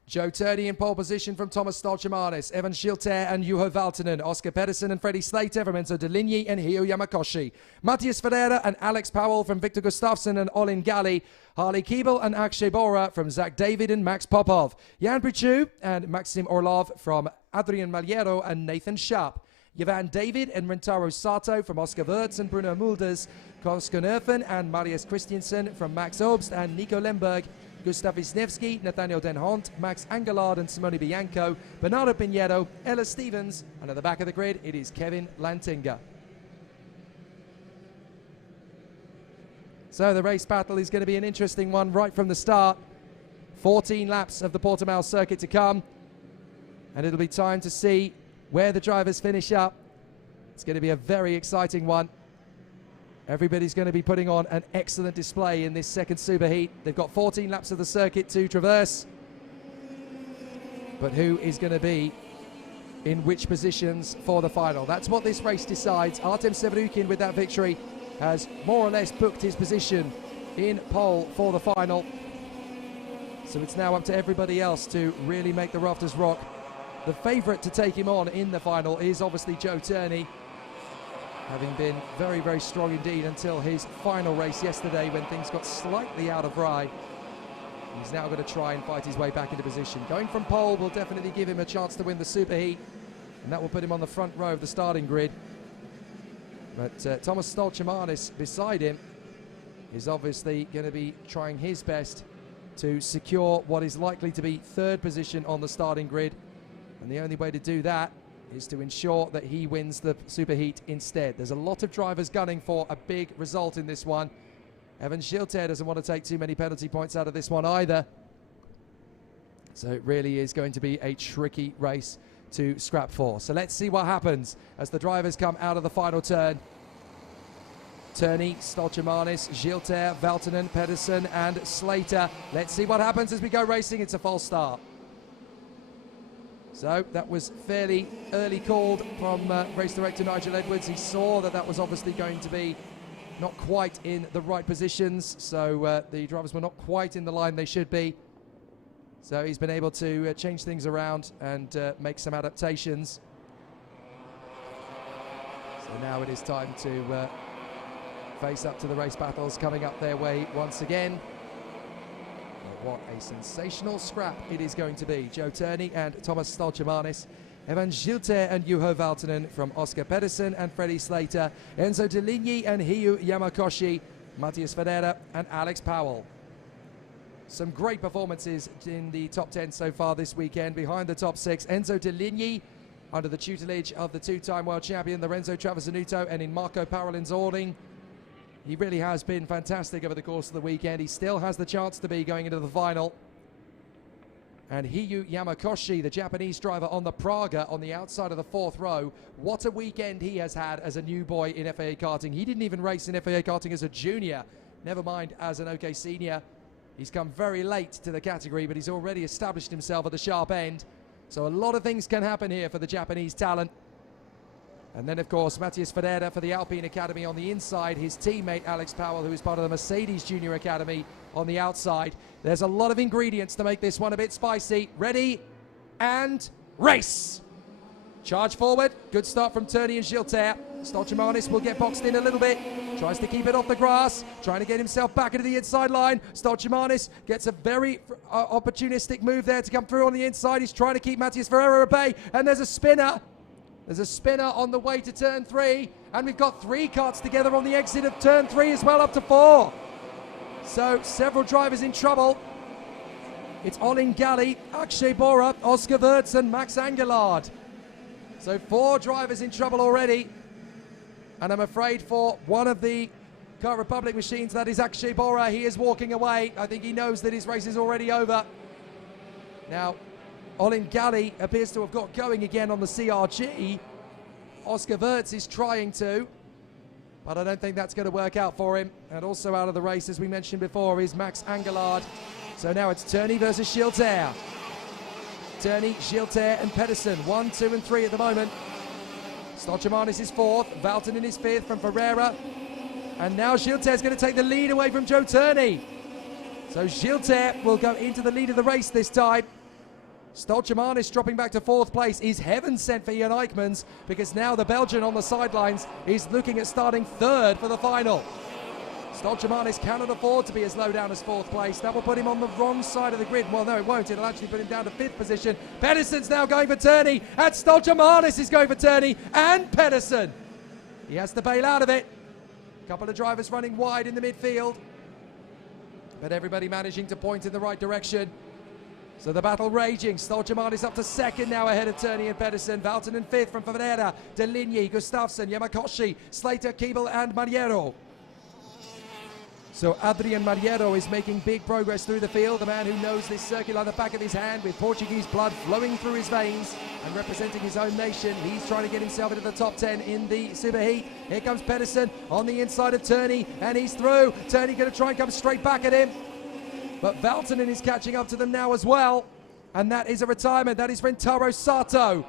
Joe Turney in pole position from Thomas Stolchemanis, Evan Schilter and Juho Valtonen, Oscar Pedersen and Freddie Slater from Enzo Deligny and Hyu Yamakoshi, Matias Ferreira and Alex Powell from Victor Gustafsson and Olin Gali, Harley Keeble and Akshay Bora from Zach David and Max Popov, Jan Prichu and Maxim Orlov from Adrian Maliero and Nathan Schaap, Yvan David and Rentaro Sato from Oscar Wirtz and Bruno Mulders, Kosko Nerfen and Marius Christiansen from Max Obst and Nico Lemberg, Gustav Wisniewski, Nathaniel Den Hont, Max Angelard and Simone Bianco, Bernardo Pinheiro, Ella Stevens, and at the back of the grid it is Kevin Lantinga. So the race battle is going to be an interesting one right from the start. 14 laps of the Portimao circuit to come, and it'll be time to see where the drivers finish up. It's going to be a very exciting one. Everybody's going to be putting on an excellent display in this second superheat. They've got 14 laps of the circuit to traverse. But who is going to be in which positions for the final? That's what this race decides. Artem Severukin with that victory has more or less booked his position in pole for the final. So it's now up to everybody else to really make the rafters rock. The favourite to take him on in the final is obviously Joe Turney, having been very, very strong indeed until his final race yesterday when things got slightly out of rye. He's now going to try and fight his way back into position. Going from pole will definitely give him a chance to win the superheat, and that will put him on the front row of the starting grid. But Thomas Stolchemanis beside him is obviously going to be trying his best to secure what is likely to be 3rd position on the starting grid. And the only way to do that is to ensure that he wins the superheat instead. There's a lot of drivers gunning for a big result in this one. Evan Schilter doesn't want to take too many penalty points out of this one either. So it really is going to be a tricky race to scrap for. So let's see what happens as the drivers come out of the final turn. Turney, Stolchemanis, Schilter, Valtonen, Pedersen and Slater. Let's see what happens as we go racing. It's a false start. So that was fairly early called from race director Nigel Edwards. He saw that that was obviously going to be not quite in the right positions. So the drivers were not quite in the line they should be. So he's been able to change things around and make some adaptations. So now it is time to face up to the race battles coming up their way once again. What a sensational scrap it is going to be. Joe Turney and Thomas Stolchemanis, Evan Schilter and Juho Valtonen from Oscar Pedersen and Freddie Slater, Enzo Deligny and Hyu Yamakoshi, Matias Ferreira and Alex Powell. Some great performances in the top 10 so far this weekend. Behind the top 6, Enzo Deligny under the tutelage of the 2-time world champion Lorenzo Travasanuto and in Marco Paralinzorning. He really has been fantastic over the course of the weekend. He still has the chance to be going into the final. And Hyu Yamakoshi, the Japanese driver on the Praga on the outside of the 4th row. What a weekend he has had as a new boy in FIA Karting. He didn't even race in FIA Karting as a junior, never mind as an OK senior. He's come very late to the category, but he's already established himself at the sharp end. So a lot of things can happen here for the Japanese talent. And then, of course, Matias Ferreira for the Alpine Academy on the inside. His teammate, Alex Powell, who is part of the Mercedes Junior Academy on the outside. There's a lot of ingredients to make this one a bit spicy. Ready and race. Charge forward. Good start from Turney and Schilter. Stolchemanis will get boxed in a little bit. Tries to keep it off the grass. Trying to get himself back into the inside line. Stolchemanis gets a very opportunistic move there to come through on the inside. He's trying to keep Matias Ferreira at bay. And there's a spinner. There's a spinner on the way to turn 3, and we've got 3 karts together on the exit of turn 3 as well, up to 4. So several drivers in trouble. It's Olin Gali, Akshay Bora, Oscar Wirtz and Max Angelard. So 4 drivers in trouble already. And I'm afraid for one of the Kart Republic machines, that is Akshay Bora, he is walking away. I think he knows that his race is already over. Now, Olin Gali appears to have got going again on the CRG. Oscar Wirtz is trying to, but I don't think that's going to work out for him. And also out of the race, as we mentioned before, is Max Angelard. So now it's Turney versus Gilter. Turney, Gilter and Pedersen, 1, 2 and 3 at the moment. Stochamanis is 4th, Valtonen is 5th from Ferreira. And now Gilter is going to take the lead away from Joe Turney. So Gilter will go into the lead of the race this time. Stochamanis dropping back to 4th place is heaven sent for Ian Eichmans, because now the Belgian on the sidelines is looking at starting 3rd for the final. Stochamanis cannot afford to be as low down as 4th place. That will put him on the wrong side of the grid. Well, no, it won't. It'll actually put him down to 5th position. Pedersen's now going for Turney, and Stochamanis is going for Turney and Pedersen. He has to bail out of it. A couple of drivers running wide in the midfield, but everybody managing to point in the right direction. So the battle raging. Stochamanis up to 2nd now ahead of Turney and Pedersen. Valtonen 5th from Ferreira, Deligny, Gustafsson, Yamakoshi, Slater, Keeble and Mariero. So Adrian Mariero is making big progress through the field. The man who knows this circuit like the back of his hand, with Portuguese blood flowing through his veins and representing his own nation. He's trying to get himself into the top 10 in the superheat. Here comes Pedersen on the inside of Turney, and he's through. Turney going to try and come straight back at him. But Valtonen is catching up to them now as well. And that is a retirement. That is Rentaro Sato.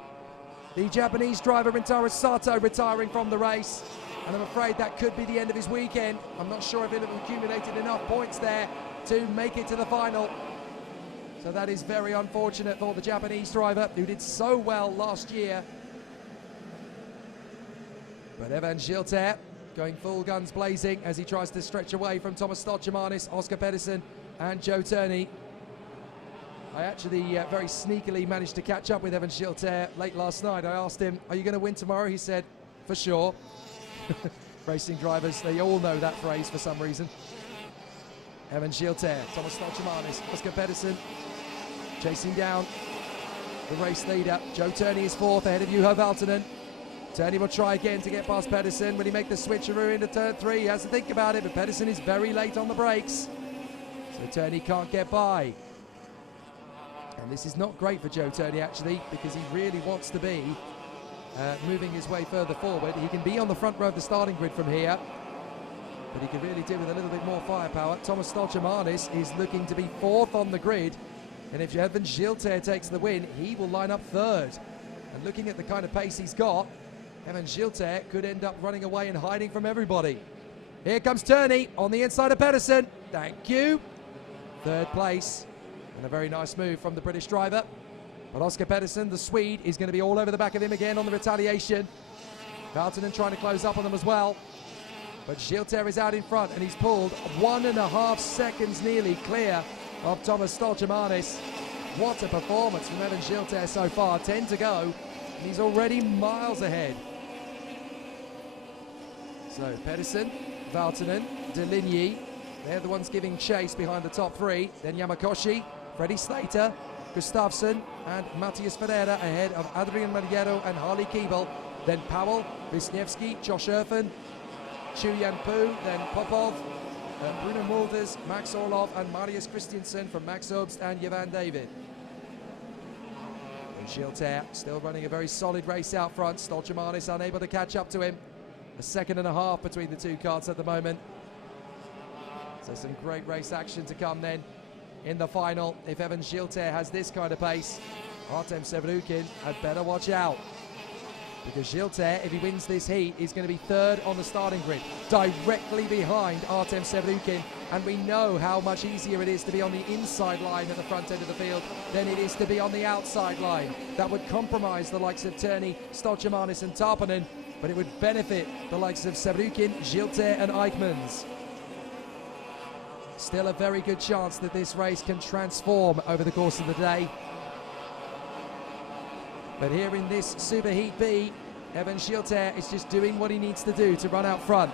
The Japanese driver Rentaro Sato retiring from the race. And I'm afraid that could be the end of his weekend. I'm not sure if he'll have accumulated enough points there to make it to the final. So that is very unfortunate for the Japanese driver, who did so well last year. But Evan Gilter going full guns blazing as he tries to stretch away from Thomas Stochamanis, Oscar Pedersen and Joe Turney. I actually very sneakily managed to catch up with Evan Gilter late last night. I asked him, are you going to win tomorrow? He said, for sure. Racing drivers, they all know that phrase for some reason. Evan Gilter, Thomas Stochamanis, Oscar Pedersen chasing down the race leader. Joe Turney is 4th ahead of Juho Valtonen. Turney will try again to get past Pedersen. Will he make the switcheroo into turn 3? He has to think about it, but Pedersen is very late on the brakes. So Turney can't get by. And this is not great for Joe Turney, actually, because he really wants to be moving his way further forward. He can be on the front row of the starting grid from here, but he could really do with a little bit more firepower. Thomas Stochamanis is looking to be 4th on the grid, and if Evan Gilter takes the win, he will line up 3rd. And looking at the kind of pace he's got, Evan Gilter could end up running away and hiding from everybody. Here comes Turney on the inside of Pedersen. Thank you. 3rd place, and a very nice move from the British driver. But Oscar Pedersen, the Swede, is going to be all over the back of him again on the retaliation. Valtonen trying to close up on them as well. But Gilter is out in front, and he's pulled 1.5 seconds nearly clear of Thomas Stochamanis. What a performance from Evan Gilter so far. 10 to go, and he's already miles ahead. So Pedersen, Valtonen, Deligny, they're the ones giving chase behind the top 3. Then Yamakoshi, Freddie Slater, Gustafsson and Matthias Ferreira ahead of Adrian Mariero and Harley Keeble. Then Powell, Wisniewski, Josh Erfen, Chu Yan Pu, then Popov, Bruno Multers, Max Orlov and Marius Christiansen from Max Obst and Jovan David. And Gilter still running a very solid race out front. Stochamanis unable to catch up to him. 1.5 seconds between the two karts at the moment. So some great race action to come then in the final. If Evan Gilter has this kind of pace, Artem Sevrukin had better watch out, because Gilter, if he wins this heat, is going to be 3rd on the starting grid, directly behind Artem Sevrukin. And we know how much easier it is to be on the inside line at the front end of the field than it is to be on the outside line. That would compromise the likes of Turney, Stochamanis and Tarpanen, but it would benefit the likes of Sevrukin, Gilter and Eichmans. Still a very good chance that this race can transform over the course of the day. But here in this Superheat B, Evan Gilter is just doing what he needs to do to run out front.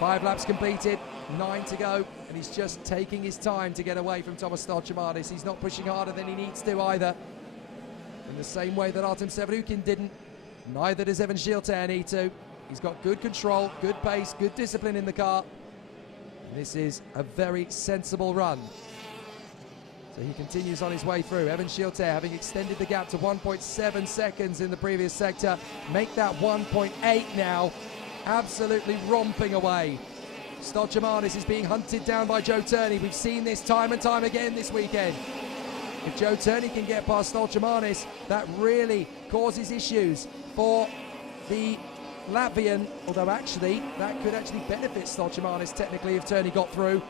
5 laps completed, 9 to go, and he's just taking his time to get away from Thomas Stochamanis. He's not pushing harder than he needs to either. In the same way that Artem Sevrukin didn't. Neither does Evan Gilter need to. He's got good control, good pace, good discipline in the car. This is a very sensible run. So he continues on his way through. Evan Gilter, having extended the gap to 1.7 seconds in the previous sector, make that 1.8 now. Absolutely romping away. Stolymanis is being hunted down by Joe Turney. We've seen this time and time again this weekend. If Joe Turney can get past Stolymanis, that really causes issues for the Latvian, although actually that could actually benefit Stolymanis technically if Turney got through,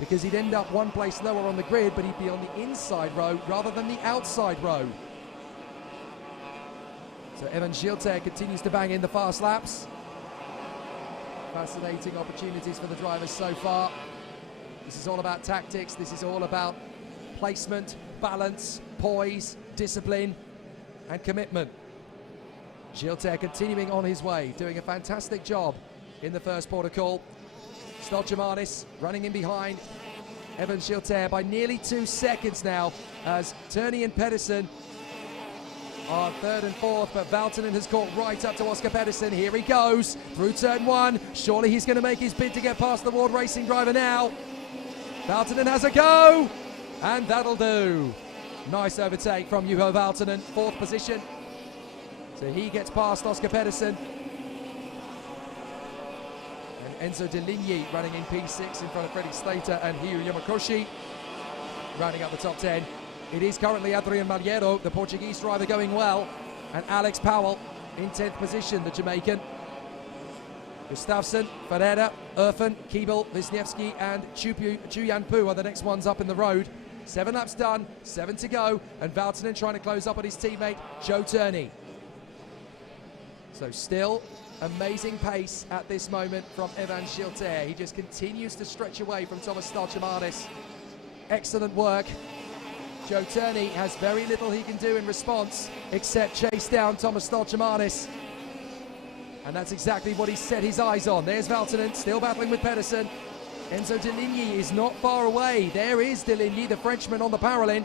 because he'd end up one place lower on the grid, but he'd be on the inside row rather than the outside row. So Evan Gilter continues to bang in the fast laps. Fascinating opportunities for the drivers so far. This is all about tactics. This is all about placement, balance, poise, discipline and commitment. Gilter continuing on his way, doing a fantastic job in the first port of call. Stolymanis running in behind Evan Gilter by nearly 2 seconds now, as Turney and Pedersen are third and fourth, but Valtonen has caught right up to Oscar Pedersen. Here he goes through turn one. Surely he's going to make his bid to get past the Ward Racing driver now. Valtonen has a go, and that'll do. Nice overtake from Juho Valtonen, fourth position. So he gets past Oscar Pedersen. And Enzo Deligny running in P6 in front of Freddie Slater and Hiro Yamakoshi rounding up the top 10. It is currently Adrian Malheiro, the Portuguese driver, going well, and Alex Powell in 10th position, the Jamaican. Gustafsson, Ferreira, Erfen, Keeble, Wisniewski and Chuyan Pu are the next ones up in the road. 7 laps done, 7 to go, and Valtonen trying to close up on his teammate Joe Turney. So still amazing pace at this moment from Evan Gilter. He just continues to stretch away from Thomas Stolymanis. Excellent work. Joe Turney has very little he can do in response except chase down Thomas Stolymanis. And that's exactly what he set his eyes on. There's Valtonen still battling with Pedersen. Enzo Deligny is not far away. There is Deligny, the Frenchman on the parallel.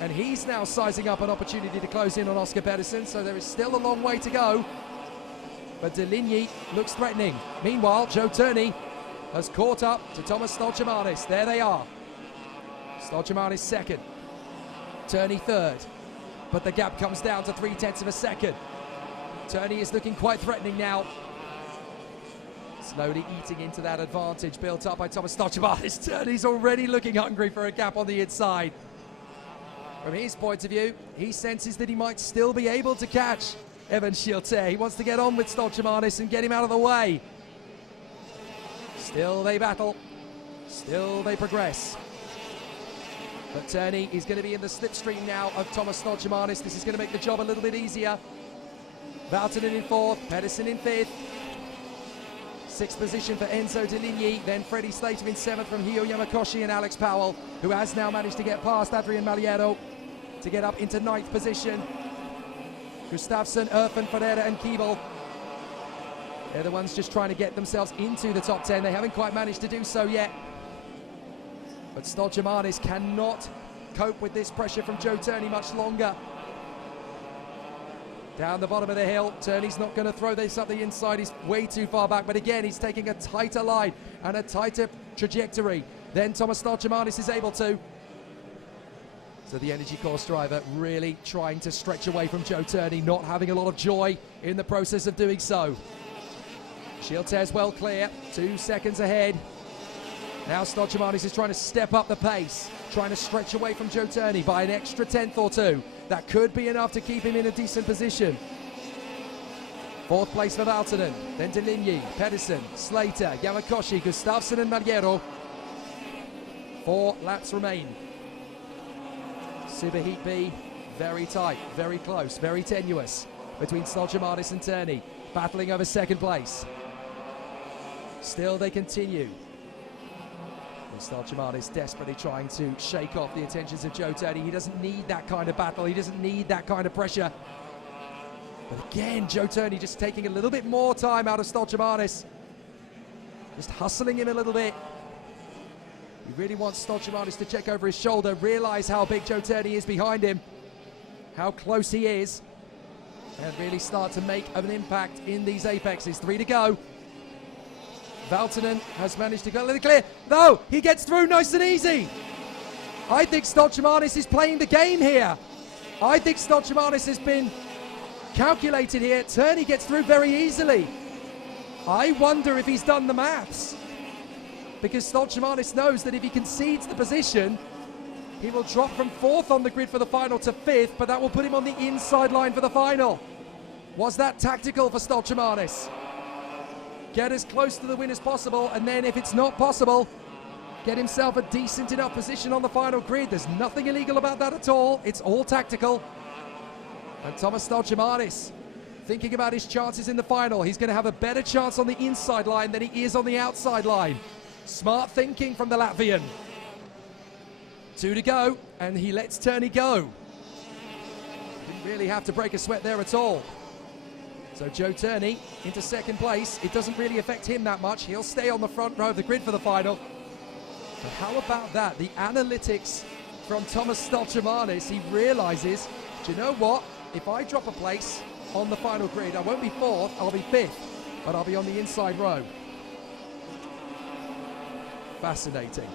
And he's now sizing up an opportunity to close in on Oscar Pedersen. So there is still a long way to go. But Deligny looks threatening. Meanwhile, Joe Turney has caught up to Thomas Stolymanis. There they are. Stolymanis second. Turney third. But the gap comes down to 0.3 of a second. Turney is looking quite threatening now. Slowly eating into that advantage built up by Thomas Stolymanis. Turney's already looking hungry for a gap on the inside. From his point of view, he senses that he might still be able to catch Evan Gilter. He wants to get on with Stolymanis and get him out of the way. Still they battle. Still they progress. But Turney is going to be in the slipstream now of Thomas Stolymanis. This is going to make the job a little bit easier. Valtonen in fourth, Pedersen in fifth. Sixth position for Enzo Deligny, then Freddie Slater in seventh from Hiro Yamakoshi and Alex Powell, who has now managed to get past Adrian Malheiro to get up into ninth position. Gustafsson, Erfen, Ferreira and Keeble. They're the ones just trying to get themselves into the top 10. They haven't quite managed to do so yet. But Stolymanis cannot cope with this pressure from Joe Turney much longer. Down the bottom of the hill, Turney's not going to throw this up the inside. He's way too far back, but again, he's taking a tighter line and a tighter trajectory than Thomas Stolymanis is able to. So the Energy Course driver really trying to stretch away from Joe Turney, not having a lot of joy in the process of doing so. Gilter's well clear, 2 seconds ahead. Now Stolymanis is trying to step up the pace, trying to stretch away from Joe Turney by an extra 10th or 2. That could be enough to keep him in a decent position. Fourth place for Valtonen, then Deligny, Pedersen, Slater, Yamakoshi, Gustafsson and Malheiro. 4 laps remain. Superheat B, very tight, very close, very tenuous between Stolymanis and Turney, battling over second place. Still they continue. Stolymanis desperately trying to shake off the attentions of Joe Turney. He doesn't need that kind of battle. He doesn't need that kind of pressure. But again, Joe Turney just taking a little bit more time out of Stolymanis. Just hustling him a little bit. He really wants Stolymanis to check over his shoulder, realize how big Joe Turney is behind him, how close he is. and really start to make an impact in these apexes. 3 to go. Valtonen has managed to go a little clear. No, he gets through nice and easy. I think Stolchemanis is playing the game here. I think Stolchemanis has been calculated here. Turney gets through very easily. I wonder if he's done the maths, because Stolchemanis knows that if he concedes the position, he will drop from 4th on the grid for the final to 5th, but that will put him on the inside line for the final. Was that tactical for Stolchemanis? Get as close to the win as possible, and then if it's not possible, get himself a decent enough position on the final grid. There's nothing illegal about that at all. It's all tactical. And Thomas Stolchemanis thinking about his chances in the final. He's going to have a better chance on the inside line than he is on the outside line. Smart thinking from the Latvian. 2 to go, and he lets Turney go. Didn't really have to break a sweat there at all. So Joe Turney into 2nd place. It doesn't really affect him that much. He'll stay on the front row of the grid for the final. But how about that? The analytics from Thomas Stolchemanis. He realizes, do you know what? If I drop a place on the final grid, I won't be 4th, I'll be 5th, but I'll be on the inside row. Fascinating.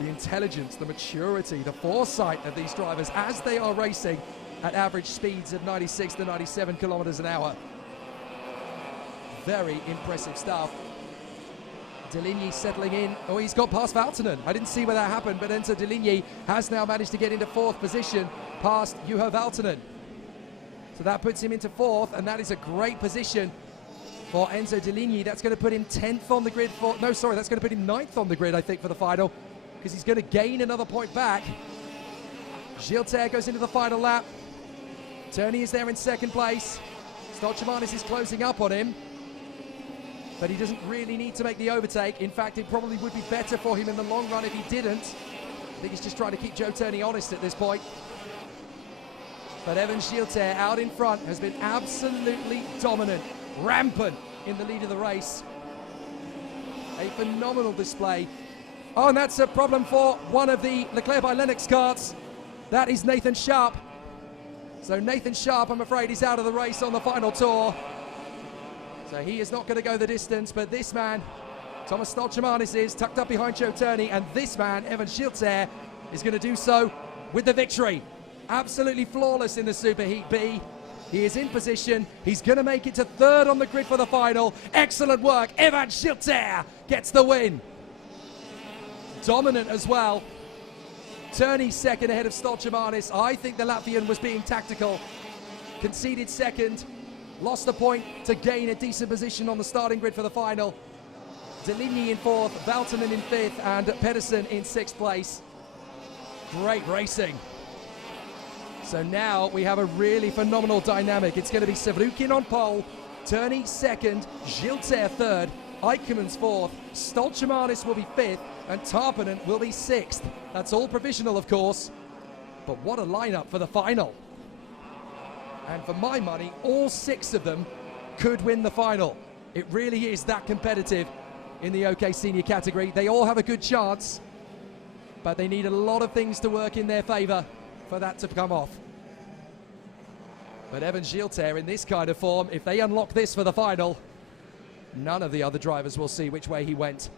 The intelligence, the maturity, the foresight of these drivers as they are racing at average speeds of 96 to 97 kilometers an hour. Very impressive stuff. Deligny settling in. Oh, he's got past Valtonen. I didn't see where that happened, but Enzo Deligny has now managed to get into 4th position past Juho Valtonen. So that puts him into 4th, and that is a great position for Enzo Deligny. That's going to put him 10th on the grid for... No, sorry, that's going to put him 9th on the grid, I think, for the final, because he's going to gain another point back. Gilter goes into the final lap. Turney is there in 2nd place. Stolchemanis is closing up on him, but he doesn't really need to make the overtake. In fact, it probably would be better for him in the long run if he didn't. I think he's just trying to keep Joe Turney honest at this point. But Evan Gilter out in front has been absolutely dominant, rampant in the lead of the race. A phenomenal display. Oh, and that's a problem for one of the Leclerc by Lennox carts. That is Nathan Sharp. So Nathan Sharp, I'm afraid, is out of the race on the final tour. So he is not going to go the distance, but this man, Thomas Stolchemanis, is tucked up behind Joe Turney, and this man, Evan Gilter, is going to do so with the victory. Absolutely flawless in the Superheat B. He is in position. He's going to make it to 3rd on the grid for the final. Excellent work. Evan Gilter gets the win. Dominant as well. Turney 2nd ahead of Stolchemanis. I think the Latvian was being tactical. Conceded 2nd. Lost a point to gain a decent position on the starting grid for the final. Deligny in 4th, Valtonen in 5th, and Pedersen in 6th place. Great racing. So now we have a really phenomenal dynamic. It's going to be Savrukin on pole, Turney 2nd, Gilter 3rd, Eichmann's 4th, Stolchemanis will be 5th, and Tarpanen will be 6th. That's all provisional, of course, but what a lineup for the final. And for my money, all 6 of them could win the final. It really is that competitive in the OK Senior category. They all have a good chance, but they need a lot of things to work in their favour for that to come off. But Evan Gilter in this kind of form, if they unlock this for the final, none of the other drivers will see which way he went.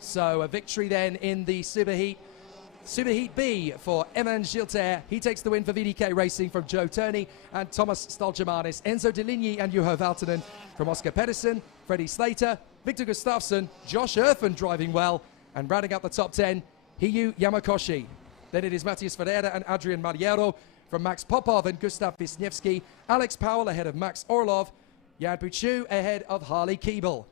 So a victory then in the Superheat B for Evan Gilter. He takes the win for VDK Racing from Joe Turney and Thomas Stolchemanis. Enzo Deligny and Juho Valtonen from Oscar Pedersen, Freddie Slater, Victor Gustafsson, Josh Erfen driving well, and rounding up the top 10, Hiyu Yamakoshi. Then it is Matias Ferreira and Adrian Mariero from Max Popov and Gustav Wisniewski. Alex Powell ahead of Max Orlov. Jan Puchu ahead of Harley Keeble.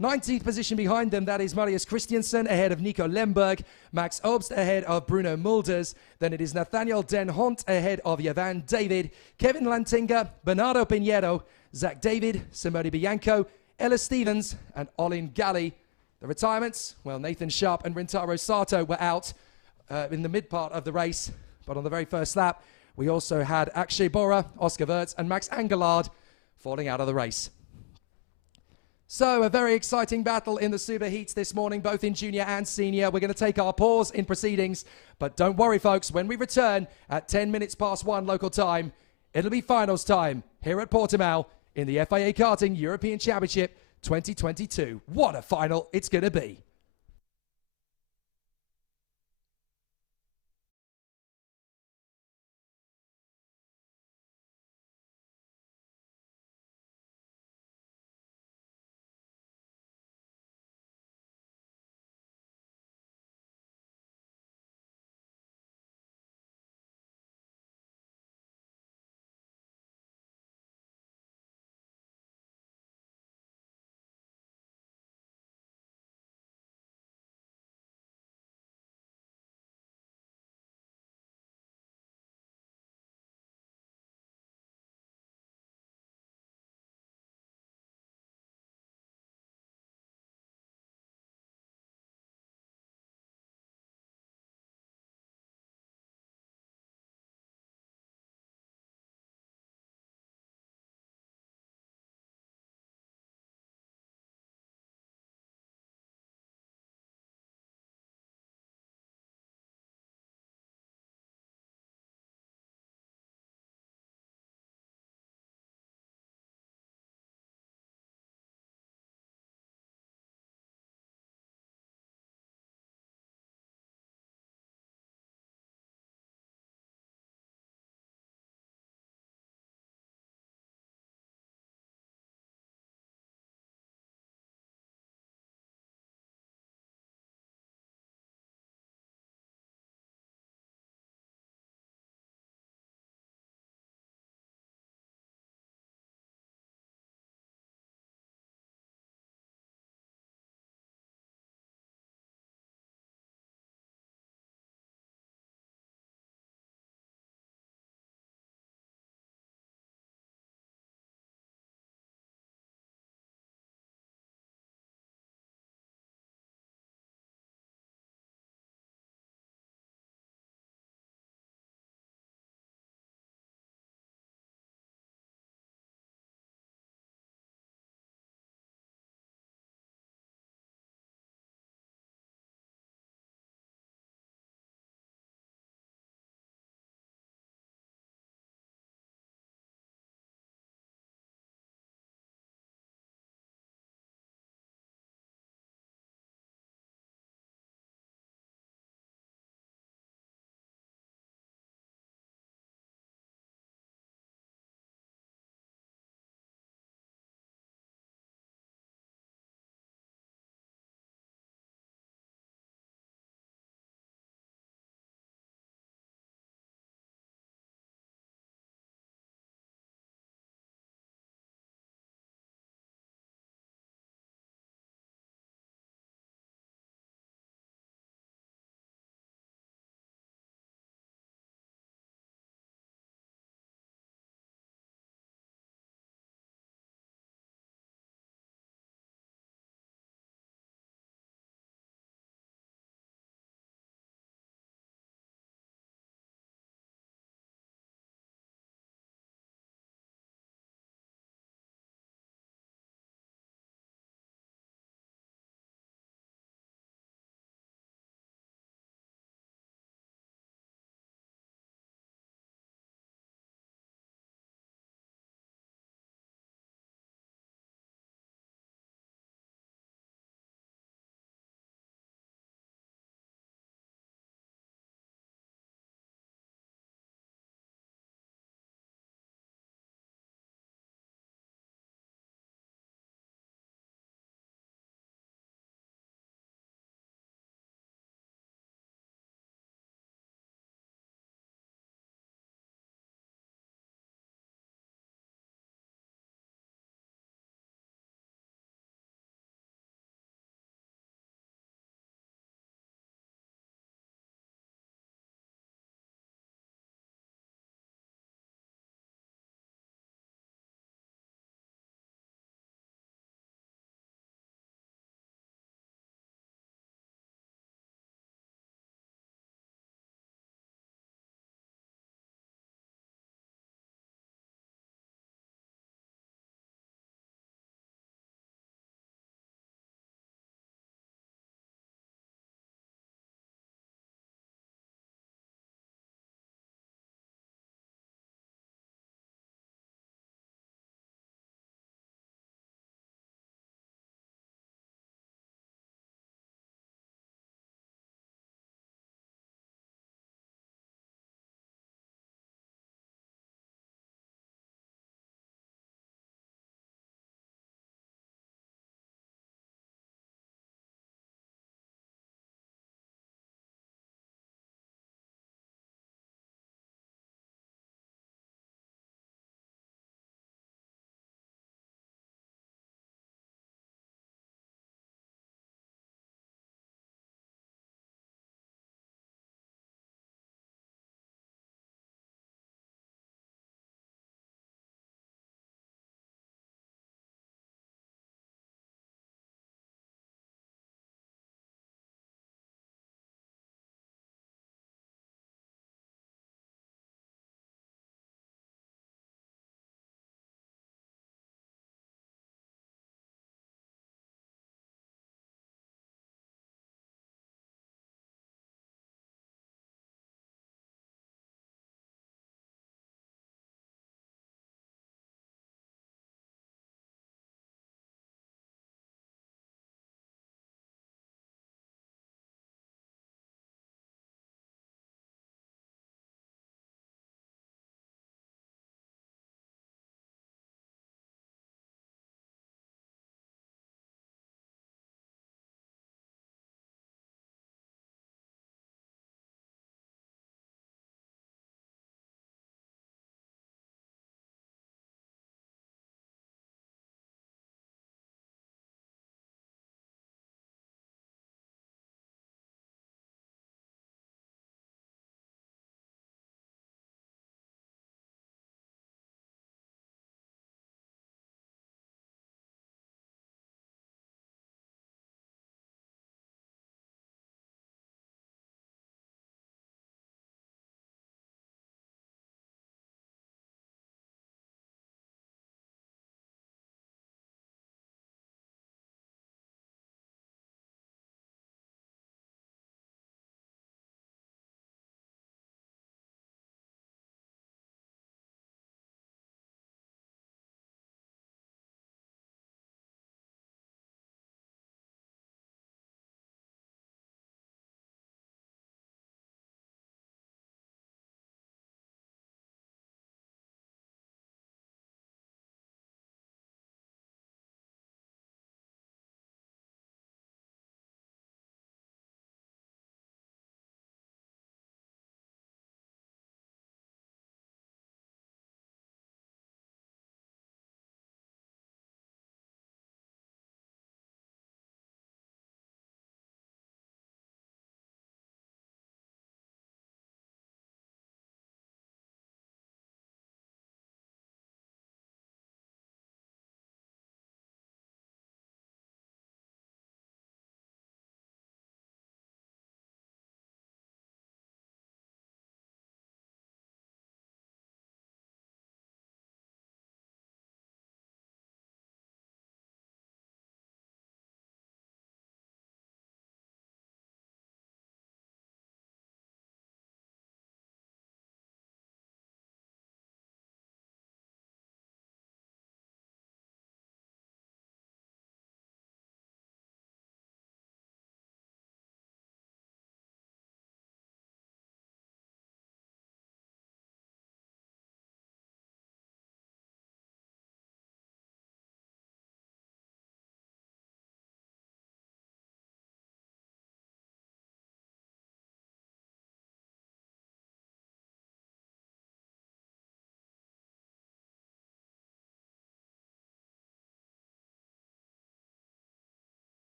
19th position behind them, that is Marius Christiansen ahead of Nico Lemberg. Max Obst ahead of Bruno Mulders. Then it is Nathaniel Den Hont ahead of Yavan David. Kevin Lantinga, Bernardo Pinheiro, Zach David, Simone Bianco, Ella Stevens and Olin Galli. The retirements, well, Nathan Sharp and Rintaro Sato were out in the mid part of the race, but on the very first lap, we also had Akshay Bora, Oscar Wirtz and Max Angelard falling out of the race. So a very exciting battle in the Super Heats this morning, both in junior and senior. We're going to take our pause in proceedings, but don't worry folks, when we return at 10 minutes past 1 local time, It'll be finals time here at Portimao in the FIA Karting European Championship 2022. What a final it's going to be.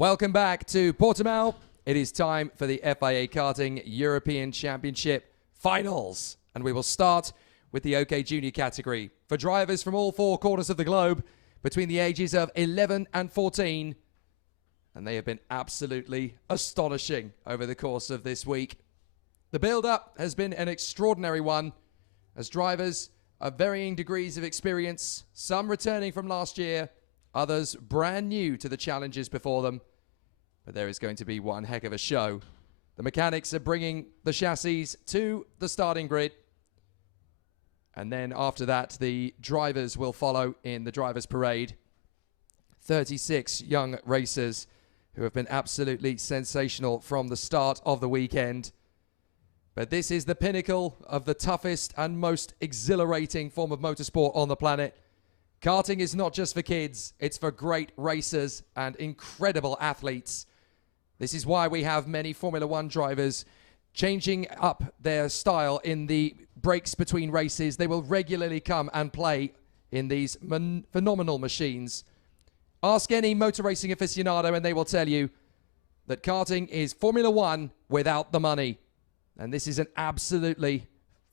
Welcome back to Portimao. It is time for the FIA Karting European Championship finals. And we will start with the OK Junior category for drivers from all four corners of the globe between the ages of 11 and 14. And they have been absolutely astonishing over the course of this week. The build-up has been an extraordinary one as drivers of varying degrees of experience, some returning from last year, others brand new to the challenges before them. But there is going to be one heck of a show. The mechanics are bringing the chassis to the starting grid. And then after that, the drivers will follow in the drivers' parade. 36 young racers who have been absolutely sensational from the start of the weekend. But this is the pinnacle of the toughest and most exhilarating form of motorsport on the planet. Karting is not just for kids, it's for great racers and incredible athletes. This is why we have many Formula One drivers changing up their style in the breaks between races. They will regularly come and play in these phenomenal machines. Ask any motor racing aficionado and they will tell you that karting is Formula One without the money. And this is an absolutely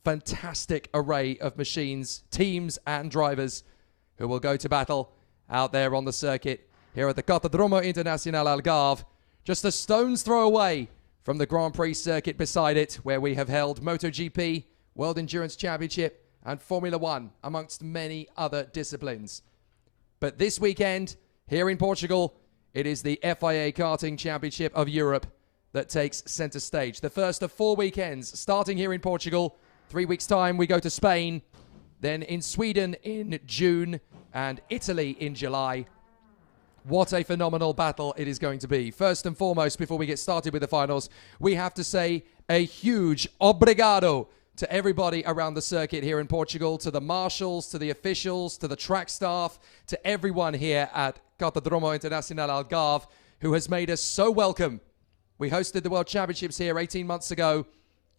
fantastic array of machines, teams and drivers who will go to battle out there on the circuit here at the Portimao Internacional Algarve, just a stone's throw away from the Grand Prix circuit beside it, where we have held MotoGP, World Endurance Championship and Formula One, amongst many other disciplines. But this weekend, here in Portugal, it is the FIA Karting Championship of Europe that takes center stage. The first of 4 weekends, starting here in Portugal. 3 weeks' time, we go to Spain, then in Sweden in June, and Italy in July. What a phenomenal battle it is going to be. First and foremost, before we get started with the finals, we have to say a huge obrigado to everybody around the circuit here in Portugal, to the marshals, to the officials, to the track staff, to everyone here at Portimao Internacional Algarve who has made us so welcome. We hosted the World Championships here 18 months ago.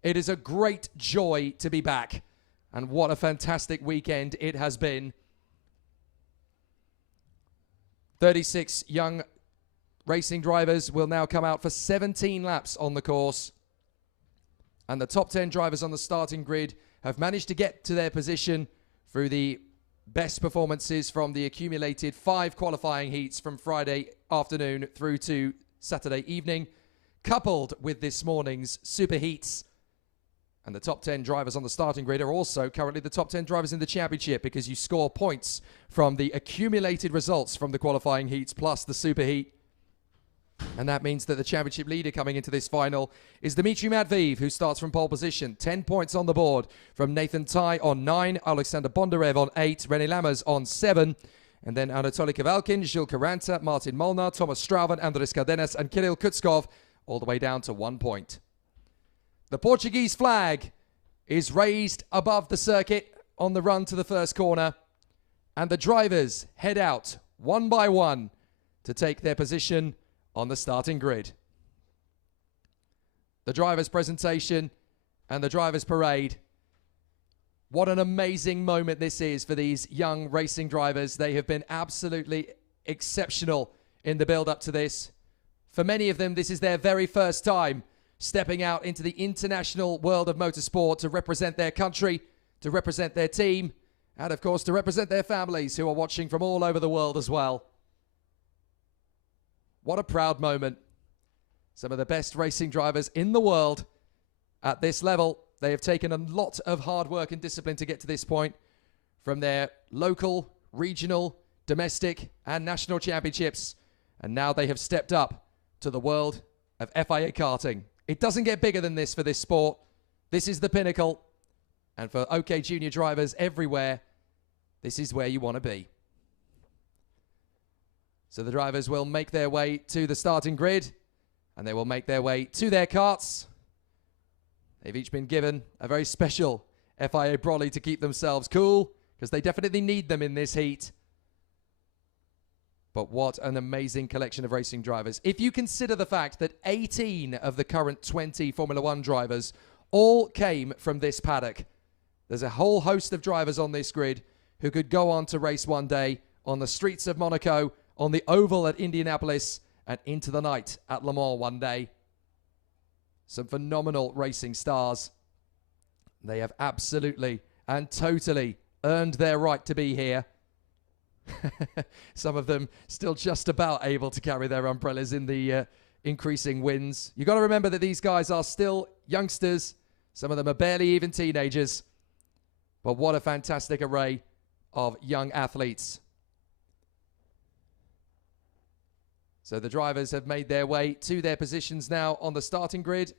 It is a great joy to be back. And what a fantastic weekend it has been. 36 young racing drivers will now come out for 17 laps on the course. And the top 10 drivers on the starting grid have managed to get to their position through the best performances from the accumulated 5 qualifying heats from Friday afternoon through to Saturday evening, coupled with this morning's super heats. And the top 10 drivers on the starting grid are also currently the top 10 drivers in the championship, because you score points from the accumulated results from the qualifying heats plus the super heat. And that means that the championship leader coming into this final is Dimitri Matveev, who starts from pole position. 10 points on the board from Nathan Tai on 9, Alexander Bondarev on 8, René Lammers on 7, and then Anatoly Kavalkin, Gilles Caranta, Martin Molnar, Thomas Strauven, Andres Cardenas and Kirill Kutskov all the way down to 1 point. The Portuguese flag is raised above the circuit on the run to the first corner, and the drivers head out one by one to take their position on the starting grid. The drivers' presentation and the drivers' parade. What an amazing moment this is for these young racing drivers. They have been absolutely exceptional in the build-up to this. For many of them, this is their very first time stepping out into the international world of motorsport to represent their country, to represent their team, and of course to represent their families who are watching from all over the world as well. What a proud moment. Some of the best racing drivers in the world at this level. They have taken a lot of hard work and discipline to get to this point, from their local, regional, domestic and national championships, and now they have stepped up to the world of FIA karting. It doesn't get bigger than this for this sport. This is the pinnacle. And for OK Junior drivers everywhere, this is where you want to be. So the drivers will make their way to the starting grid, and they will make their way to their karts. They've each been given a very special FIA brolly to keep themselves cool, because they definitely need them in this heat. But what an amazing collection of racing drivers. If you consider the fact that 18 of the current 20 Formula One drivers all came from this paddock. There's a whole host of drivers on this grid who could go on to race one day on the streets of Monaco, on the oval at Indianapolis, and into the night at Le Mans one day. Some phenomenal racing stars. They have absolutely and totally earned their right to be here. Some of them still just about able to carry their umbrellas in the increasing winds. You've got to remember that these guys are still youngsters. Some of them are barely even teenagers. But what a fantastic array of young athletes. So the drivers have made their way to their positions now on the starting grid.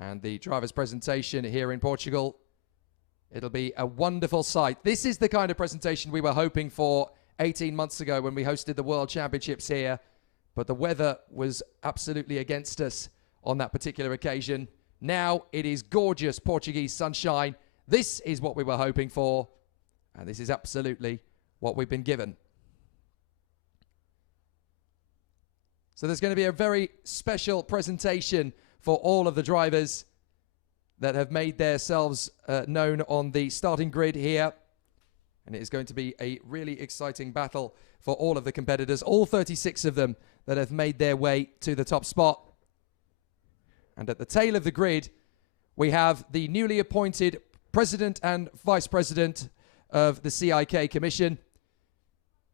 And the driver's presentation here in Portugal, it'll be a wonderful sight. This is the kind of presentation we were hoping for 18 months ago when we hosted the World Championships here. But the weather was absolutely against us on that particular occasion. Now it is gorgeous Portuguese sunshine. This is what we were hoping for. And this is absolutely what we've been given. So there's going to be a very special presentation for all of the drivers that have made themselves known on the starting grid here. And it is going to be a really exciting battle for all of the competitors, all 36 of them that have made their way to the top spot. And at the tail of the grid, we have the newly appointed President and Vice President of the CIK Commission.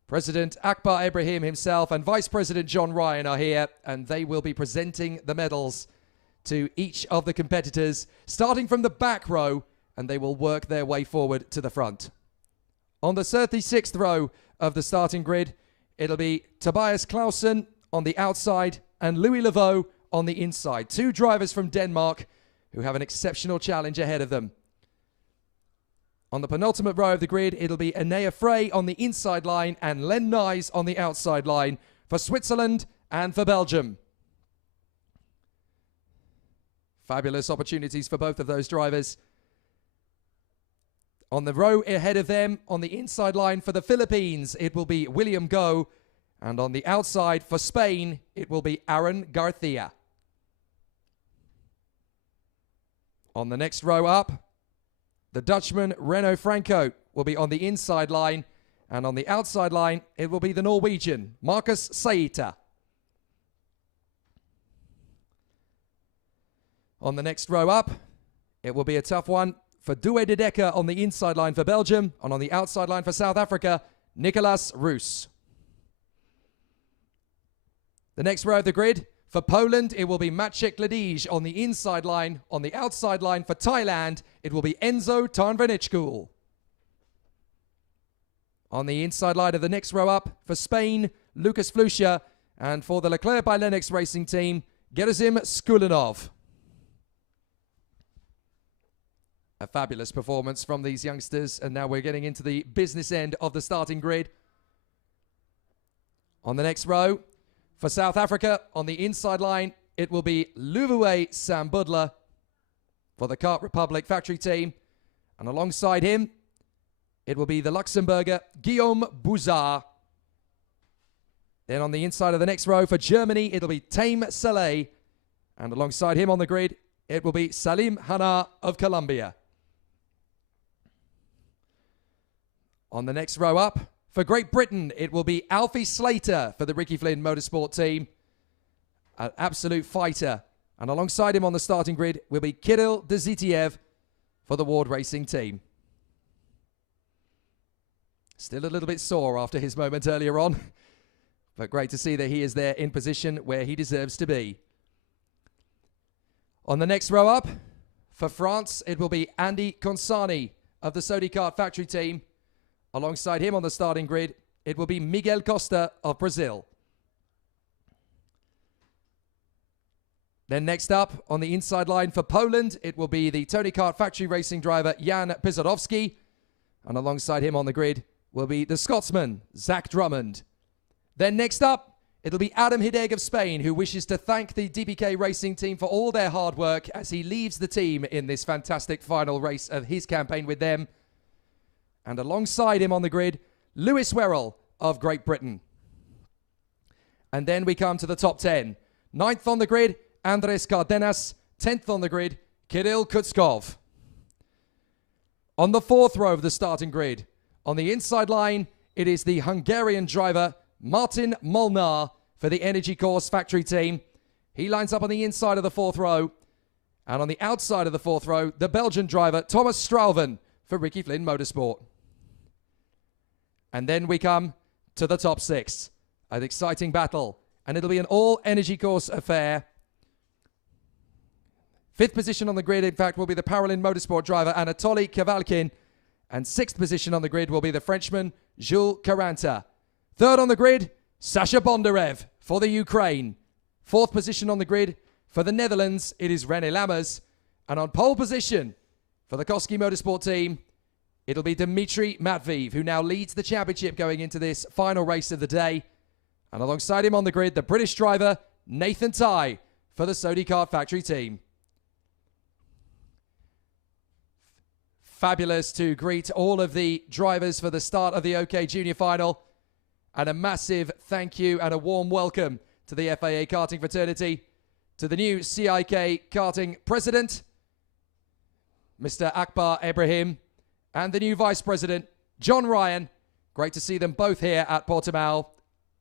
President Akbar Ibrahim himself and Vice President John Ryan are here, and they will be presenting the medals to each of the competitors, starting from the back row, and they will work their way forward to the front. On the 36th row of the starting grid, it'll be Tobias Clausen on the outside and Louis Leveau on the inside. Two drivers from Denmark who have an exceptional challenge ahead of them. On the penultimate row of the grid, it'll be Enea Frey on the inside line and Len Nyes on the outside line for Switzerland and for Belgium. Fabulous opportunities for both of those drivers. On the row ahead of them, on the inside line for the Philippines, it will be William Go. And on the outside for Spain, it will be Aaron Garcia. On the next row up, the Dutchman Renaud Franco will be on the inside line. And on the outside line, it will be the Norwegian Marcus Saita. On the next row up, it will be a tough one for Douwe de Decker on the inside line for Belgium. And on the outside line for South Africa, Nicolas Roos. The next row of the grid, for Poland, it will be Maciek Ledij on the inside line. On the outside line for Thailand, it will be Enzo Tarnvenichkul. On the inside line of the next row up, for Spain, Lucas Flusha. And for the Leclerc by Lennox Racing Team, Gerasim Skulinov. A fabulous performance from these youngsters. And now we're getting into the business end of the starting grid. On the next row, for South Africa, on the inside line, it will be Luvuwe Sambudla for the Kart Republic factory team. And alongside him, it will be the Luxembourger Guillaume Bouzard. Then on the inside of the next row for Germany, it'll be Taim Saleh. And alongside him on the grid, it will be Salim Hanna of Colombia. On the next row up, for Great Britain, it will be Alfie Slater for the Ricky Flynn Motorsport team. An absolute fighter. And alongside him on the starting grid will be Kirill Dzitiev for the Ward Racing team. Still a little bit sore after his moment earlier on. But great to see that he is there in position where he deserves to be. On the next row up, for France, it will be Andy Consani of the Sodi Kart factory team. Alongside him on the starting grid, it will be Miguel Costa of Brazil. Then next up, on the inside line for Poland, it will be the Tony Kart factory racing driver Jan Pizodowski. And alongside him on the grid will be the Scotsman, Zach Drummond. Then next up, it'll be Adam Hideg of Spain, who wishes to thank the DPK racing team for all their hard work as he leaves the team in this fantastic final race of his campaign with them. And alongside him on the grid, Lewis Werrell of Great Britain. And then we come to the top 10. 9th on the grid, Andres Cardenas. 10th on the grid, Kirill Kutskov. On the 4th row of the starting grid, on the inside line, it is the Hungarian driver Martin Molnar for the Energy Course Factory team. He lines up on the inside of the fourth row. And on the outside of the fourth row, the Belgian driver, Thomas Strauven for Ricky Flynn Motorsport. And then we come to the top six. An exciting battle. And it'll be an all-Energy Course affair. Fifth position on the grid, in fact, will be the Paralin Motorsport driver, Anatoly Kavalkin. And sixth position on the grid will be the Frenchman, Jules Caranta. Third on the grid, Sasha Bondarev for the Ukraine. Fourth position on the grid, for the Netherlands, it is René Lammers. And on pole position for the Koski Motorsport team, it'll be Dmitry Matveev, who now leads the championship going into this final race of the day. And alongside him on the grid, the British driver, Nathan Tye, for the Sony Kart Factory team. Fabulous to greet all of the drivers for the start of the OK Junior Final. And a massive thank you and a warm welcome to the FIA Karting fraternity, to the new CIK Karting President, Mr. Akbar Ibrahim, and the new Vice President, John Ryan. Great to see them both here at Portimao.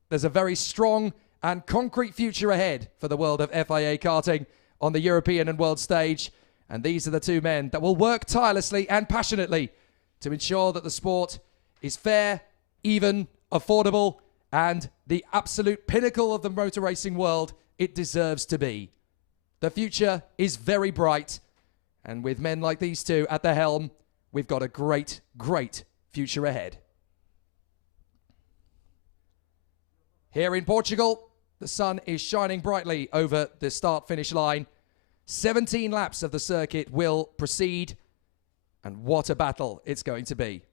There's a very strong and concrete future ahead for the world of FIA karting on the European and world stage. And these are the two men that will work tirelessly and passionately to ensure that the sport is fair, even, affordable, and the absolute pinnacle of the motor racing world it deserves to be. The future is very bright, and with men like these two at the helm, we've got a great, great future ahead. Here in Portugal, the sun is shining brightly over the start-finish line. 17 laps of the circuit will proceed, and what a battle it's going to be.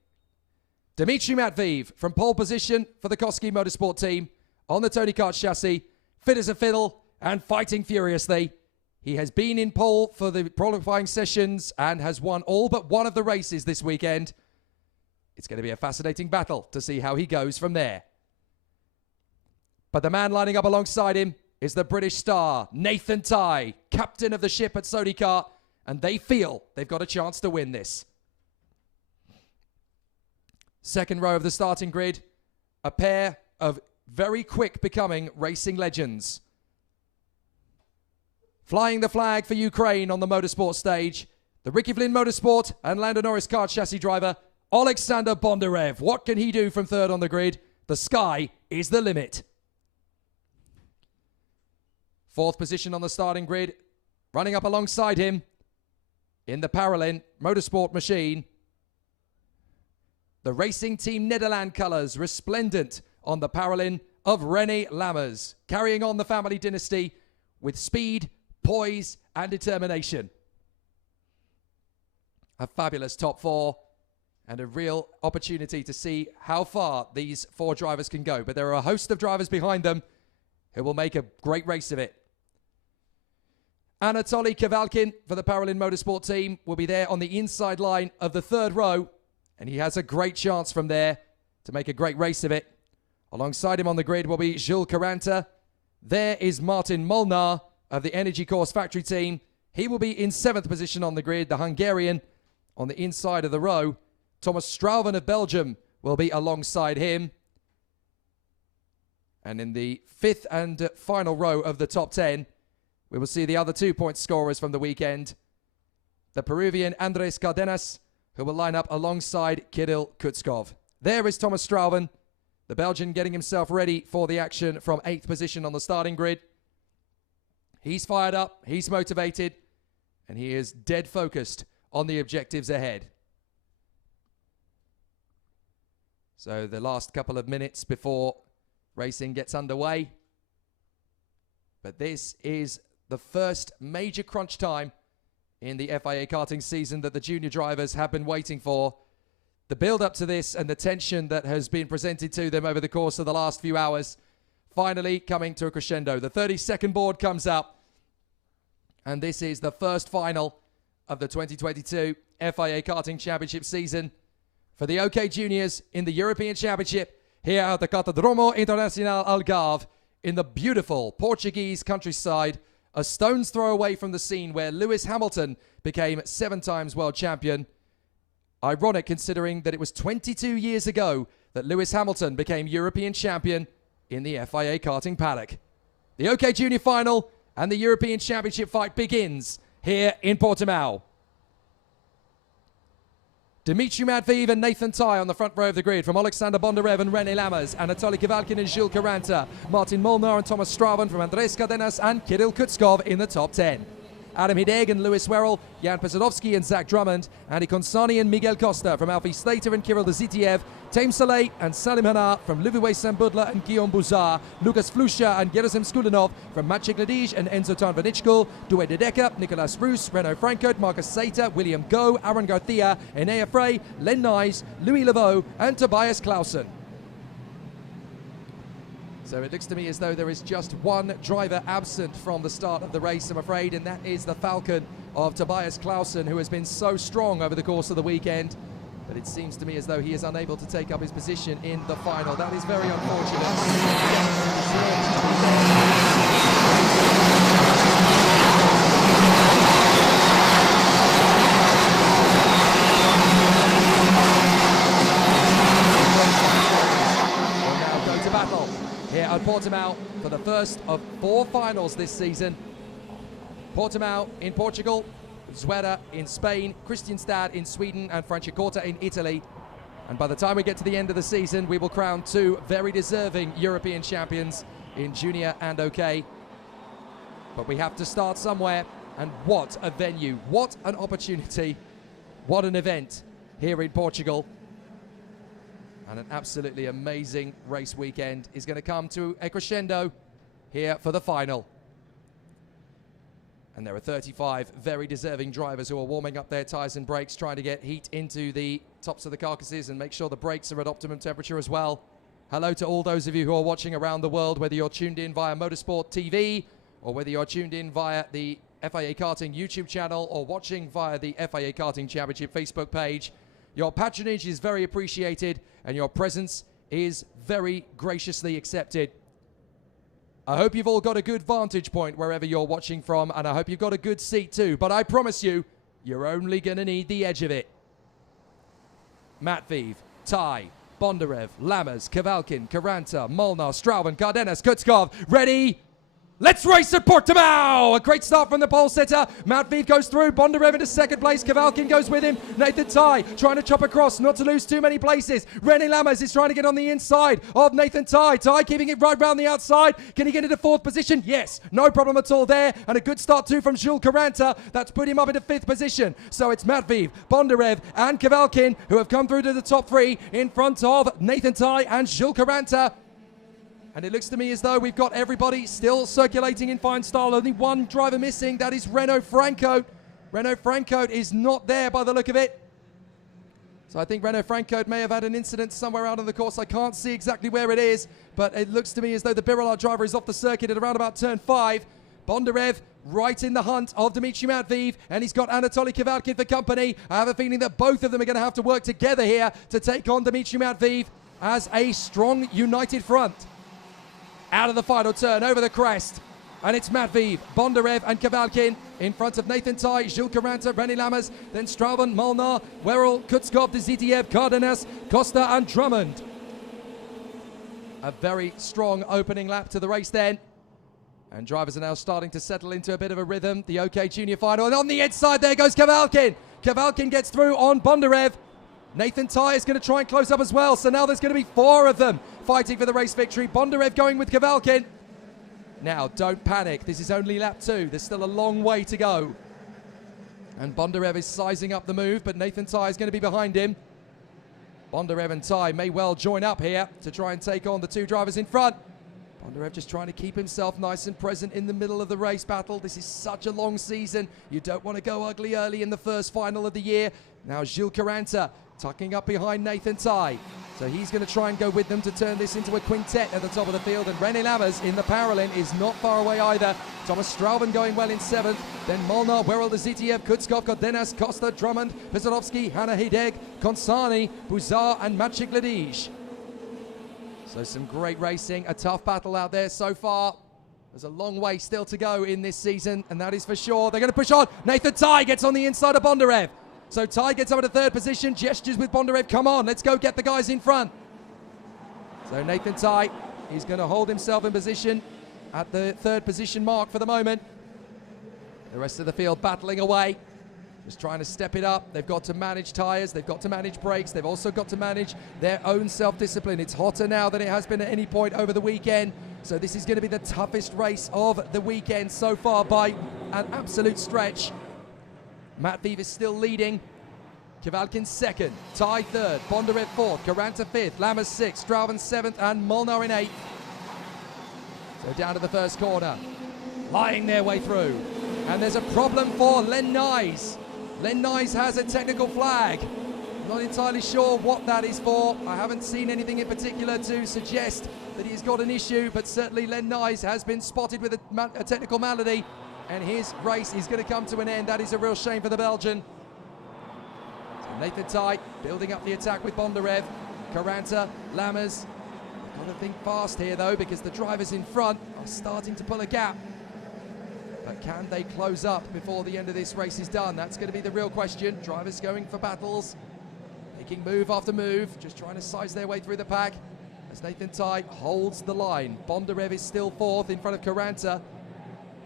Dmitry Matveev from pole position for the Koski Motorsport team on the Tony Kart chassis, fit as a fiddle and fighting furiously. He has been in pole for the qualifying sessions and has won all but one of the races this weekend. It's going to be a fascinating battle to see how he goes from there. But the man lining up alongside him is the British star, Nathan Tye, captain of the ship at Sony Kart, and they feel they've got a chance to win this. Second row of the starting grid, a pair of very quick becoming racing legends. Flying the flag for Ukraine on the motorsport stage, the Ricky Flynn Motorsport and Lando Norris kart chassis driver, Alexander Bondarev. What can he do from third on the grid? The sky is the limit. Fourth position on the starting grid, running up alongside him in the Paralin Motorsport machine. The Racing Team Nederland colours resplendent on the Paralin of René Lammers, carrying on the family dynasty with speed, poise and determination. A fabulous top four and a real opportunity to see how far these four drivers can go. But there are a host of drivers behind them who will make a great race of it. Anatoly Kavalkin for the Paralin Motorsport team will be there on the inside line of the third row, and he has a great chance from there to make a great race of it. Alongside him on the grid will be Jules Caranta. There is Martin Molnar of the Energy Course Factory team. He will be in 7th position on the grid, the Hungarian. On the inside of the row, Thomas Strauven of Belgium will be alongside him. And in the 5th and final row of the top 10, we will see the other 2-point scorers from the weekend. The Peruvian Andres Cardenas, who will line up alongside Kirill Kutskov. There is Thomas Strauven, the Belgian, getting himself ready for the action from 8th position on the starting grid. He's fired up, he's motivated, and he is dead focused on the objectives ahead. So the last couple of minutes before racing gets underway. But this is the first major crunch time in the FIA karting season that the junior drivers have been waiting for. The build up to this and the tension that has been presented to them over the course of the last few hours finally coming to a crescendo. The 30-second board comes up, and this is the first final of the 2022 FIA Karting Championship season for the OK Juniors in the European Championship here at the Cartódromo Internacional Algarve in the beautiful Portuguese countryside, a stone's throw away from the scene where Lewis Hamilton became 7 times world champion. Ironic considering that it was 22 years ago that Lewis Hamilton became European champion. in the FIA Karting paddock. The OK Junior Final and the European Championship fight begins here in Portimao. Dmitry Matveev and Nathan Tye on the front row of the grid, from Alexander Bondarev and René Lammers, Anatoly Kevalkin and Gilles Caranta, Martin Molnar and Thomas Straven from Andrés Cardenas and Kirill Kutskov in the top 10. Adam Hideg and Lewis Werrell, Jan Pesadovsky and Zach Drummond, Andy Consani and Miguel Costa from Alfie Slater and Kirill Dezitiev, Taim Saleh and Salim Hanar from Liviwe Sambudla and Guillaume Bouzard, Lucas Flusha and Gerasim Skulinov from Maciej Gladij and Enzo Tanvanichkul, Due de Decker, Nicolas Bruce, Renaud Francote, Marcus Sater, William Go, Aaron Garcia, Enea Frey, Len Nyes, Louis Laveau and Tobias Clausen. So it looks to me as though there is just one driver absent from the start of the race, I'm afraid, and that is the Falcon of Tobias Clausen, who has been so strong over the course of the weekend. But it seems to me as though he is unable to take up his position in the final. That is very unfortunate. We'll now go to battle here at Portimao for the first of 4 finals this season. Portimao in Portugal, Zuera in Spain, Kristianstad in Sweden and Franciacorta in Italy. And by the time we get to the end of the season, we will crown 2 very deserving European champions in Junior and OK. But we have to start somewhere, and what a venue, what an opportunity, what an event here in Portugal. And an absolutely amazing race weekend is going to come to a crescendo here for the final. And there are 35 very deserving drivers who are warming up their tyres and brakes, trying to get heat into the tops of the carcasses and make sure the brakes are at optimum temperature as well. Hello to all those of you who are watching around the world, whether you're tuned in via Motorsport TV or whether you're tuned in via the FIA Karting YouTube channel or watching via the FIA Karting Championship Facebook page. Your patronage is very appreciated and your presence is very graciously accepted. I hope you've all got a good vantage point wherever you're watching from, and I hope you've got a good seat too, but I promise you, you're only going to need the edge of it. Matveev, Tye, Bondarev, Lammers, Kevalkin, Caranta, Molnar, Straven, Cardenas, Kutskov, ready? Let's race at Portimao! A great start from the pole sitter. Matveev goes through, Bondarev into second place, Kevalkin goes with him. Nathan Tye trying to chop across, not to lose too many places. René Lammers is trying to get on the inside of Nathan Tye. Tye keeping it right round the outside. Can he get into 4th position? Yes, no problem at all there. And a good start too from Gilles Caranta. That's put him up into 5th position. So it's Matveev, Bondarev and Kevalkin who have come through to the top 3 in front of Nathan Tye and Gilles Caranta. And it looks to me as though we've got everybody still circulating in fine style. Only one driver missing, that is Renaud Francote. Renaud Francote is not there by the look of it. So I think Renaud Francote may have had an incident somewhere out on the course. I can't see exactly where it is, but it looks to me as though the Birolard driver is off the circuit at around about turn 5. Bondarev right in the hunt of Dmitry Matveev, and he's got Anatoly Kevalkin for company. I have a feeling that both of them are going to have to work together here to take on Dmitry Matveev as a strong, united front. Out of the final turn, over the crest. And it's Matveev, Bondarev and Kevalkin in front of Nathan Tye, Gilles Caranta, René Lammers, then Straven, Molnar, Werrell, Kutskov, Dezitiev, Cardenas, Costa and Drummond. A very strong opening lap to the race then. And drivers are now starting to settle into a bit of a rhythm. The OK Junior Final, and on the inside there goes Kevalkin. Kevalkin gets through on Bondarev. Nathan Tye is going to try and close up as well, so now there's going to be 4 of them fighting for the race victory. Bondarev going with Kevalkin. Now, don't panic. This is only lap 2. There's still a long way to go. And Bondarev is sizing up the move, but Nathan Tye is going to be behind him. Bondarev and Tye may well join up here to try and take on the 2 drivers in front. Bondarev just trying to keep himself nice and present in the middle of the race battle. This is such a long season. You don't want to go ugly early in the first final of the year. Now Gilles Caranta tucking up behind Nathan Tye. So he's going to try and go with them to turn this into a quintet at the top of the field. And René Lammers in the Paralin is not far away either. Thomas Straven going well in 7th. Then Molnar, Werrell, Dezitiev, Kutskov, Cardenas, Costa, Drummond, Pesadovsky, Hanna Hideg, Consani, Bouzard and Maciej Gladij. So some great racing, a tough battle out there so far. There's a long way still to go in this season, and that is for sure. They're going to push on. Nathan Tye gets on the inside of Bondarev. So Tye gets up to 3rd position, gestures with Bondarev, come on, let's go get the guys in front. So Nathan Tye He's going to hold himself in position at the 3rd position mark for the moment. The rest of the field battling away, just trying to step it up. They've got to manage tyres, they've got to manage brakes, they've also got to manage their own self-discipline. It's hotter now than it has been at any point over the weekend, so this is going to be the toughest race of the weekend so far by an absolute stretch. Matt Vive is still leading. Kavalkin 2nd, Ty 3rd, Bondarev 4th, Karanta 5th, Lammers 6th, Strauven 7th, and Molnar in 8th. So down to the first corner, lying their way through. And there's a problem for Len Nyes. Len Nyes has a technical flag. Not entirely sure what that is for. I haven't seen anything in particular to suggest that he's got an issue, but certainly Len Nyes has been spotted with a technical malady, and his race is going to come to an end. That is a real shame for the Belgian. Nathan Ty building up the attack with Bondarev, Karanta, Lammers. Got to think fast here though, because the drivers in front are starting to pull a gap. But can they close up before the end of this race is done? That's going to be the real question. Drivers going for battles, making move after move, just trying to size their way through the pack as Nathan Ty holds the line. Bondarev is still 4th in front of Karanta.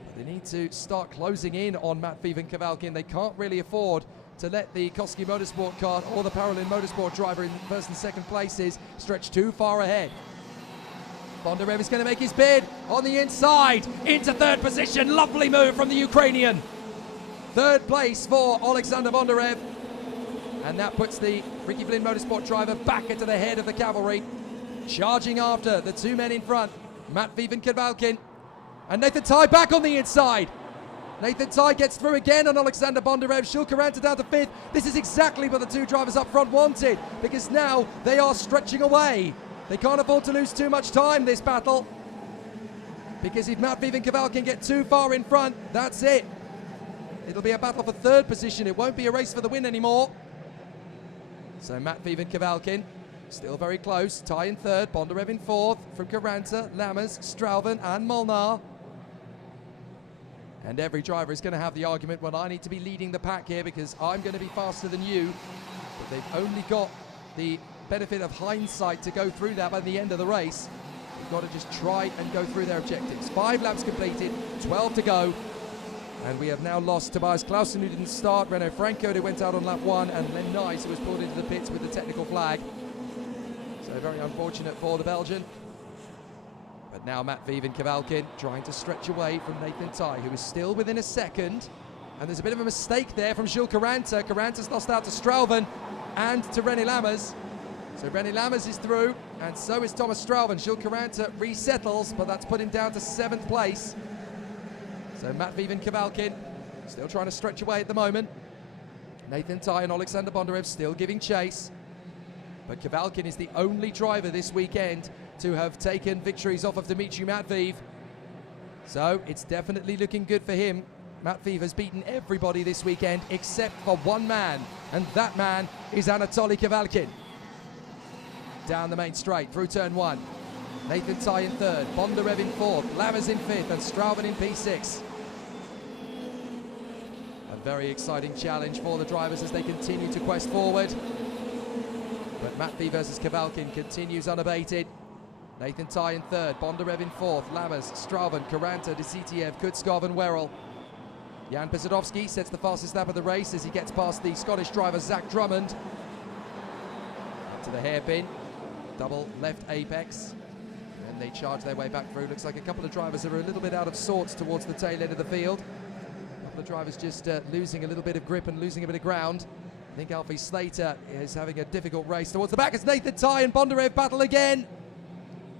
But they need to start closing in on Matt Vive and Kavalkin. They can't really afford to let the Koski Motorsport car or the Paralin Motorsport driver in 1st and 2nd places stretch too far ahead. Bondarev is going to make his bid on the inside into 3rd position. Lovely move from the Ukrainian. 3rd place for Alexander Bondarev. And that puts the Ricky Flynn Motorsport driver back into the head of the cavalry. Charging after the 2 men in front, Matt Vive and Kavalkin. And Nathan Ty back on the inside. Nathan Ty gets through again on Alexander Bondarev. Shul Karanta down to 5th. This is exactly what the 2 drivers up front wanted, because now they are stretching away. They can't afford to lose too much time this battle, because if Matt Vive and Kavalkin get too far in front, that's it. It'll be a battle for 3rd position. It won't be a race for the win anymore. So Matt Vive and Kavalkin still very close. Ty in 3rd, Bondarev in 4th from Karanta, Lammers, Strauven and Molnar. And every driver is going to have the argument, well, I need to be leading the pack here because I'm going to be faster than you. But they've only got the benefit of hindsight to go through that by the end of the race. They've got to just try and go through their objectives. 5 laps completed, 12 to go. And we have now lost Tobias Clausen, who didn't start, Renaud Franco, who went out on lap 1, and Len Nyes, who was pulled into the pits with the technical flag. So very unfortunate for the Belgian. But now Matt Vive and Kavalkin trying to stretch away from Nathan Ty, who is still within a second. And there's a bit of a mistake there from Jules Karanta. Karanta's lost out to Strauven and to René Lammers. So René Lammers is through, and so is Thomas Strauven. Jules Karanta resettles, but that's put him down to 7th place. So Matt Vive and Kavalkin still trying to stretch away at the moment. Nathan Ty and Alexander Bondarev still giving chase. But Kavalkin is the only driver this weekend to have taken victories off of Dimitri Matveev. So it's definitely looking good for him. Matveev has beaten everybody this weekend except for one man, and that man is Anatoly Kavalkin. Down the main straight through turn 1. Nathan Ty in 3rd, Bondarev in 4th, Lammers in 5th, and Strauven in P6. A very exciting challenge for the drivers as they continue to quest forward. But Matveev versus Kavalkin continues unabated. Nathan Ty in 3rd, Bondarev in 4th, Lammers, Strauven, Karanta, Desitiev, Kutskov and Werrell. Jan Pisodowski sets the fastest lap of the race as he gets past the Scottish driver Zach Drummond. Up to the hairpin, double left apex. And they charge their way back through. Looks like a couple of drivers are a little bit out of sorts towards the tail end of the field. A couple of drivers just losing a little bit of grip and losing a bit of ground. I think Alfie Slater is having a difficult race towards the back as Nathan Ty and Bondarev battle again.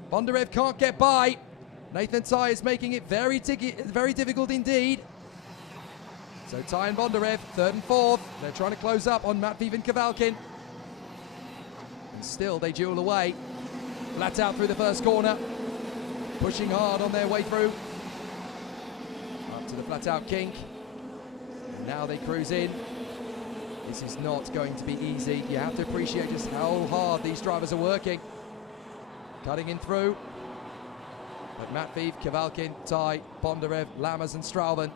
Bondarev can't get by. Nathan Ty is making it very difficult indeed. So Ty and Bondarev, 3rd and 4th. They're trying to close up on Matveev and Kavalkin. And still they duel away. Flat out through the first corner. Pushing hard on their way through. Up to the flat out kink. And now they cruise in. This is not going to be easy. You have to appreciate just how hard these drivers are working. Cutting in through. But Matveev, Kavalkin, Ty, Bondarev, Lammers and Strauven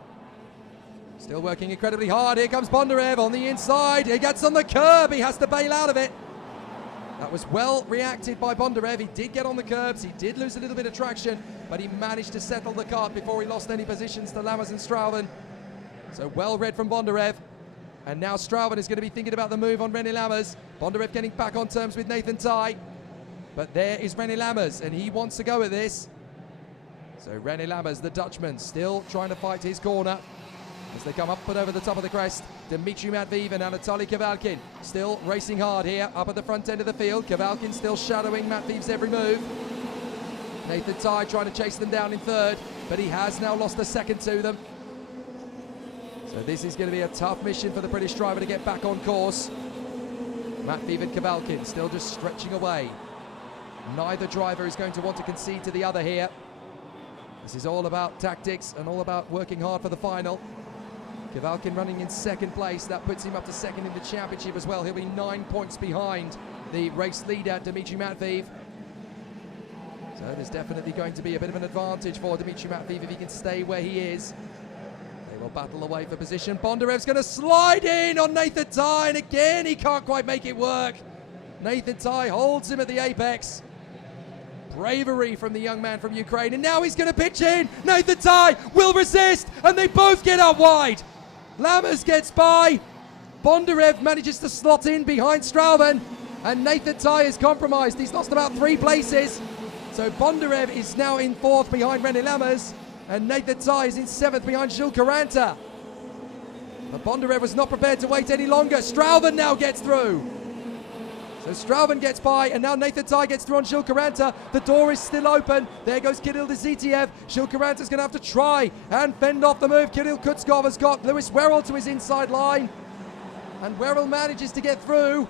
still working incredibly hard. Here comes Bondarev on the inside. He gets on the curb. He has to bail out of it. That was well reacted by Bondarev. He did get on the curbs, he did lose a little bit of traction, but he managed to settle the kart before he lost any positions to Lammers and Strauven. So well read from Bondarev. And now Strauven is going to be thinking about the move on René Lammers. Bondarev getting back on terms with Nathan Tye. But there is René Lammers, and he wants to go at this. So René Lammers, the Dutchman, still trying to fight his corner. As they come up and over the top of the crest, Dimitri Matveev and Anatoly Kavalkin still racing hard here, up at the front end of the field. Kavalkin still shadowing Matveev's every move. Nathan Tye trying to chase them down in third, but he has now lost a second to them. So this is going to be a tough mission for the British driver to get back on course. Matveev and Kavalkin still just stretching away. Neither driver is going to want to concede to the other here. This is all about tactics and all about working hard for the final. Kavalkin running in second place. That puts him up to second in the championship as well. He'll be 9 points behind the race leader, Dimitri Matveev. So there's definitely going to be a bit of an advantage for Dimitri Matveev if he can stay where he is. They will battle away for position. Bondarev's going to slide in on Nathan Tye, and again he can't quite make it work. Nathan Tye holds him at the apex. Bravery from the young man from Ukraine, and now he's going to pitch in. Nathan Tye will resist, and they both get out wide. Lammers gets by. Bondarev manages to slot in behind Strauven, and Nathan Tye is compromised. He's lost about 3 places. So Bondarev is now in 4th behind René Lammers, and Nathan Tye is in 7th behind Gilles Caranta. But Bondarev was not prepared to wait any longer. Strauven now gets through. So Strauven gets by, and now Nathan Tye gets through on Gilles Caranta. The door is still open. There goes Kirill Dezitiev. Gilles Caranta's going to have to try and fend off the move. Kirill Kutskov has got Lewis Werrell to his inside line, and Werrell manages to get through.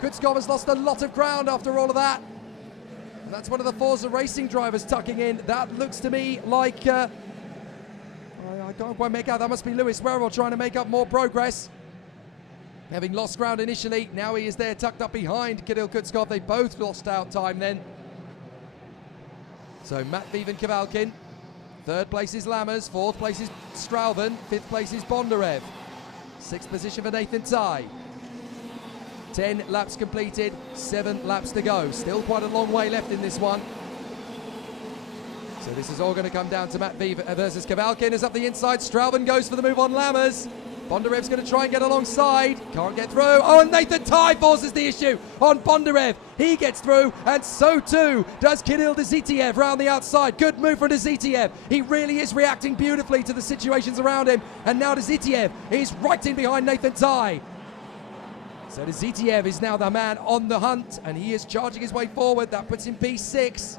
Kutskov has lost a lot of ground after all of that. And that's one of the Forza Racing drivers tucking in. That looks to me like, I can't quite make out, that must be Lewis Werrell trying to make up more progress. Having lost ground initially, now he is there tucked up behind Kirill Kutskov. They both lost out time then. So Matveev and Kavalkin. 3rd place is Lammers, 4th place is Strauven, 5th place is Bondarev. 6th position for Nathan Tye. 10 laps completed, 7 laps to go. Still quite a long way left in this one. So this is all going to come down to Matveev versus Kavalkin. Is up the inside. Strauven goes for the move on Lammers. Bondarev's going to try and get alongside. Can't get through. Oh, and Nathan Tye forces the issue on Bondarev. He gets through, and so too does Kirill Dezitiev round the outside. Good move from Dezitiev. He really is reacting beautifully to the situations around him. And now Dezitiev is right in behind Nathan Tye. So Dezitiev is now the man on the hunt, and he is charging his way forward. That puts him P6.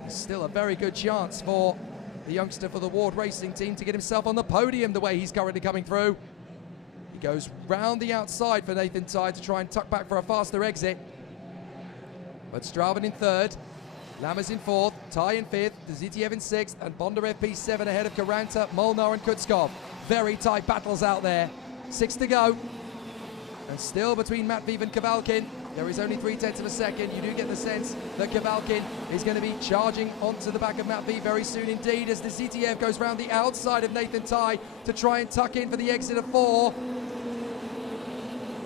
There's still a very good chance for the youngster for the Ward Racing team to get himself on the podium the way he's currently coming through. He goes round the outside for Nathan Tye to try and tuck back for a faster exit. But Strauven in 3rd, Lammers in 4th, Tye in 5th, Dezitiev in 6th, and Bondarev P7 ahead of Caranta, Molnar and Kutskov. Very tight battles out there. 6 to go. And still between Matveev and Kavalkin, there is only 0.3 of a second. You do get the sense that Kavalkin is going to be charging onto the back of Matveev very soon indeed, as Dezitiev goes round the outside of Nathan Tye to try and tuck in for the exit of 4.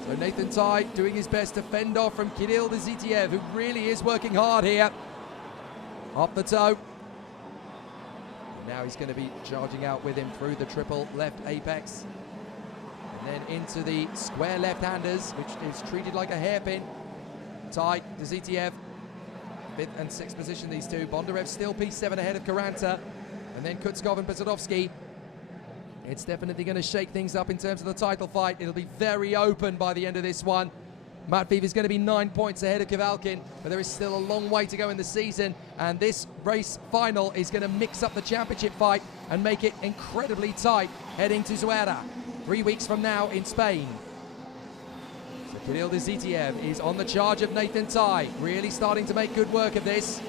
So Nathan Tye doing his best to fend off from Kirill Dezitiev, who really is working hard here. Off the toe. And now he's going to be charging out with him through the triple left apex. And then into the square left-handers, which is treated like a hairpin. Tye, Dezitiev, 5th and 6th position, these two. Bondarev still P7 ahead of Caranta. And then Kutskov and Pesodovsky. It's definitely going to shake things up in terms of the title fight. It'll be very open by the end of this one. Matveev is going to be 9 points ahead of Kavalkin, but there is still a long way to go in the season, and this race final is going to mix up the championship fight and make it incredibly tight heading to Zuera 3 weeks from now in Spain. So Kirill Dezitiev is on the charge of Nathan Tye, really starting to make good work of this.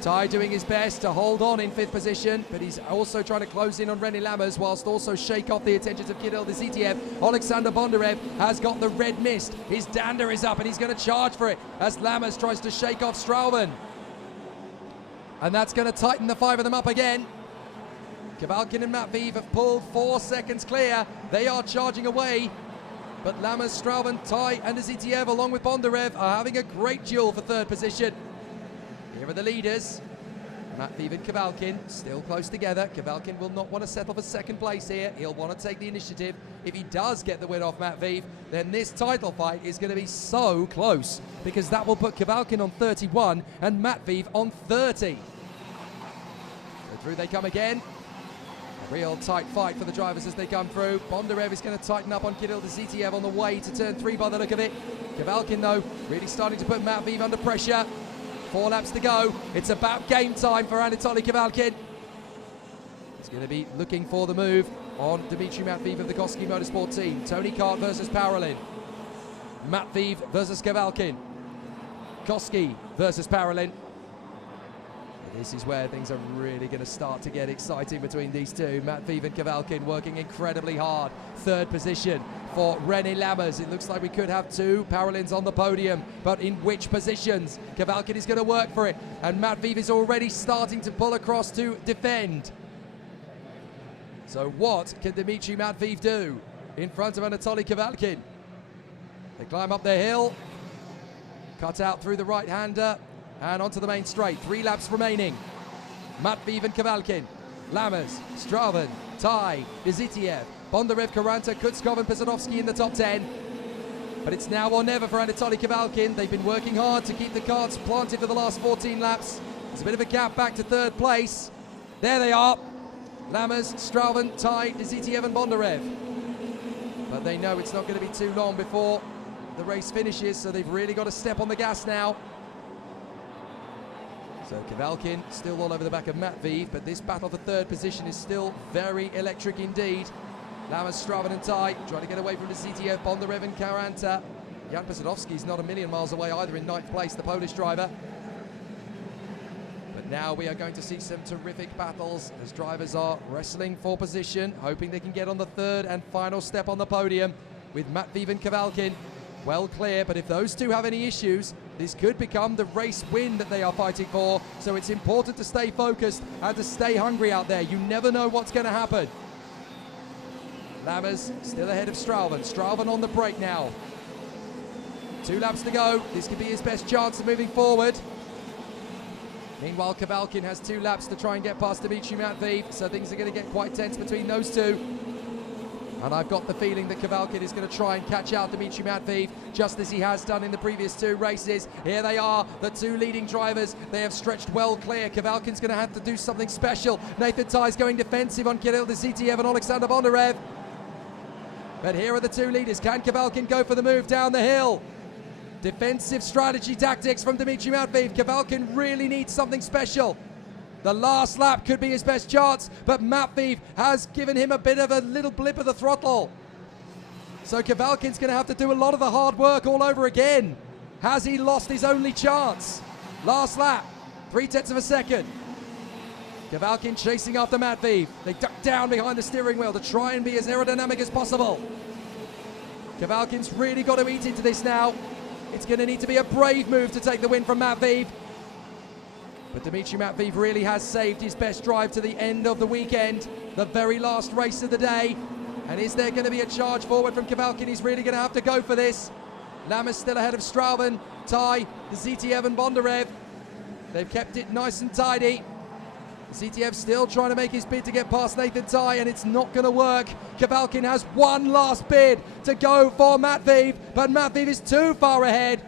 Tye doing his best to hold on in 5th position, but he's also trying to close in on René Lammers whilst also shake off the attentions of Kirill Dezitiev. Alexander Bondarev has got the red mist. His dander is up and he's going to charge for it as Lammers tries to shake off Strauven. And that's going to tighten the 5 of them up again. Kavalkin and Matveev have pulled 4 seconds clear. They are charging away. But Lammers, Straubing, Tai and Zitiev along with Bondarev are having a great duel for third position. Here are the leaders. Matveev and Kavalkin still close together. Kavalkin will not want to settle for second place here. He'll want to take the initiative. If he does get the win off Matveev, then this title fight is going to be so close, because that will put Kavalkin on 31 and Matveev on 30. So through they come again. A real tight fight for the drivers as they come through. Bondarev is going to tighten up on Kirill Zitiev on the way to turn 3 by the look of it. Kavalkin, though, really starting to put Matveev under pressure. 4 laps to go. It's about game time for Anatoly Kavalkin. He's going to be looking for the move on Dmitry Matveev of the Koski Motorsport team. Tony Kart versus Parolin. Matveev versus Kavalkin. Koski versus Parolin. This is where things are really going to start to get exciting between these two. Matveev and Kavalkin working incredibly hard. Third position for René Lammers. It looks like we could have 2 Parolins on the podium, but in which positions? Kavalkin is going to work for it, and Matveev is already starting to pull across to defend. So what can Dmitry Matveev do in front of Anatoly Kavalkin? They climb up the hill, cut out through the right-hander, and onto the main straight. 3 laps remaining. Matveev and Kavalkin. Lammers, Straubing, Tai, Zitiev, Bondarev, Karanta, Kutskov and Pisanovsky in the top 10. But it's now or never for Anatoly Kavalkin. They've been working hard to keep the carts planted for the last 14 laps. There's a bit of a gap back to third place. There they are. Lammers, Straubing, Tai, Zitiev and Bondarev. But they know it's not going to be too long before the race finishes, so they've really got to step on the gas now. So Kavalkin still all over the back of Matveev, but this battle for third position is still very electric indeed. Lammers, Straubing and Tai trying to get away from the Zitiev, Bondarev and Karanta. Jan Pisanovsky's not a million miles away either in 9th place, the Polish driver. But now we are going to see some terrific battles as drivers are wrestling for position, hoping they can get on the third and final step on the podium, with Matveev and Kavalkin well clear. But if those two have any issues, this could become the race win that they are fighting for. So it's important to stay focused and to stay hungry out there. You never know what's going to happen. Lammers still ahead of Straubing. Straubing on the break now. 2 laps to go. This could be his best chance of moving forward. Meanwhile, Kavalkin has 2 laps to try and get past Dmitry Matveev, so things are going to get quite tense between those two. And I've got the feeling that Kavalkin is going to try and catch out Dmitry Matveev, just as he has done in the previous 2 races. Here they are, the 2 leading drivers. They have stretched well clear. Kavalkin's going to have to do something special. Nathan Tai's going defensive on Kirill Zitiev and Alexander Bondarev. But here are the 2 leaders. Can Kavalkin go for the move down the hill? Defensive strategy tactics from Dmitry Matveev. Kavalkin really needs something special. The last lap could be his best chance, but Matveev has given him a bit of a little blip of the throttle. So Kavalkin's going to have to do a lot of the hard work all over again. Has he lost his only chance? Last lap, 0.3 of a second. Kavalkin chasing after Matveev. They duck down behind the steering wheel to try and be as aerodynamic as possible. Kavalkin's really got to eat into this now. It's going to need to be a brave move to take the win from Matveev. But Dmitry Matveev really has saved his best drive to the end of the weekend, the very last race of the day. And is there going to be a charge forward from Kavalkin? He's really going to have to go for this. Lammers still ahead of Straubing, Tai, Zitiev and Bondarev. They've kept it nice and tidy. Zitiev still trying to make his bid to get past Nathan Tai, and it's not going to work. Kavalkin has one last bid to go for Matveev, but Matveev is too far ahead.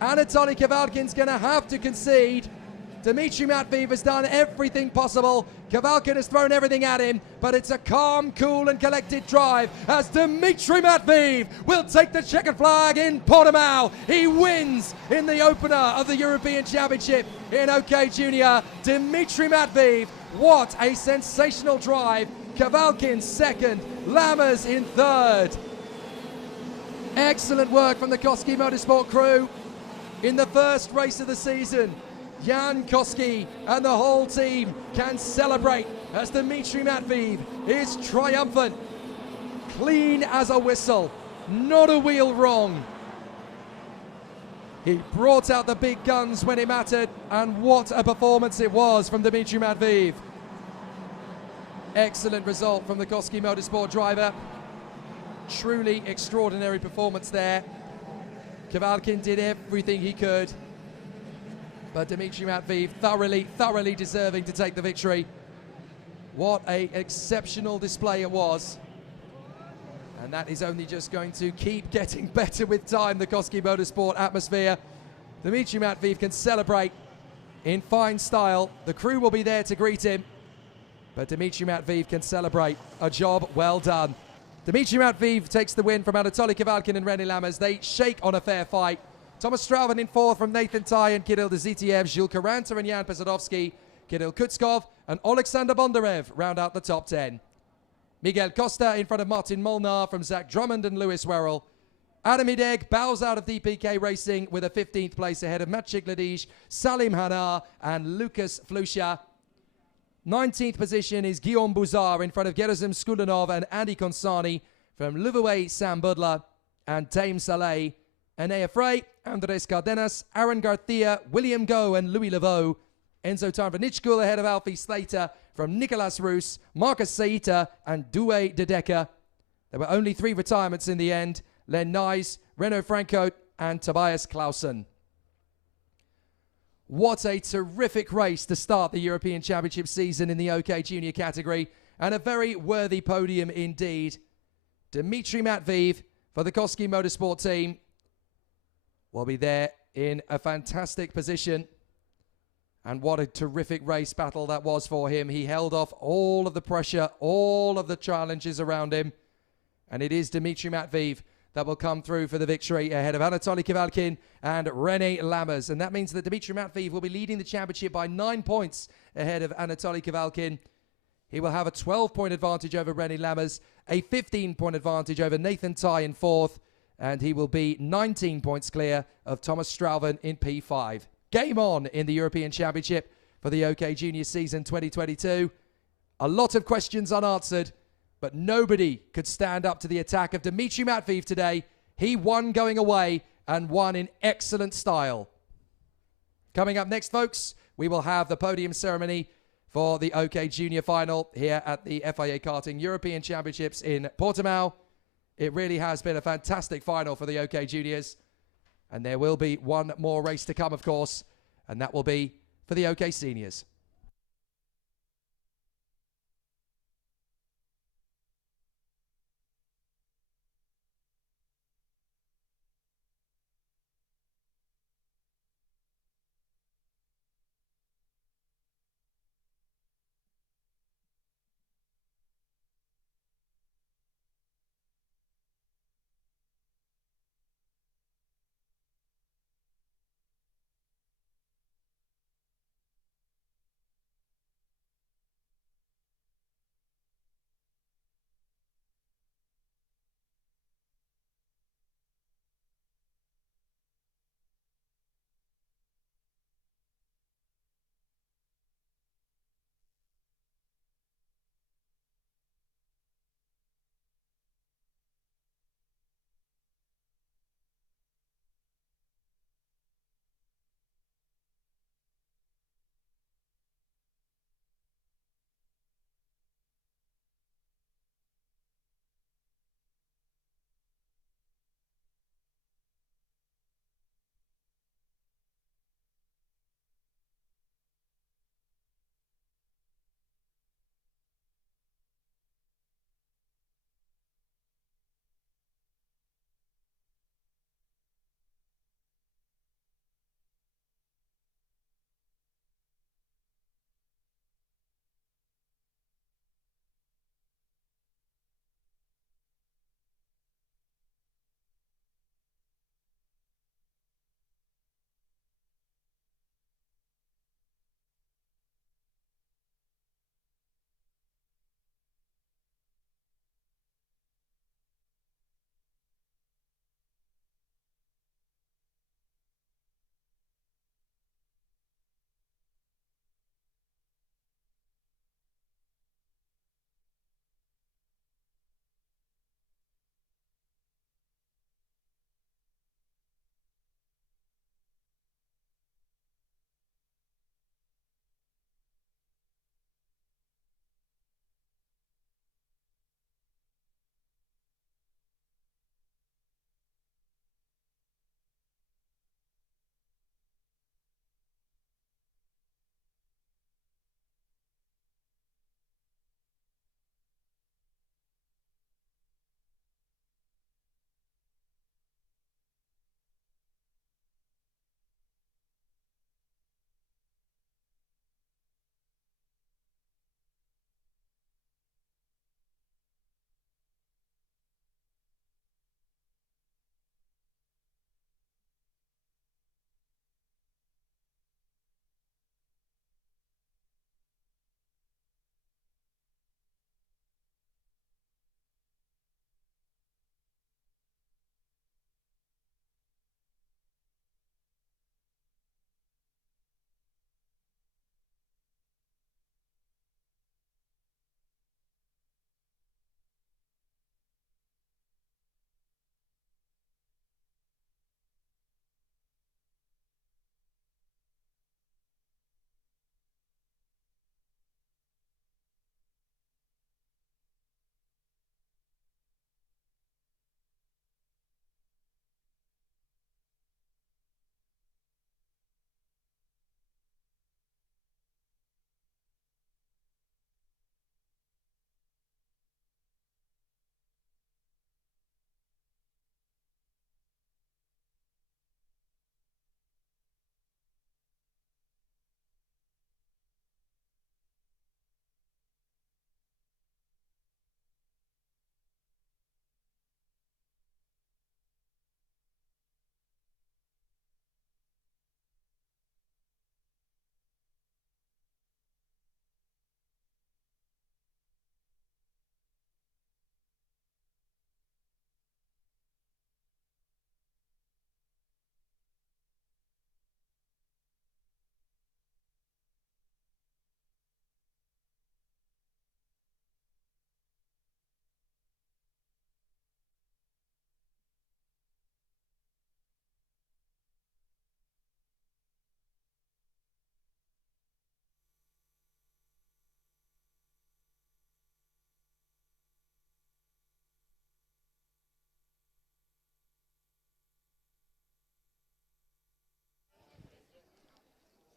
Anatoly Kavalkin's going to have to concede. Dmitry Matveev has done everything possible. Kavalkin has thrown everything at him, but it's a calm, cool and collected drive as Dmitry Matveev will take the checkered flag in Portimao. He wins in the opener of the European Championship in OK Junior. Dmitry Matveev, what a sensational drive. Kavalkin second, Lammers in third. Excellent work from the Koski Motorsport crew in the first race of the season. Jan Koski and the whole team can celebrate as Dmitry Matveev is triumphant. Clean as a whistle, not a wheel wrong. He brought out the big guns when it mattered, and what a performance it was from Dmitry Matveev. Excellent result from the Koski Motorsport driver. truly extraordinary performance there. Kavalkin did everything he could, but Dmitry Matveev thoroughly deserving to take the victory. What an exceptional display it was. And that is only just going to keep getting better with time, the Koski Motorsport atmosphere. Dmitry Matveev can celebrate in fine style. The crew will be there to greet him, but Dmitry Matveev can celebrate. A job well done. Dmitry Matveev takes the win from Anatoly Kavalkin and René Lammers. They shake on a fair fight. Thomas Strauven in fourth from Nathan Tai and Kirill Dzitiev. Jules Caranta and Jan Pesadovsky, Kirill Kutskov and Alexander Bondarev round out the top 10. Miguel Costa in front of Martin Molnar from Zach Drummond and Lewis Werrell. Adam Hideg bows out of DPK Racing with a 15th place ahead of Maciej Gladys, Salim Hanar and Lucas Flusha. 19th position is Guillaume Bouzard in front of Gerazim Skulanov and Andy Consani from Luvuay Sam Budler and Tame Saleh. Enea Frey, Andres Cardenas, Aaron Garcia, William Go and Louis Laveau. Enzo Tarvanichkul ahead of Alfie Slater from Nicolas Roos, Marcus Saita and Due De Decker. There were only 3 retirements in the end. Len Nyes, Renaud Franco and Tobias Clausen. What a terrific race to start the European Championship season in the OK Junior category, and a very worthy podium indeed. Dmitry Matveev for the Koski Motorsport team will be there in a fantastic position. And what a terrific race battle that was for him. He held off all of the pressure, all of the challenges around him. And it is Dmitry Matveev that will come through for the victory ahead of Anatoly Kavalkin and René Lammers. And that means that Dmitry Matveev will be leading the championship by 9 points ahead of Anatoly Kavalkin. He will have a 12-point advantage over René Lammers, a 15-point advantage over Nathan Tai in fourth, and he will be 19 points clear of Thomas Strauven in P5. Game on in the European Championship for the OK Junior season 2022. A lot of questions unanswered, but nobody could stand up to the attack of Dmitry Matveev today. He won going away and won in excellent style. Coming up next, folks, we will have the podium ceremony for the OK Junior final here at the FIA Karting European Championships in Portimao. It really has been a fantastic final for the OK Juniors. And there will be one more race to come, of course, and that will be for the OK Seniors.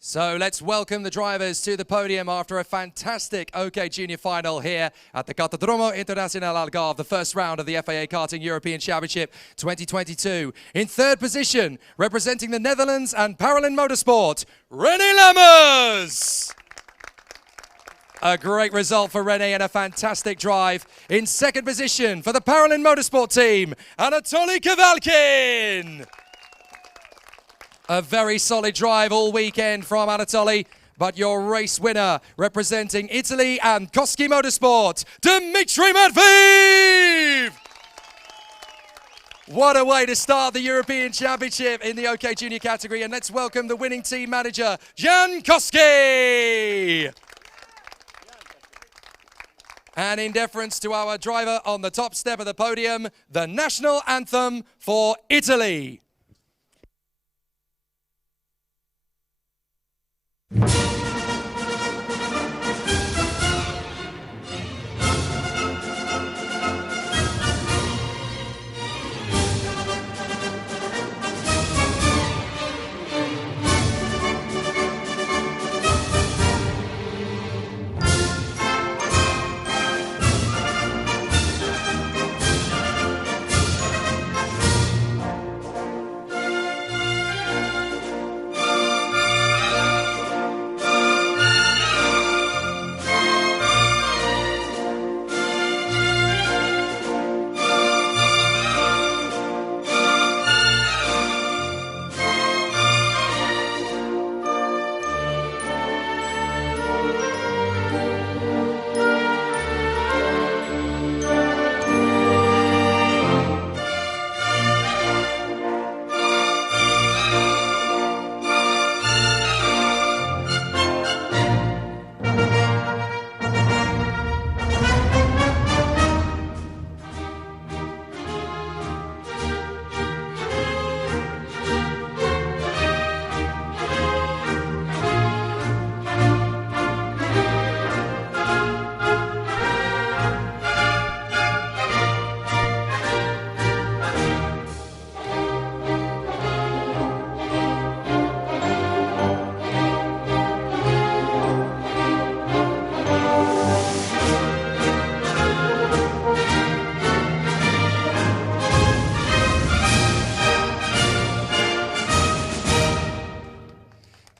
So let's welcome the drivers to the podium after a fantastic OK Junior final here at the Cartódromo Internacional Algarve, the first round of the FIA Karting European Championship 2022. In third position, representing the Netherlands and Paralin Motorsport, René Lammers. A great result for René and a fantastic drive. In second position for the Paralin Motorsport team, Anatoly Kavalkin. A very solid drive all weekend from Anatoly, but your race winner representing Italy and Koski Motorsport, Dimitri Matveev! What a way to start the European Championship in the OK Junior category, and let's welcome the winning team manager, Jan Koski! And in deference to our driver on the top step of the podium, the national anthem for Italy.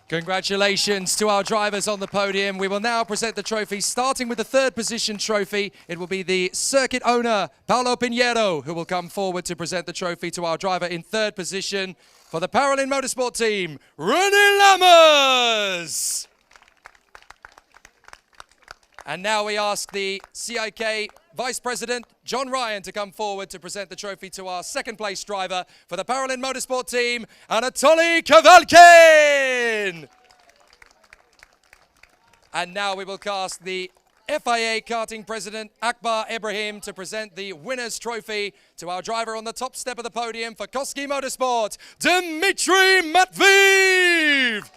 Congratulations to our drivers on the podium. We will now present the trophy, starting with the third position trophy. It will be the circuit owner, Paulo Pinheiro, who will come forward to present the trophy to our driver in third position for the Paralin Motorsport team, René Lammers. And now we ask the CIK Vice President, John Ryan, to come forward to present the trophy to our second place driver for the Paralin Motorsport team, Anatoly Kavalkin. And now we will cast the FIA Karting President, Akbar Ibrahim, to present the winner's trophy to our driver on the top step of the podium for Koski Motorsport, Dimitri Matveev.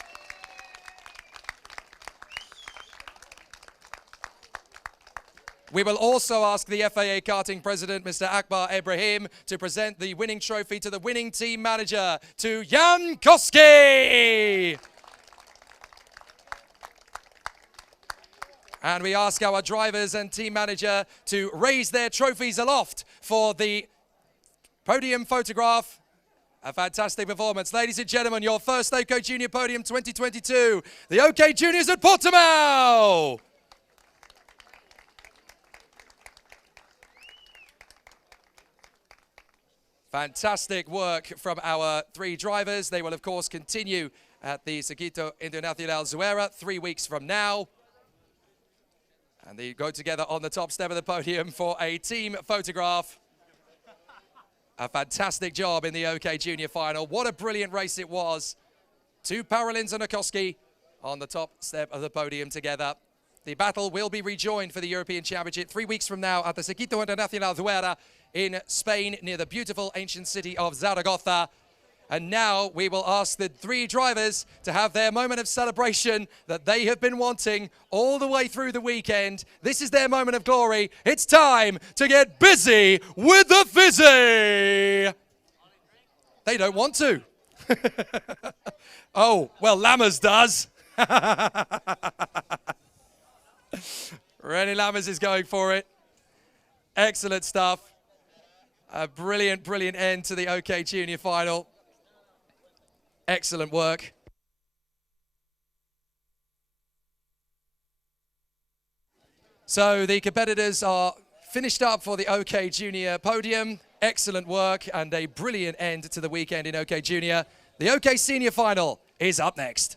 We will also ask the FIA Karting President, Mr. Akbar Ibrahim, to present the winning trophy to the winning team manager, to Jan Koski. And we ask our drivers and team manager to raise their trophies aloft for the podium photograph. A fantastic performance. Ladies and gentlemen, your first OK Junior Podium 2022. The OK Juniors at Portimao. Fantastic work from our three drivers. They will, of course, continue at the Circuito Internacional Zuera 3 weeks from now. And they go together on the top step of the podium for a team photograph. A fantastic job in the OK Junior final. What a brilliant race it was. Two Paralins and a Koski on the top step of the podium together. The battle will be rejoined for the European Championship 3 weeks from now at the Circuito Internacional Zuera in Spain, near the beautiful ancient city of Zaragoza. And now we will ask the three drivers to have their moment of celebration that they have been wanting all the way through the weekend. This is their moment of glory. It's time to get busy with the fizzy. They don't want to. Oh, well, Lammers does. Rennie Lammers is going for it. Excellent stuff. A brilliant, brilliant end to the OK Junior final. Excellent work. So the competitors are finished up for the OK Junior podium. Excellent work and a brilliant end to the weekend in OK Junior. The OK Senior final is up next.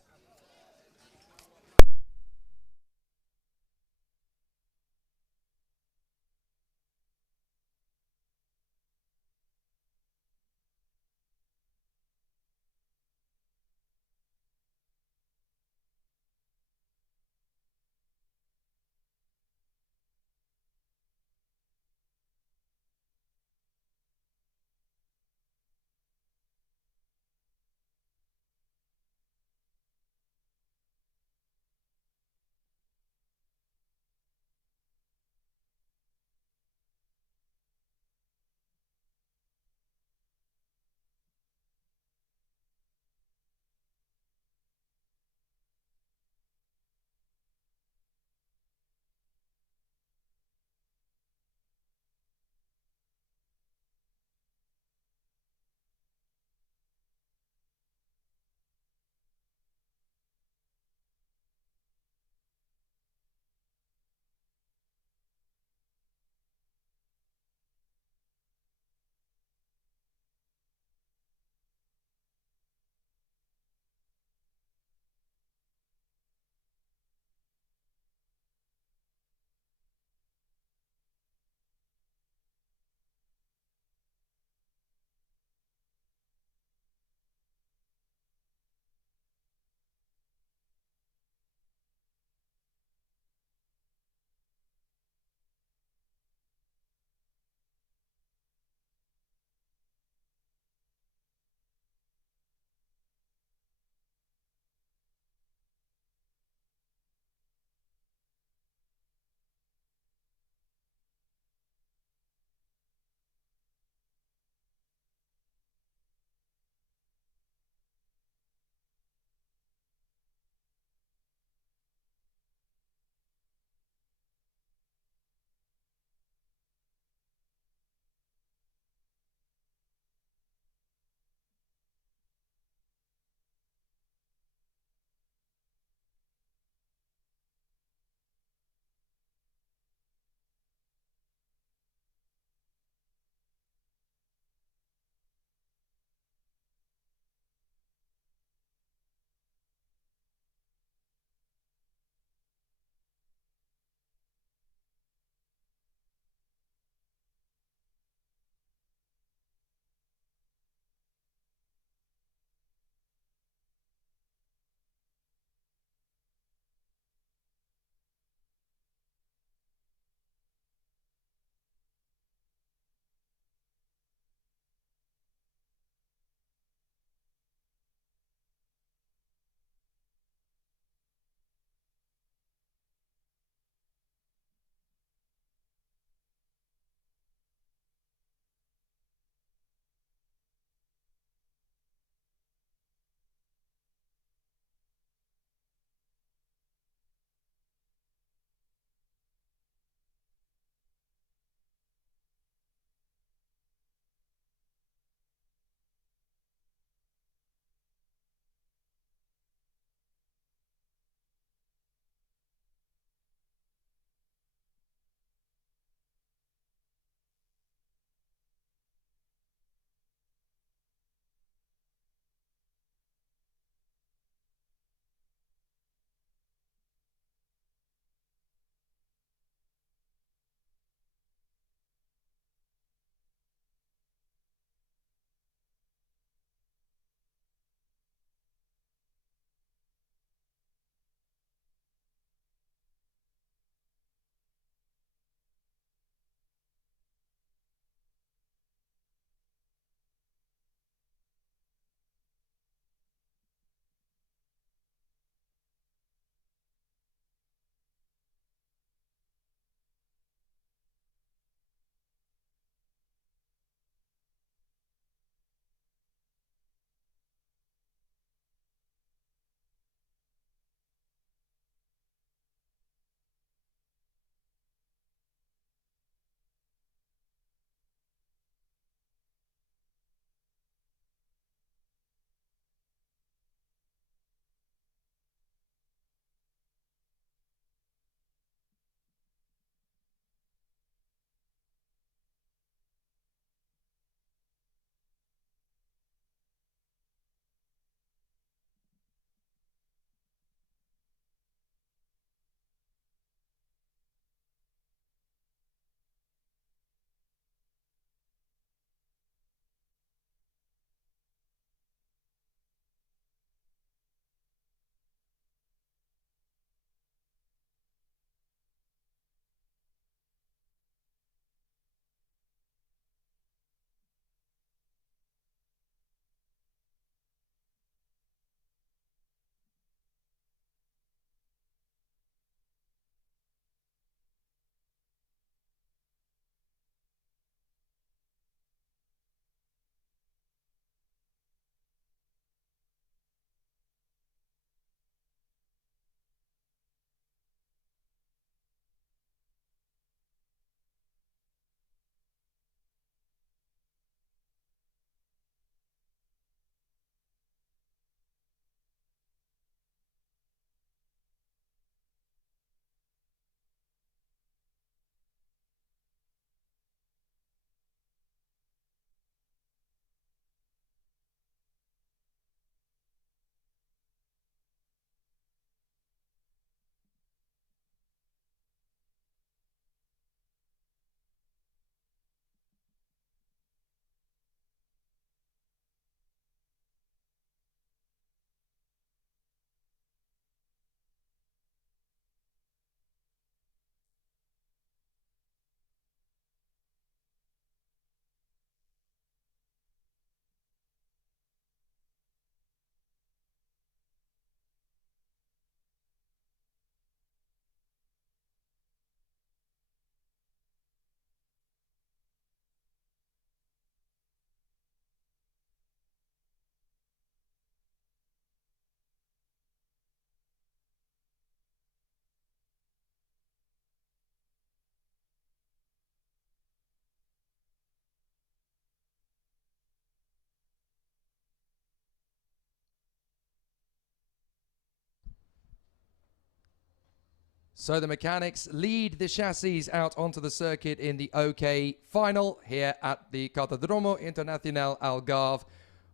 So the mechanics lead the chassis out onto the circuit in the OK final here at the Cartódromo Internacional Algarve.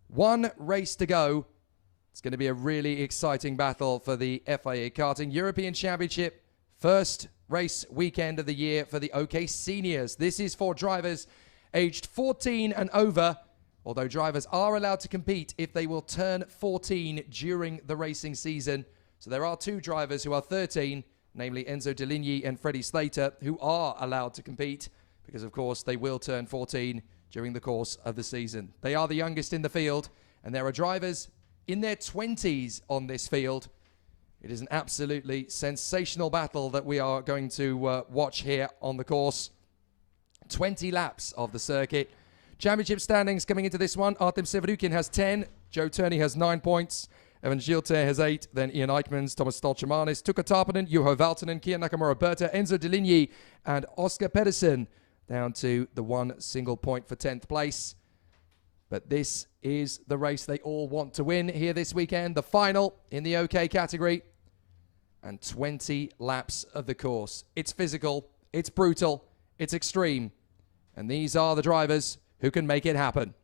One race to go. It's going to be a really exciting battle for the FIA Karting European Championship. First race weekend of the year for the OK Seniors. This is for drivers aged 14 and over, although drivers are allowed to compete if they will turn 14 during the racing season. So there are two drivers who are 13, namely Enzo Deligny and Freddie Slater, who are allowed to compete because, of course, they will turn 14 during the course of the season. They are the youngest in the field, and there are drivers in their 20s on this field. It is an absolutely sensational battle that we are going to watch here on the course. 20 laps of the circuit. Championship standings coming into this one. Artem Severukin has 10. Joe Turney has 9 points. Evan Gilter has 8. Then Ian Eichmans, Thomas Stolchemanis, Tuka Tarpanen, Juho Valtonen, Kia Nakamura Berta, Enzo Deligny, and Oscar Pedersen down to the 1 single point for 10th place. But this is the race they all want to win here this weekend. The final in the OK category. And 20 laps of the course. It's physical, it's brutal, it's extreme. And these are the drivers who can make it happen.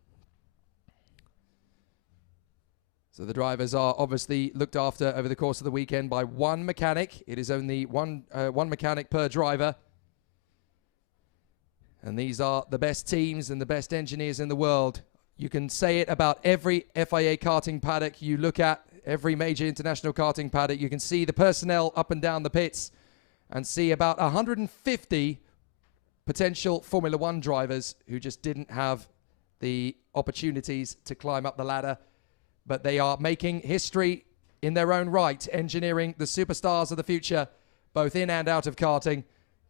So the drivers are obviously looked after over the course of the weekend by one mechanic. It is only one mechanic per driver. And these are the best teams and the best engineers in the world. You can say it about every FIA karting paddock you look at, every major international karting paddock. You can see the personnel up and down the pits and see about 150 potential Formula One drivers who just didn't have the opportunities to climb up the ladder. But they are making history in their own right, engineering the superstars of the future, both in and out of karting.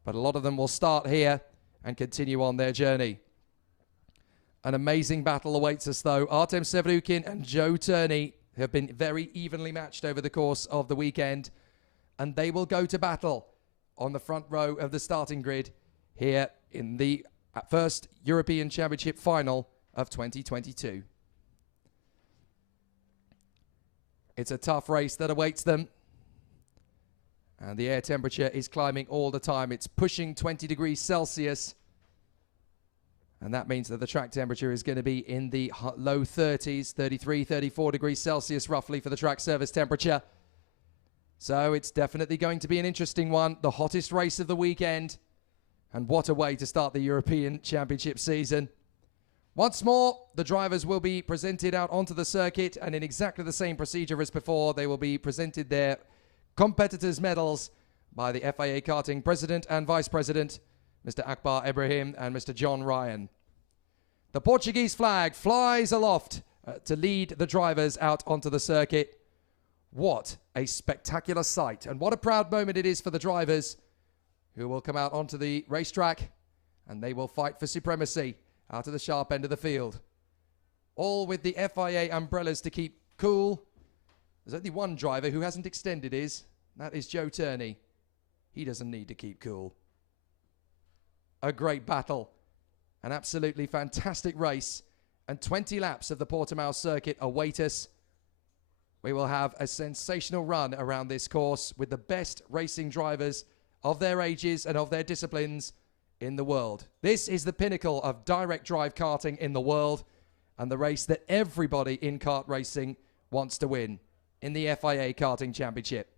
But a lot of them will start here and continue on their journey. An amazing battle awaits us, though. Artem Severukin and Joe Turney have been very evenly matched over the course of the weekend, and they will go to battle on the front row of the starting grid here in the first European Championship final of 2022. It's a tough race that awaits them, and the air temperature is climbing all the time. It's pushing 20 degrees Celsius, and that means that the track temperature is going to be in the low 30s, 33, 34 degrees Celsius roughly for the track surface temperature. So it's definitely going to be an interesting one, the hottest race of the weekend, and what a way to start the European Championship season. Once more, the drivers will be presented out onto the circuit, and in exactly the same procedure as before, they will be presented their competitors' medals by the FIA Karting President and Vice President, Mr. Akbar Ibrahim and Mr. John Ryan. The Portuguese flag flies aloft to lead the drivers out onto the circuit. What a spectacular sight, and what a proud moment it is for the drivers who will come out onto the racetrack, and they will fight for supremacy out of the sharp end of the field. All with the FIA umbrellas to keep cool. There's only one driver who hasn't extended his. That is Joe Turney. He doesn't need to keep cool. A great battle. An absolutely fantastic race. And 20 laps of the Portimao circuit await us. We will have a sensational run around this course with the best racing drivers of their ages and of their disciplines in the world. This is the pinnacle of direct drive karting in the world, and the race that everybody in kart racing wants to win in the FIA Karting Championship.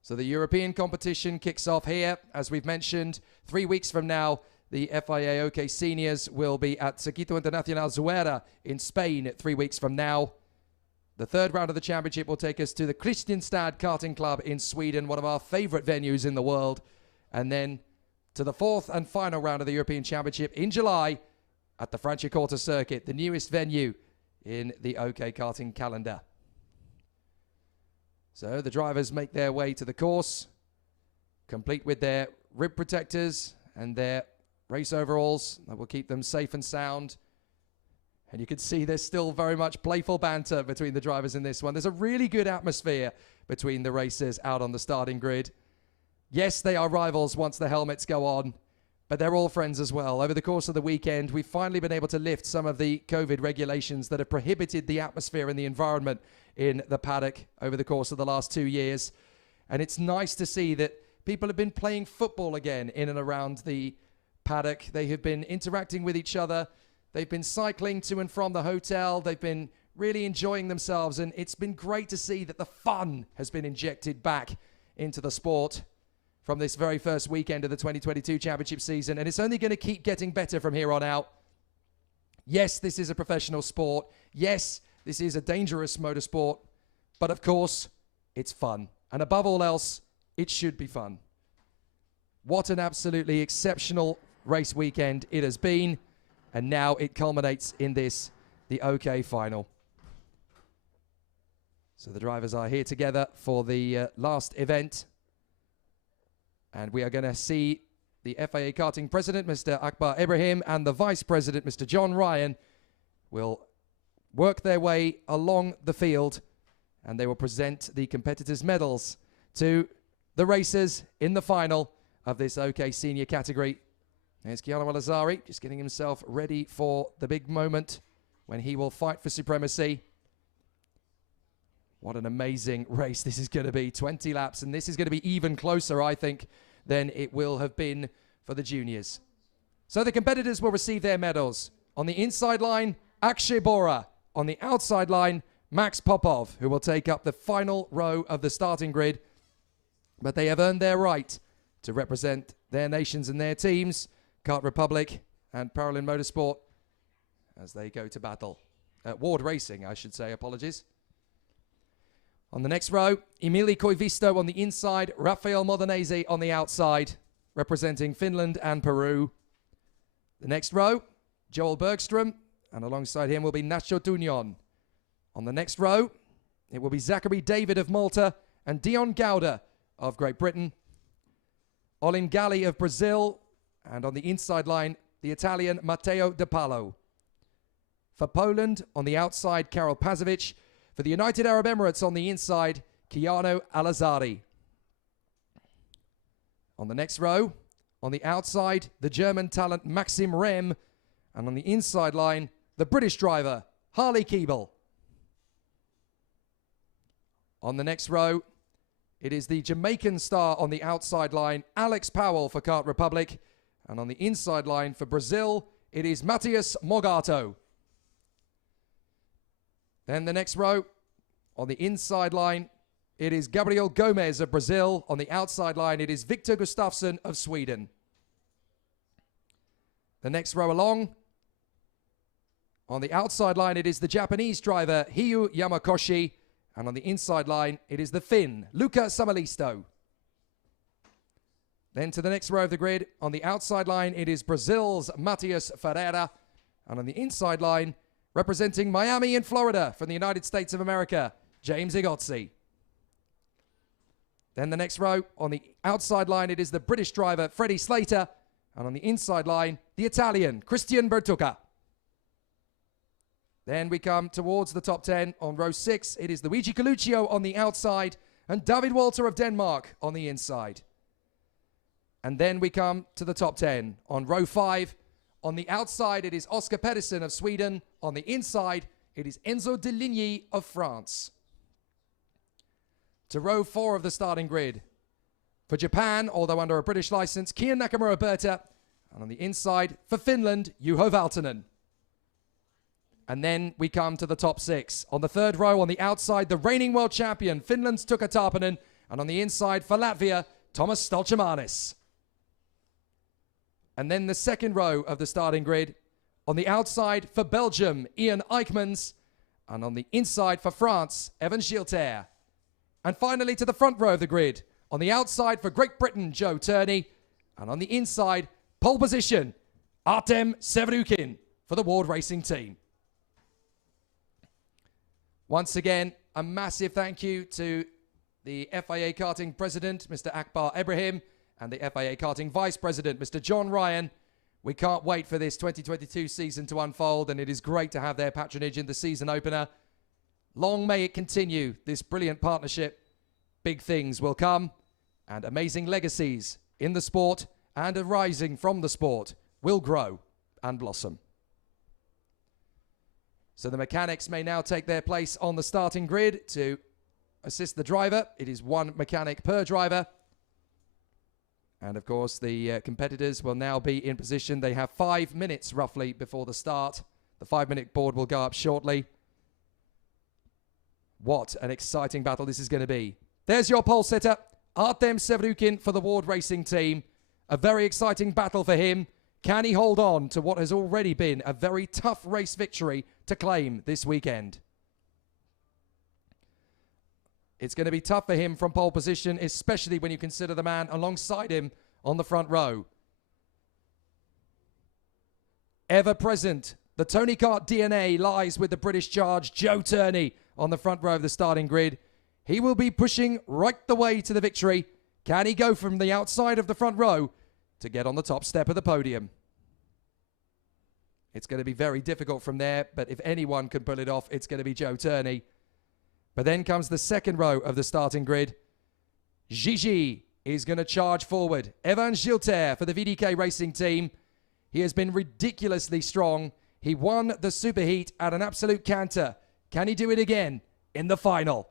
So the European competition kicks off here. As we've mentioned, 3 weeks from now, the FIA OK Seniors will be at Circuito Internacional Zuera in Spain 3 weeks from now. The third round of the championship will take us to the Kristianstad Karting Club in Sweden, one of our favorite venues in the world. And then to the fourth and final round of the European Championship in July at the Franciacorta circuit, the newest venue in the OK Karting calendar. So the drivers make their way to the course, complete with their rib protectors and their race overalls that will keep them safe and sound. And you can see there's still very much playful banter between the drivers in this one. There's a really good atmosphere between the racers out on the starting grid. Yes, they are rivals once the helmets go on, but they're all friends as well. Over the course of the weekend, we've finally been able to lift some of the COVID regulations that have prohibited the atmosphere and the environment in the paddock over the course of the last 2 years. And it's nice to see that people have been playing football again in and around the paddock. They have been interacting with each other. They've been cycling to and from the hotel. They've been really enjoying themselves. And it's been great to see that the fun has been injected back into the sport from this very first weekend of the 2022 championship season. And it's only going to keep getting better from here on out. Yes, this is a professional sport. Yes, this is a dangerous motorsport. But of course, it's fun. And above all else, it should be fun. What an absolutely exceptional race weekend it has been. And now it culminates in this, the OK final. So the drivers are here together for the last event. And we are going to see the FIA Karting President, Mr. Akbar Ibrahim, and the Vice President, Mr. John Ryan, will work their way along the field, and they will present the competitors' medals to the racers in the final of this OK Senior category. There's Chiara Malazari, just getting himself ready for the big moment when he will fight for supremacy. What an amazing race this is going to be. 20 laps, and this is going to be even closer, I think, than it will have been for the juniors. So the competitors will receive their medals. On the inside line, Akshay Bora. On the outside line, Max Popov, who will take up the final row of the starting grid. But they have earned their right to represent their nations and their teams, Kart Republic and Paralympic Motorsport, as they go to battle. Ward Racing, I should say, apologies. On the next row, Emili Koivisto on the inside, Rafael Modenese on the outside, representing Finland and Peru. The next row, Joel Bergström, and alongside him will be Nacho Tunion. On the next row, it will be Zachary David of Malta and Dion Gauda of Great Britain. Olin Galli of Brazil, and on the inside line, the Italian Matteo De Palo. For Poland, on the outside, Karol Pazovic. For the United Arab Emirates on the inside, Kiano Alazari. On the next row, on the outside, the German talent Maxim Rem. And on the inside line, the British driver, Harley Keeble. On the next row, it is the Jamaican star on the outside line, Alex Powell for Kart Republic. And on the inside line for Brazil, it is Matias Mogato. Then the next row, on the inside line, it is Gabriel Gomez of Brazil. On the outside line, it is Victor Gustafsson of Sweden. The next row along, on the outside line, it is the Japanese driver, Hiyu Yamakoshi. And on the inside line, it is the Finn, Luca Samalisto. Then to the next row of the grid, on the outside line, it is Brazil's Matias Ferreira. And on the inside line, representing Miami in Florida from the United States of America, James Igozzi. Then the next row, on the outside line, it is the British driver, Freddie Slater. And on the inside line, the Italian, Christian Bertucca. Then we come towards the top 10. On row 6, it is Luigi Coluccio on the outside and David Walter of Denmark on the inside. And then we come to the top 10. On row 5, on the outside, it is Oscar Pedersen of Sweden. On the inside, it is Enzo Deligny of France. To row 4 of the starting grid. For Japan, although under a British license, Kian Nakamura Berta. And on the inside, for Finland, Juho Valtonen. And then we come to the top 6. On the third row, on the outside, the reigning world champion, Finland's Tuukka Tarpanen. And on the inside, for Latvia, Thomas Stolchemanis. And then the second row of the starting grid. On the outside, for Belgium, Ian Eichmans. And on the inside, for France, Evan Gilter. And finally, to the front row of the grid. On the outside, for Great Britain, Joe Turney. And on the inside, pole position, Artem Severukin for the Ward Racing team. Once again, a massive thank you to the FIA Karting President, Mr. Akbar Ibrahim, and the FIA Karting Vice President, Mr. John Ryan. We can't wait for this 2022 season to unfold, and it is great to have their patronage in the season opener. Long may it continue, this brilliant partnership. Big things will come, and amazing legacies in the sport and arising from the sport will grow and blossom. So the mechanics may now take their place on the starting grid to assist the driver. It is one mechanic per driver. And of course, the competitors will now be in position. They have 5 minutes roughly before the start. The 5-minute board will go up shortly. What an exciting battle this is going to be. There's your pole sitter, Artem Sevrukin for the Ward Racing team. A very exciting battle for him. Can he hold on to what has already been a very tough race victory to claim this weekend? It's going to be tough for him from pole position, especially when you consider the man alongside him on the front row. Ever present, the Tony Kart DNA lies with the British charge, Joe Turney, on the front row of the starting grid. He will be pushing right the way to the victory. Can he go from the outside of the front row to get on the top step of the podium? It's going to be very difficult from there, but if anyone can pull it off, it's going to be Joe Turney. But then comes the second row of the starting grid. Gigi is going to charge forward. Evan Gilter for the VDK Racing team. He has been ridiculously strong. He won the Superheat at an absolute canter. Can he do it again in the final?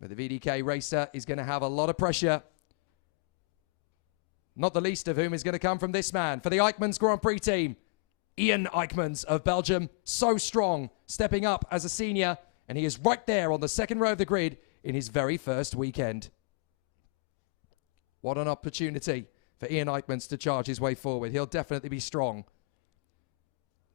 But the VDK racer is going to have a lot of pressure. Not the least of whom is going to come from this man. For the Eichmanns Grand Prix team, Ian Eichmanns of Belgium, so strong, stepping up as a senior, and he is right there on the second row of the grid in his very first weekend. What an opportunity for Ian Eichmanns to charge his way forward. He'll definitely be strong.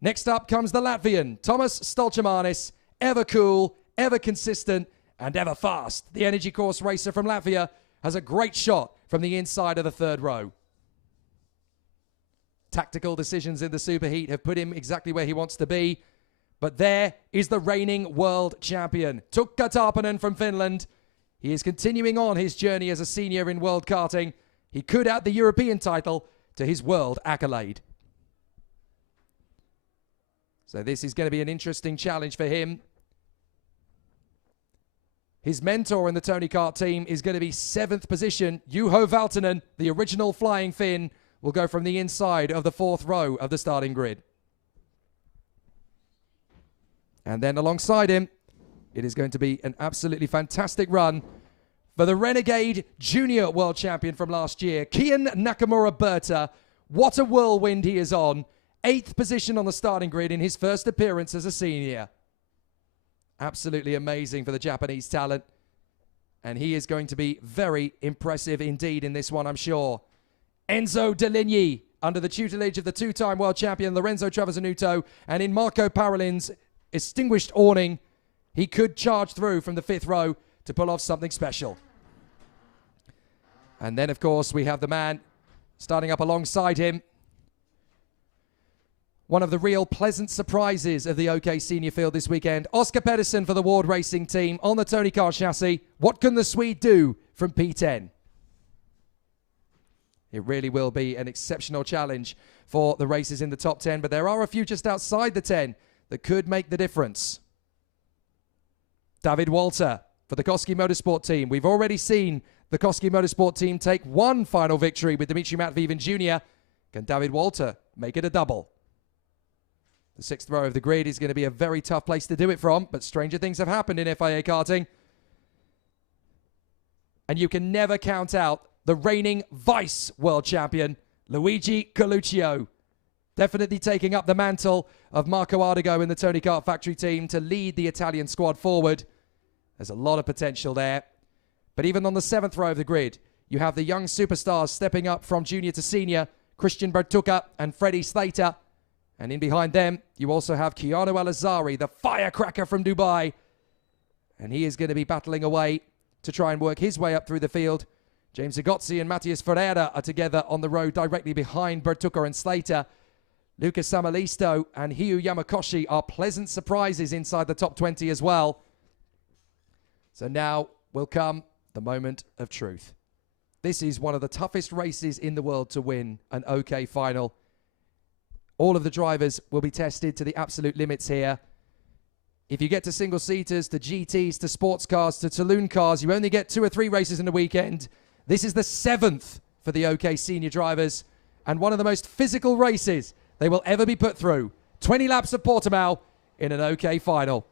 Next up comes the Latvian, Tomas Stolčemanis, ever cool, ever consistent, and ever fast. The Energy Course racer from Latvia has a great shot from the inside of the third row. Tactical decisions in the Superheat have put him exactly where he wants to be. But there is the reigning world champion, Tukka Tarpanen from Finland. He is continuing on his journey as a senior in world karting. He could add the European title to his world accolade. So this is going to be an interesting challenge for him. His mentor in the Tony Kart team is going to be 7th position. Juho Valtonen, the original Flying Finn, will go from the inside of the 4th row of the starting grid. And then alongside him, it is going to be an absolutely fantastic run for the Renegade Junior World Champion from last year, Kian Nakamura Berta. What a whirlwind he is on. 8th position on the starting grid in his first appearance as a senior. Absolutely amazing for the Japanese talent. And he is going to be very impressive indeed in this one, I'm sure. Enzo Deligny, under the tutelage of the 2-time world champion Lorenzo Travasanuto, and in Marco Parolin's extinguished awning, he could charge through from the 5th row to pull off something special. And then, of course, we have the man starting up alongside him. One of the real pleasant surprises of the OK Senior field this weekend. Oscar Pedersen for the Ward Racing team on the Tony Kart chassis. What can the Swede do from P10? It really will be an exceptional challenge for the races in the top 10, but there are a few just outside the 10 that could make the difference. David Walter for the Koski Motorsport team. We've already seen the Koski Motorsport team take one final victory with Dimitri Matveev Jr. Can David Walter make it a double? The 6th row of the grid is going to be a very tough place to do it from, but stranger things have happened in FIA karting. And you can never count out the reigning vice world champion, Luigi Coluccio. Definitely taking up the mantle of Marco Ardigo in the Tony Kart Factory team to lead the Italian squad forward. There's a lot of potential there. But even on the 7th row of the grid, you have the young superstars stepping up from junior to senior, Christian Bertucca and Freddie Slater. And in behind them, you also have Keanu Al-Azari, the firecracker from Dubai. And he is going to be battling away to try and work his way up through the field. James Agozzi and Matthias Ferreira are together on the road directly behind Bertucca and Slater. Lucas Samalisto and Hiyu Yamakoshi are pleasant surprises inside the top 20 as well. So now will come the moment of truth. This is one of the toughest races in the world to win an OK final. All of the drivers will be tested to the absolute limits here. If you get to single-seaters, to GTs, to sports cars, to saloon cars, you only get 2 or 3 races in a weekend. This is the 7th for the OK Senior drivers and one of the most physical races they will ever be put through. 20 laps of Portimao in an OK final.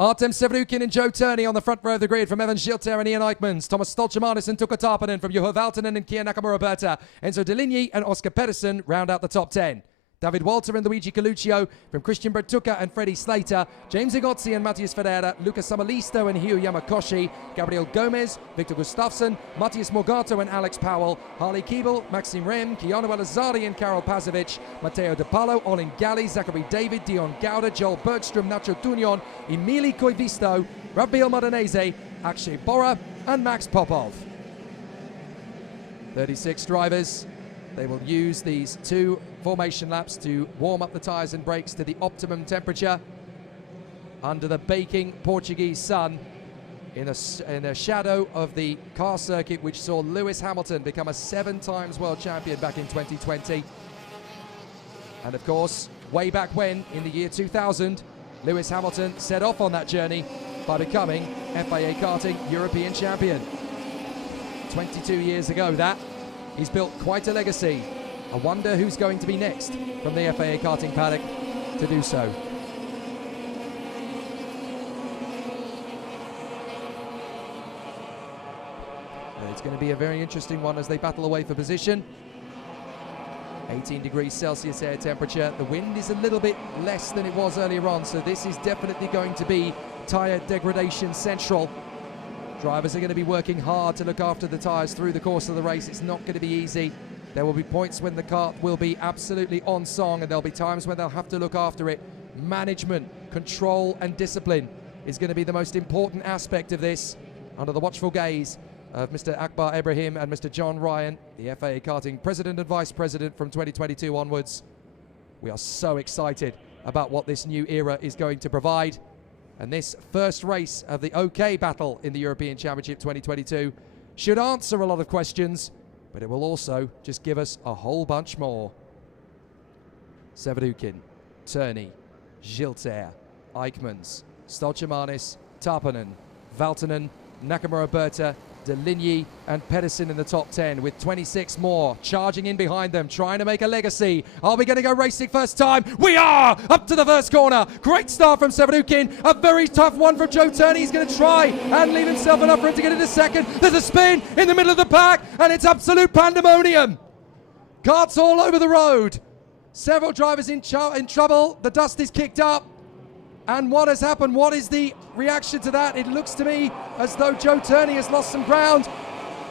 Artem Sevrukin and Joe Turney on the front row of the grid from Evan Gilter and Ian Eichmans. Thomas Stoltemanis and Tuukka Tarpanen from Juha Valtonen and Kia Nakamura-Berta. Enzo Deligny and Oscar Pedersen round out the top 10. David Walter and Luigi Coluccio from Christian Bertucca and Freddie Slater, James Igozzi and Matthias Ferreira, Luca Samalisto and Hugh Yamakoshi, Gabriel Gomez, Victor Gustafsson, Matthias Morgato and Alex Powell, Harley Keeble, Maxim Rem, Keanu Elazari and Karol Pazovic, Matteo De Palo, Olin Galli, Zachary David, Dion Gauda, Joel Bergstrom, Nacho Tunion, Emili Koivisto, Rafael Modenese, Akshay Bora and Max Popov. 36 drivers. They will use these 2 formation laps to warm up the tyres and brakes to the optimum temperature under the baking Portuguese sun in a shadow of the car circuit which saw Lewis Hamilton become a 7-time world champion back in 2020. And of course, way back when, in the year 2000, Lewis Hamilton set off on that journey by becoming FIA Karting European Champion. 22 years ago that. He's built quite a legacy. I wonder who's going to be next from the FIA Karting paddock to do so. It's going to be a very interesting one as they battle away for position. 18 degrees Celsius air temperature. The wind is a little bit less than it was earlier on, so this is definitely going to be tyre degradation central. Drivers are going to be working hard to look after the tyres through the course of the race. It's not going to be easy. There will be points when the kart will be absolutely on song, and there'll be times when they'll have to look after it. Management, control and discipline is going to be the most important aspect of this, under the watchful gaze of Mr. Akbar Ibrahim and Mr. John Ryan, the FIA Karting President and Vice President from 2022 onwards. We are so excited about what this new era is going to provide. And this first race of the OK battle in the European Championship 2022 should answer a lot of questions, but it will also just give us a whole bunch more. Sevrukin, Turney, Gilter, Eichmans, Stoltemanis, Tarpanen, Valtonen, Nakamura-Berta, Deligny and Pedersen in the top 10 with 26 more charging in behind them, trying to make a legacy. Are we going to go racing first time? We are! Up to the first corner. Great start from Sevrukin. A very tough one from Joe Turney. He's going to try and leave himself enough for him to get into second. There's a spin in the middle of the pack and it's absolute pandemonium. Karts all over the road. Several drivers in trouble. The dust is kicked up. And what has happened? What is the reaction to that? It looks to me as though Joe Turney has lost some ground.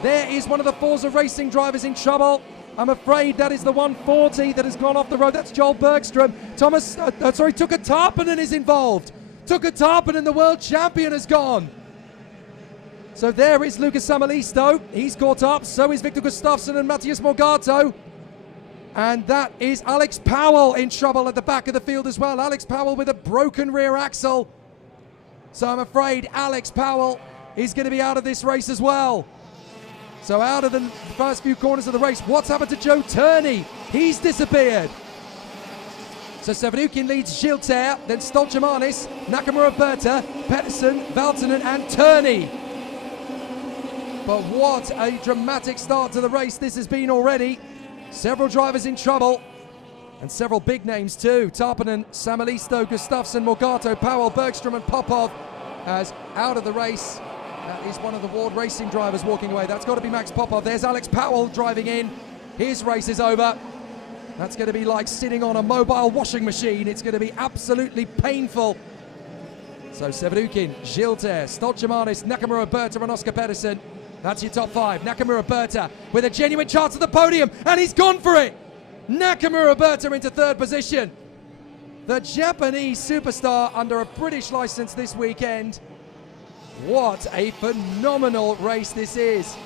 There is one of the Forza Racing drivers in trouble. I'm afraid that is the 140 that has gone off the road. That's Joel Bergstrom. Tuukka Tarpanen is involved. Tuukka Tarpanen, the world champion, has gone. So there is Luca Samalisto. He's caught up. So is Victor Gustafsson and Matthias Morgato. And that is Alex Powell in trouble at the back of the field as well. Alex Powell with a broken rear axle. So I'm afraid Alex Powell is going to be out of this race as well. So out of the first few corners of the race, what's happened to Joe Turney? He's disappeared. So Sevrukin leads Gilter, then Stoltemanis, Nakamura-Berta, Pedersen, Valtonen and Turney. But what a dramatic start to the race this has been already. Several drivers in trouble, and several big names too. Tarpanen, Samalisto, Gustafsson, Morgato, Powell, Bergstrom and Popov as out of the race. That is one of the Ward Racing drivers walking away. That's got to be Max Popov. There's Alex Powell driving in. His race is over. That's going to be like sitting on a mobile washing machine. It's going to be absolutely painful. So Sevrukin, Gilter, Stoltemanis, Nakamura-Berta and Oscar Pedersen. That's your top 5. Nakamura-Berta with a genuine chance at the podium, and he's gone for it. Nakamura-Berta into 3rd position. The Japanese superstar under a British license this weekend. What a phenomenal race this is.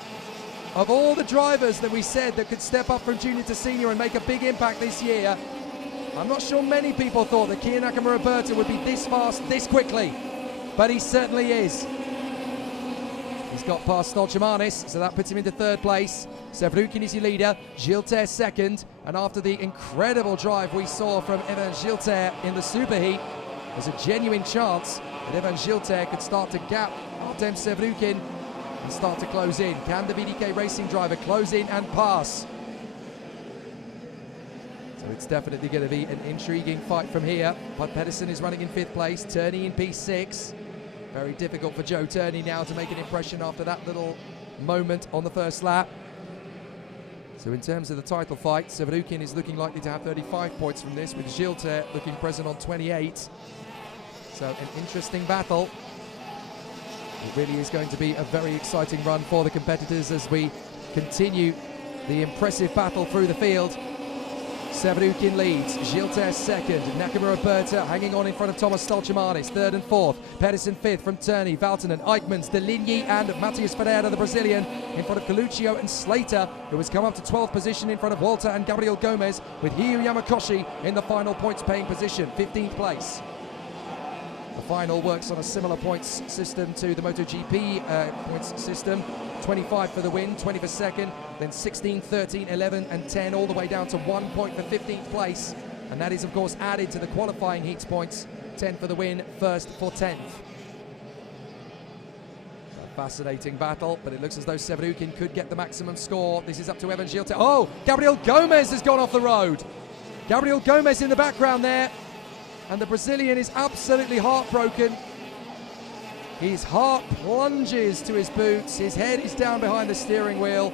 Of all the drivers that we said that could step up from junior to senior and make a big impact this year, I'm not sure many people thought that Kia Nakamura-Berta would be this fast, this quickly, but he certainly is. He's got past Stoltemanis, so that puts him into 3rd place. Sevrukin is your leader, Gilter 2nd, and after the incredible drive we saw from Evan Gilter in the superheat, there's a genuine chance that Evan Gilter could start to gap Artem Sevrukin and start to close in. Can the VDK Racing driver close in and pass? So it's definitely going to be an intriguing fight from here. But Pedersen is running in 5th place, Turney in P6. Very difficult for Joe Turney now to make an impression after that little moment on the first lap. So in terms of the title fight, Severukin is looking likely to have 35 points from this, with Gilter looking present on 28. So an interesting battle. It really is going to be a very exciting run for the competitors as we continue the impressive battle through the field. Severukin leads, Gilter second, Nakamura Berta hanging on in front of Thomas Stolchemanis, third and fourth, Pedersen fifth from Turney, Valtonen, Eichmanns, De Ligny and Matheus Ferreira, the Brazilian, in front of Coluccio and Slater, who has come up to 12th position in front of Walter and Gabriel Gomez, with Hiyu Yamakoshi in the final points-paying position, 15th place. The final works on a similar points system to the MotoGP points system. 25 for the win, 20 for second, then 16, 13, 11 and 10, all the way down to 1 point for 15th place. And that is, of course, added to the qualifying heats points. 10 for the win, first for 10th. A fascinating battle, but it looks as though Severukin could get the maximum score. This is up to Evan Gilter. Oh, Gabriel Gomez has gone off the road. Gabriel Gomez in the background there. And the Brazilian is absolutely heartbroken. His heart plunges to his boots. His head is down behind the steering wheel.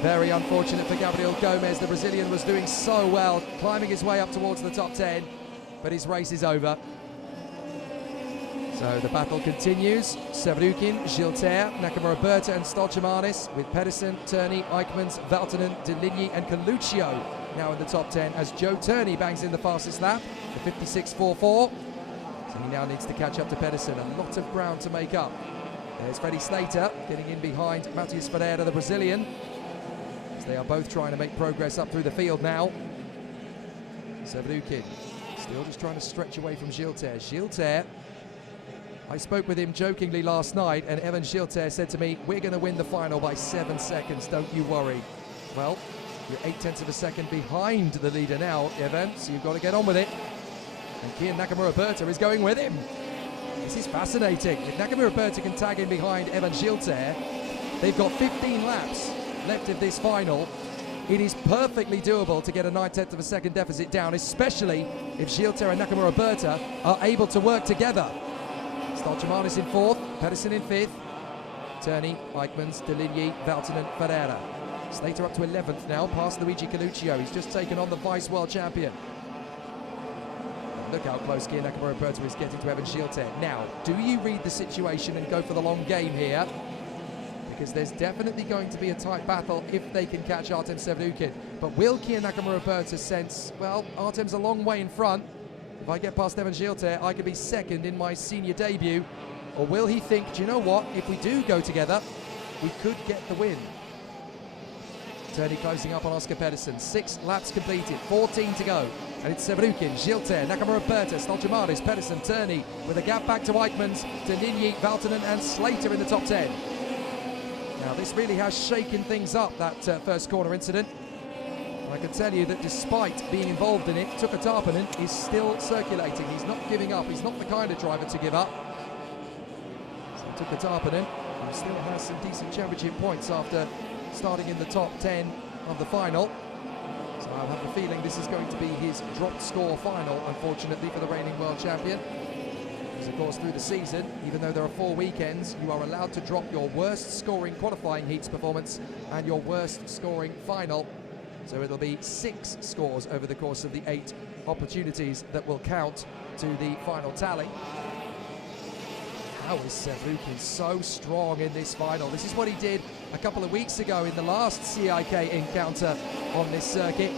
Very unfortunate for Gabriel Gomez. The Brazilian was doing so well, climbing his way up towards the top 10, but his race is over. So the battle continues. Severukin, Gilter, Nakamura Berta and Stolchemanis, with Pedersen, Turney, Eichmanns, Valtonen, De Ligny and Coluccio now in the top 10 as Joe Turney bangs in the fastest lap, the 56.44. So he now needs to catch up to Pedersen. A lot of ground to make up. There's Freddie Slater getting in behind Matheus Ferreira, the Brazilian, as they are both trying to make progress up through the field now. Severukin still just trying to stretch away from Gilter. Gilter, I spoke with him jokingly last night, and Evan Gilter said to me, "We're going to win the final by 7 seconds, don't you worry." Well, you're 0.8 of a second behind the leader now, Evan, so you've got to get on with it. And Kian Nakamura Berta is going with him. This is fascinating. If Nakamura Berta can tag in behind Evan Gilter, they've got 15 laps left of this final. It is perfectly doable to get a 0.9 of a second deficit down, especially if Gilter and Nakamura Berta are able to work together. Stolchemanis in 4th, Pedersen in 5th, Turney, Eichmanns, De Ligny, Valtonen, Ferreira. Slater up to 11th now, past Luigi Coluccio. He's just taken on the vice world champion. And look how close Kian Nakamura Berta is getting to Evan Gilter. Now, do you read the situation and go for the long game here? Because there's definitely going to be a tight battle if they can catch Artem Severukin. But will Kian Nakamura Berta sense, well, Artem's a long way in front. If I get past Evan Gilter, I could be second in my senior debut. Or will he think, do you know what, if we do go together, we could get the win? Turney closing up on Oscar Pedersen. 6 laps completed, 14 to go. And it's Severukin, Gilter, Nakamura Berta, Stolchemanis, Pedersen, Turney, with a gap back to Eichmanns, De Ligny, Valtonen and Slater in the top 10. Now this really has shaken things up, that first corner incident. I can tell you that despite being involved in it, Tuukka Tarpanen is still circulating. He's not giving up. He's not the kind of driver to give up. So Tuukka Tarpanen, who still has some decent championship points after starting in the top 10 of the final. So I have a feeling this is going to be his dropped score final, unfortunately, for the reigning world champion. Because of course through the season, even though there are 4 weekends, you are allowed to drop your worst scoring qualifying heats performance and your worst scoring final. So it'll be 6 scores over the course of the 8 opportunities that will count to the final tally. How is Severukin so strong in this final? This is what he did a couple of weeks ago in the last CIK encounter on this circuit.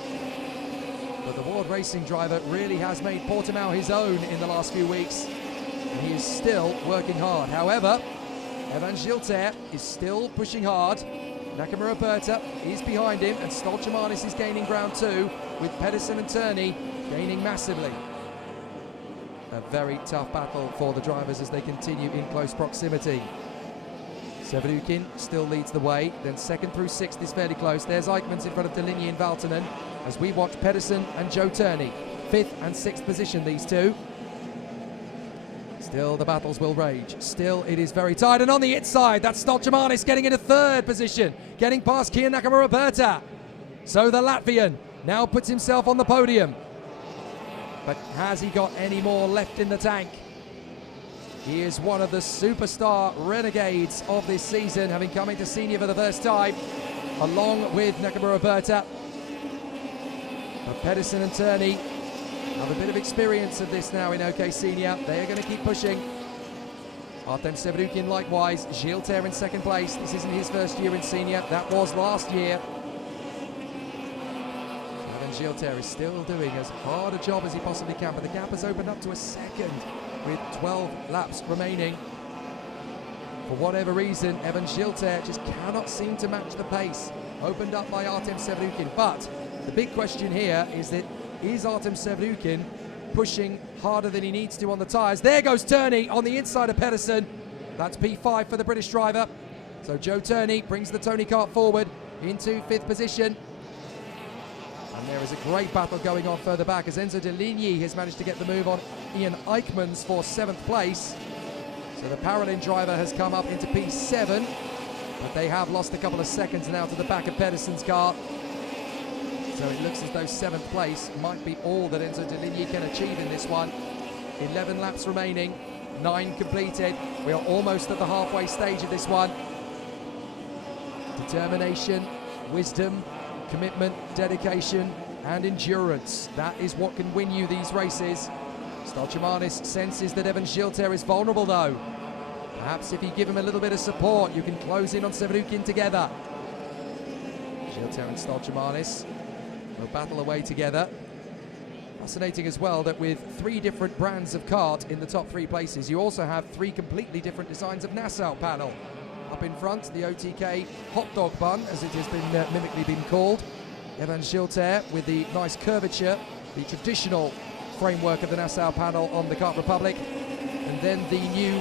But the World Racing driver really has made Portimao his own in the last few weeks. And he is still working hard. However, Evan Gilter is still pushing hard. Nakamura Berta is behind him, and Stolchemanis is gaining ground too, with Pedersen and Turney gaining massively. A very tough battle for the drivers as they continue in close proximity. Severukin still leads the way, then 2nd through 6th is fairly close. There's Eichmanns in front of De Ligny and Valtonen as we watch Pedersen and Joe Turney. 5th and 6th position, these two. Still the battles will rage. Still it is very tight, and on the inside that's Stolchemanis getting into 3rd position, getting past Kian Nakamura Berta. So the Latvian now puts himself on the podium. But has he got any more left in the tank? He is one of the superstar renegades of this season, having come into senior for the first time, along with Nakamura Berta. But Pedersen and Turney have a bit of experience of this now in OK Senior. They are going to keep pushing. Artem Severukin likewise. Gilles Terre in second place. This isn't his first year in senior. That was last year. And Gilles Terre is still doing as hard a job as he possibly can, but the gap has opened up to a second with 12 laps remaining. For whatever reason, Evan Gilles Terre just cannot seem to match the pace opened up by Artem Severukin. But the big question here is that, is Artem Severukin pushing harder than he needs to on the tyres? There goes Turney on the inside of Pedersen. That's P5 for the British driver. So Joe Turney brings the Tony Kart forward into 5th position. And there is a great battle going on further back as Enzo Deligny has managed to get the move on Ian Eichmans for 7th place. So the Paralin driver has come up into P7, but they have lost a couple of seconds now to the back of Pedersen's car. So it looks as though 7th place might be all that Enzo Deligny can achieve in this one. 11 laps remaining, 9 completed. We are almost at the halfway stage of this one. Determination, wisdom, commitment, dedication and endurance. That is what can win you these races. Stolchimanis senses that Evan Gilles Terre is vulnerable though. Perhaps if you give him a little bit of support, you can close in on Severukin together. Gilles Terre and Stolchimanis will battle away together. Fascinating as well that with 3 different brands of kart in the top 3 places, you also have 3 completely different designs of Nassau panel. Up in front, the OTK hot dog bun, as it has been mimically been called. Evan Gilles Terre with the nice curvature, the traditional framework of the Nassau panel on the Kart Republic, and then the new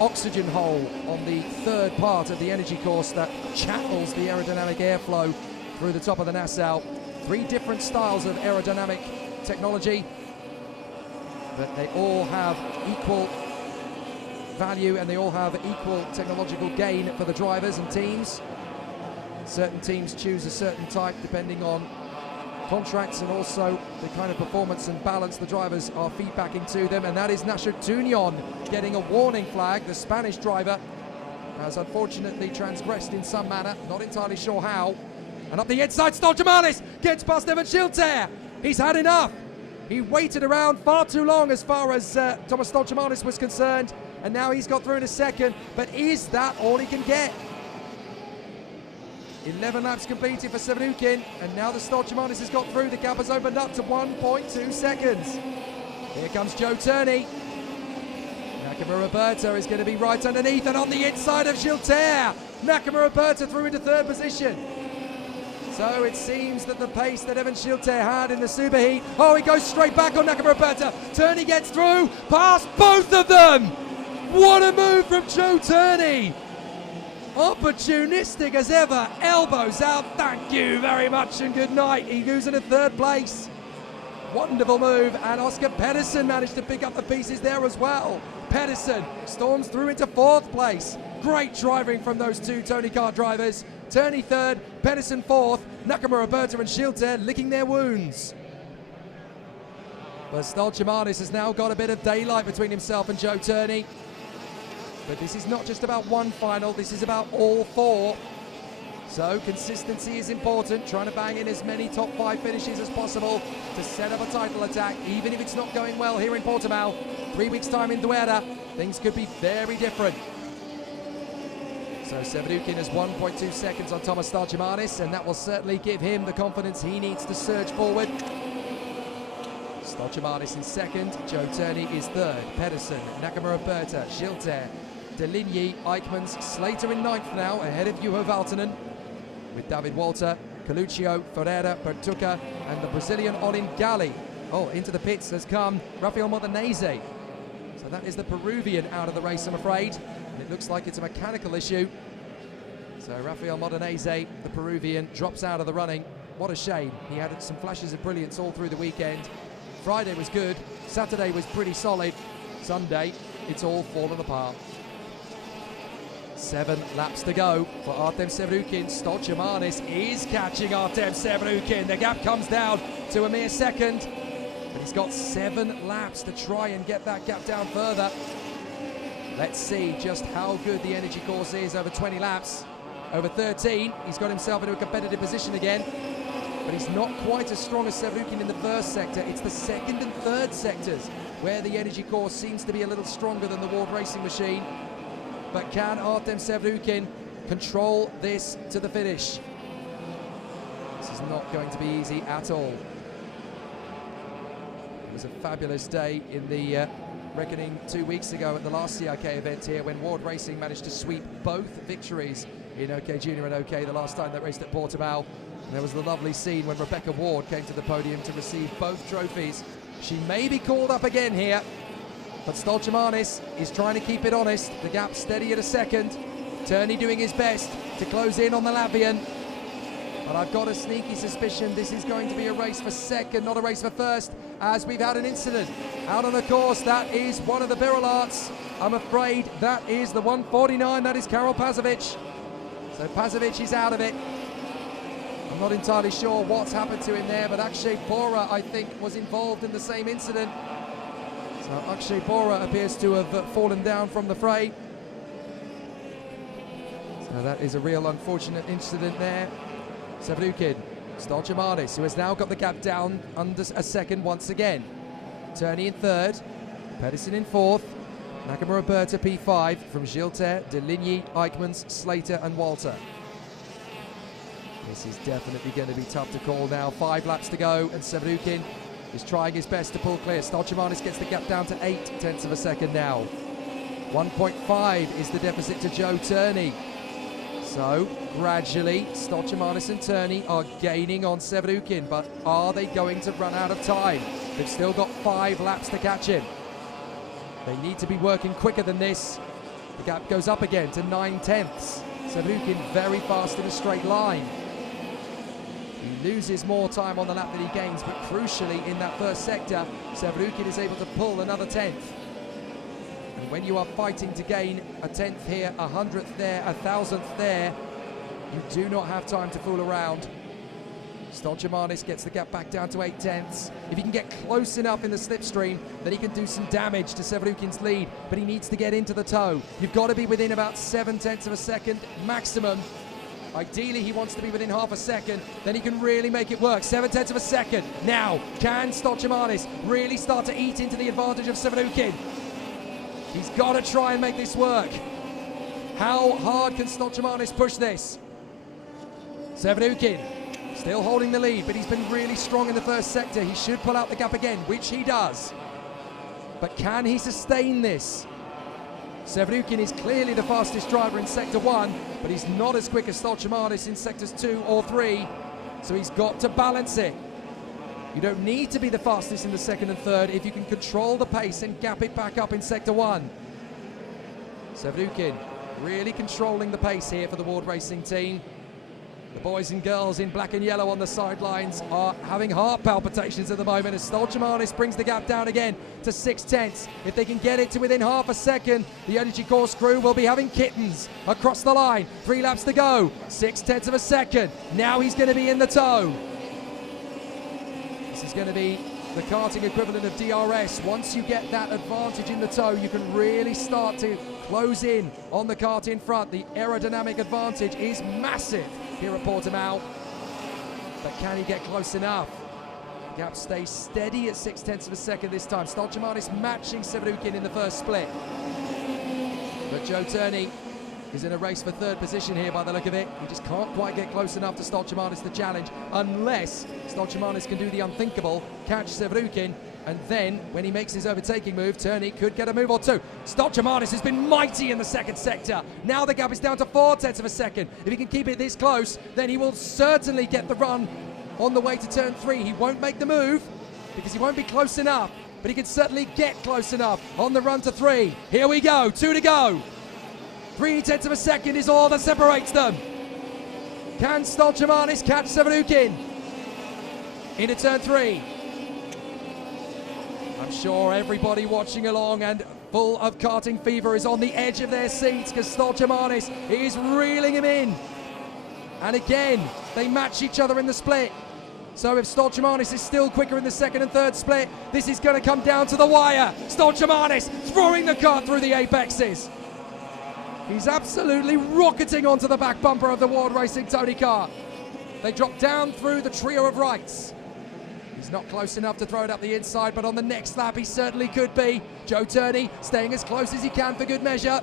oxygen hole on the 3rd part of the energy course that channels the aerodynamic airflow through the top of the Nassau. 3 different styles of aerodynamic technology, but they all have equal value and they all have equal technological gain for the drivers and teams. Certain teams choose a certain type depending on contracts and also the kind of performance and balance the drivers are feedbacking to them, and that is Nasser Tunion getting a warning flag. The Spanish driver has unfortunately transgressed in some manner, not entirely sure how. And up the inside, Stolchimanis gets past Evan Gilles Terre. He's had enough. He waited around far too long as far as Thomas Stolchimanis was concerned, and now he's got through in a second, but is that all he can get? 11 laps completed for Severukin, and now that Stolchimanis has got through, the gap has opened up to 1.2 seconds. Here comes Joe Turney. Nakamura Berta is going to be right underneath and on the inside of Gilles Terre. Nakamura Berta through into 3rd position. So it seems that the pace that Evan Gilles Terre had in the superheat, oh, he goes straight back on Nakamura Berta. Turney gets through, past both of them. What a move from Joe Turney. Opportunistic as ever, elbows out, thank you very much and good night. He goes into 3rd place. Wonderful move, and Oscar Pedersen managed to pick up the pieces there as well. Pedersen storms through into 4th place. Great driving from those 2 Tony Kart drivers. Turney 3rd, Pedersen 4th, Nakamura Berta and Gilles Terre licking their wounds. But Stolchimanis has now got a bit of daylight between himself and Joe Turney. But this is not just about one final, this is about all 4. So consistency is important, trying to bang in as many top 5 finishes as possible to set up a title attack, even if it's not going well here in Portimao. 3 weeks' time in Duera, things could be very different. So Severukin has 1.2 seconds on Thomas Stolchimanis, and that will certainly give him the confidence he needs to surge forward. Stolchimanis in 2nd, Joe Turney is 3rd, Pedersen, Nakamura Berta, Gilles Terre, Deligny, Eichmans, Slater in 9th now, ahead of Juho Valtonen, with David Walter, Coluccio, Ferreira, Bertuca, and the Brazilian Olin Gali. Oh, into the pits has come Rafael Modenese. So that is the Peruvian out of the race, I'm afraid. And it looks like it's a mechanical issue. So Rafael Modenese, the Peruvian, drops out of the running. What a shame. He had some flashes of brilliance all through the weekend. Friday was good. Saturday was pretty solid. Sunday, it's all fallen apart. 7 laps to go for Artem Severukin. Stolchimanis is catching Artem Severukin. The gap comes down to a mere second, but he's got 7 laps to try and get that gap down further. Let's see just how good the energy course is over 20 laps. Over 13, he's got himself into a competitive position again, but he's not quite as strong as Severukin in the first sector. It's the second and third sectors where the energy course seems to be a little stronger than the Ward Racing machine. But can Artem Severukin control this to the finish? This is not going to be easy at all. It was a fabulous day in the reckoning 2 weeks ago at the last CIK event here, when Ward Racing managed to sweep both victories in OK Junior and OK the last time they raced at Portimao. And there was the lovely scene when Rebecca Ward came to the podium to receive both trophies. She may be called up again here, but Stolchemanis is trying to keep it honest. The gap steady at a second. Turney doing his best to close in on the Latvian. But I've got a sneaky suspicion this is going to be a race for second, not a race for first, as we've had an incident out on the course. That is one of the Birolats. I'm afraid that is the 149, that is Karol Pazovic. So Pazovic is out of it. I'm not entirely sure what's happened to him there, but Akshay Bora, I think, was involved in the same incident. So Akshay Bora appears to have fallen down from the fray. So that is a real unfortunate incident there. Severukin, Stolchemanis, who has now got the gap down under a second once again. Turney in third, Pedersen in fourth, Nakamura Berta P5 from Gilter, Deligny, Eichmanns, Slater and Walter. This is definitely going to be tough to call now. 5 laps to go and Severukin is trying his best to pull clear. Stolchemanis gets the gap down to 0.8 of a second now. 1.5 is the deficit to Joe Turney. So, gradually, Stolchemanis and Turney are gaining on Severukin, but are they going to run out of time? They've still got 5 laps to catch him. They need to be working quicker than this. The gap goes up again to 0.9. Severukin very fast in a straight line. He loses more time on the lap than he gains, but crucially in that first sector, Severukin is able to pull another 10th. And when you are fighting to gain a 10th here, a 100th there, a 1000th there, you do not have time to fool around. Stolchemanis gets the gap back down to 0.8. If he can get close enough in the slipstream, then he can do some damage to Severukin's lead, but he needs to get into the toe. You've got to be within about 0.7 of a second maximum. Ideally, he wants to be within half a second, then he can really make it work. 0.7 of a second. Now, can Stolchemanis really start to eat into the advantage of Severukin? He's got to try and make this work. How hard can Stolchemanis push this? Severukin still holding the lead, but he's been really strong in the first sector. He should pull out the gap again, which he does. But can he sustain this? Severukin is clearly the fastest driver in Sector 1, but he's not as quick as Stolchemanis in Sectors 2 or 3, so he's got to balance it. You don't need to be the fastest in the second and third if you can control the pace and gap it back up in Sector 1. Severukin really controlling the pace here for the Ward Racing team. The boys and girls in black and yellow on the sidelines are having heart palpitations at the moment as Stolchemanis brings the gap down again to 0.6. If they can get it to within half a second, the Energy Course crew will be having kittens across the line. 3 laps to go, 0.6 of a second. Now he's going to be in the toe. This is going to be the karting equivalent of DRS. Once you get that advantage in the toe, you can really start to close in on the kart in front. The aerodynamic advantage is massive here at Portimao, but can he get close enough? The gap stays steady at 0.6 of a second this time. Stolchemanis matching Severukin in the first split, but Joe Turney is in a race for third position here by the look of it. He just can't quite get close enough to Stolchemanis to challenge, unless Stolchemanis can do the unthinkable, catch Severukin, and then when he makes his overtaking move, Turney could get a move or two. Stolchemanis has been mighty in the second sector. Now the gap is down to 0.4 of a second. If he can keep it this close, then he will certainly get the run on the way to turn 3. He won't make the move because he won't be close enough, but he can certainly get close enough on the run to 3. Here we go, 2 to go. 0.3 of a second is all that separates them. Can Stolchemanis catch Severukin into turn 3? I'm sure everybody watching along and full of karting fever is on the edge of their seats because Stolchemanis is reeling him in. And again, they match each other in the split. So if Stolchamanis is still quicker in the second and third split, this is going to come down to the wire. Stolchamanis throwing the car through the apexes. He's absolutely rocketing onto the back bumper of the Ward Racing Tony car. They drop down through the trio of rights. He's not close enough to throw it up the inside, but on the next lap he certainly could be. Joe Turney staying as close as he can for good measure.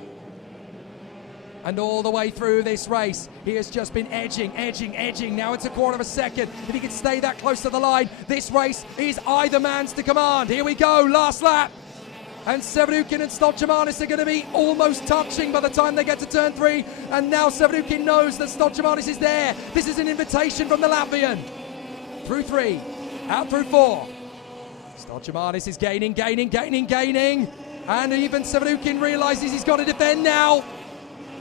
And all the way through this race, he has just been edging. Now it's a quarter of a second. If he can stay that close to the line, this race is either man's to command. Here we go, last lap. And Severukin and Stolchamanis are going to be almost touching by the time they get to turn 3. And now Severukin knows that Stolchamanis is there. This is an invitation from the Latvian. Through 3, out through 4. Stolchamanis is gaining. And even Severukin realizes he's got to defend now.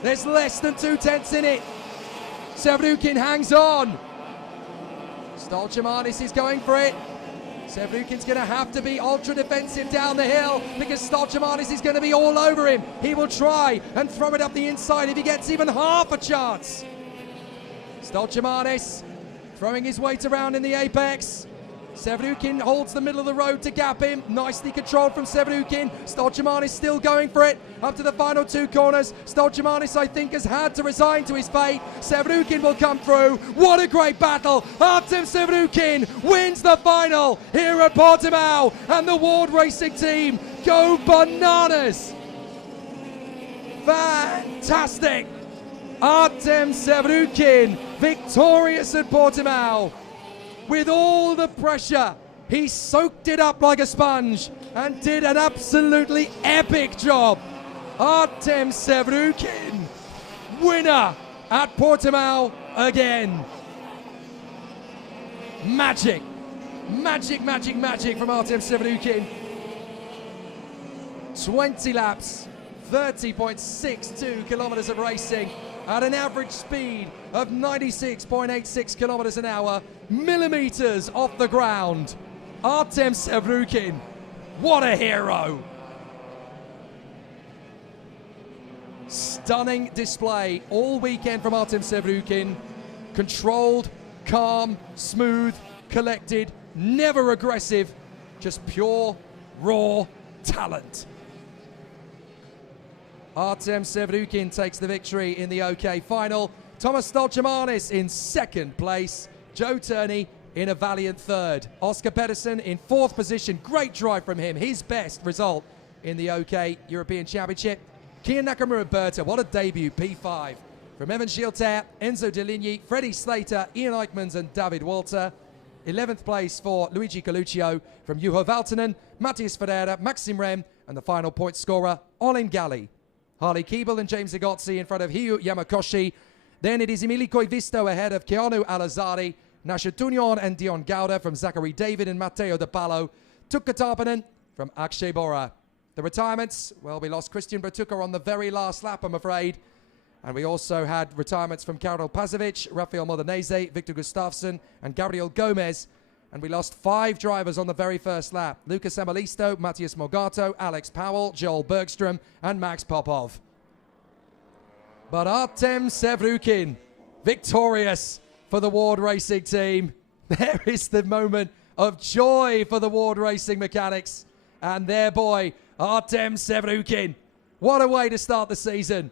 There's less than 2 tenths in it. Severukin hangs on. Stolchamanis is going for it. Severukin's going to have to be ultra defensive down the hill because Stolchamanis is going to be all over him. He will try and throw it up the inside if he gets even half a chance. Stolchamanis throwing his weight around in the apex. Severukin holds the middle of the road to gap him. Nicely controlled from Severukin. Stolchamanis still going for it up to the final 2 corners. Stolchamanis, I think, has had to resign to his fate. Severukin will come through. What a great battle. Artem Severukin wins the final here at Portimao, and the Ward Racing team go bananas. Fantastic. Artem Severukin victorious at Portimao. With all the pressure, he soaked it up like a sponge and did an absolutely epic job. Artem Severukin, winner at Portimao again. Magic from Artem Severukin. 20 laps, 30.62 kilometers of racing at an average speed of 96.86 kilometers an hour, millimeters off the ground. Artem Severukin, what a hero. Stunning display all weekend from Artem Severukin. Controlled, calm, smooth, collected, never aggressive, just pure, raw talent. Artem Severukin takes the victory in the OK final. Thomas Stolchamanis in second place. Joe Turney in a valiant third. Oscar Pedersen in 4th position. Great drive from him. His best result in the OK European Championship. Kian Nakamura-Berta, what a debut, P5. From Evan Gilter, Enzo Deligny, Freddie Slater, Ian Eichmans and David Walter. 11th place for Luigi Coluccio from Juho Valtonen, Matthias Ferreira, Maxim Rem, and the final point scorer, Olin Galli. Harley Keeble and James Zagotzi in front of Hiyu Yamakoshi. Then it is Emili Koivisto ahead of Keanu Alazari, Nasha Tunion and Dion Gauda from Zachary David and Matteo De Palo. Tukka Tarpanen from Akshay Bora. The retirements, well, we lost Christian Bertucca on the very last lap, I'm afraid. And we also had retirements from Karol Pazovic, Rafael Modenese, Victor Gustafsson and Gabriel Gomez. And we lost 5 drivers on the very first lap. Lucas Amalisto, Matthias Mogato, Alex Powell, Joel Bergstrom and Max Popov. But Artem Severukin, victorious for the Ward Racing team. There is the moment of joy for the Ward Racing mechanics. And their boy, Artem Severukin. What a way to start the season.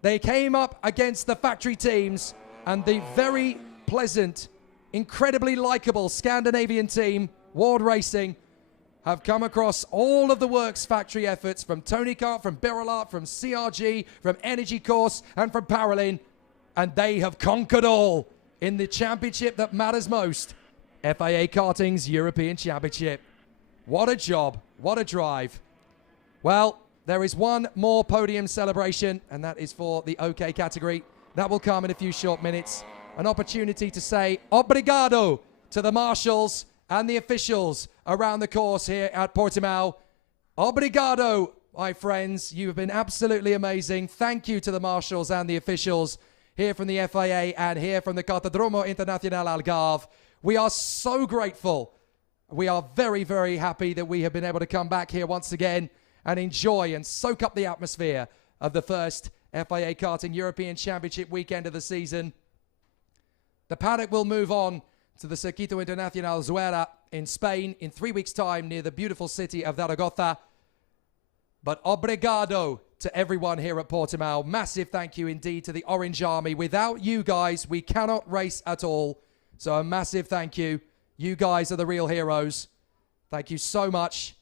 They came up against the factory teams and the very pleasant, incredibly likable Scandinavian team, Ward Racing, have come across all of the Works factory efforts from Tony Kart, from Birolart, from CRG, from Energy Course, and from Paralin, and they have conquered all in the championship that matters most, FIA Karting's European Championship. What a job, what a drive. Well, there is one more podium celebration, and that is for the OK category. That will come in a few short minutes. An opportunity to say obrigado to the marshals and the officials around the course here at Portimao. Obrigado, my friends. You have been absolutely amazing. Thank you to the marshals and the officials here from the FIA and here from the Cartodromo Internacional Algarve. We are so grateful. We are very, very happy that we have been able to come back here once again and enjoy and soak up the atmosphere of the first FIA Karting European Championship weekend of the season. The paddock will move on to the Circuito Internacional Zuera in Spain in 3 weeks' time near the beautiful city of Zaragoza. But obrigado to everyone here at Portimao. Massive thank you indeed to the Orange Army. Without you guys, we cannot race at all. So a massive thank you. You guys are the real heroes. Thank you so much.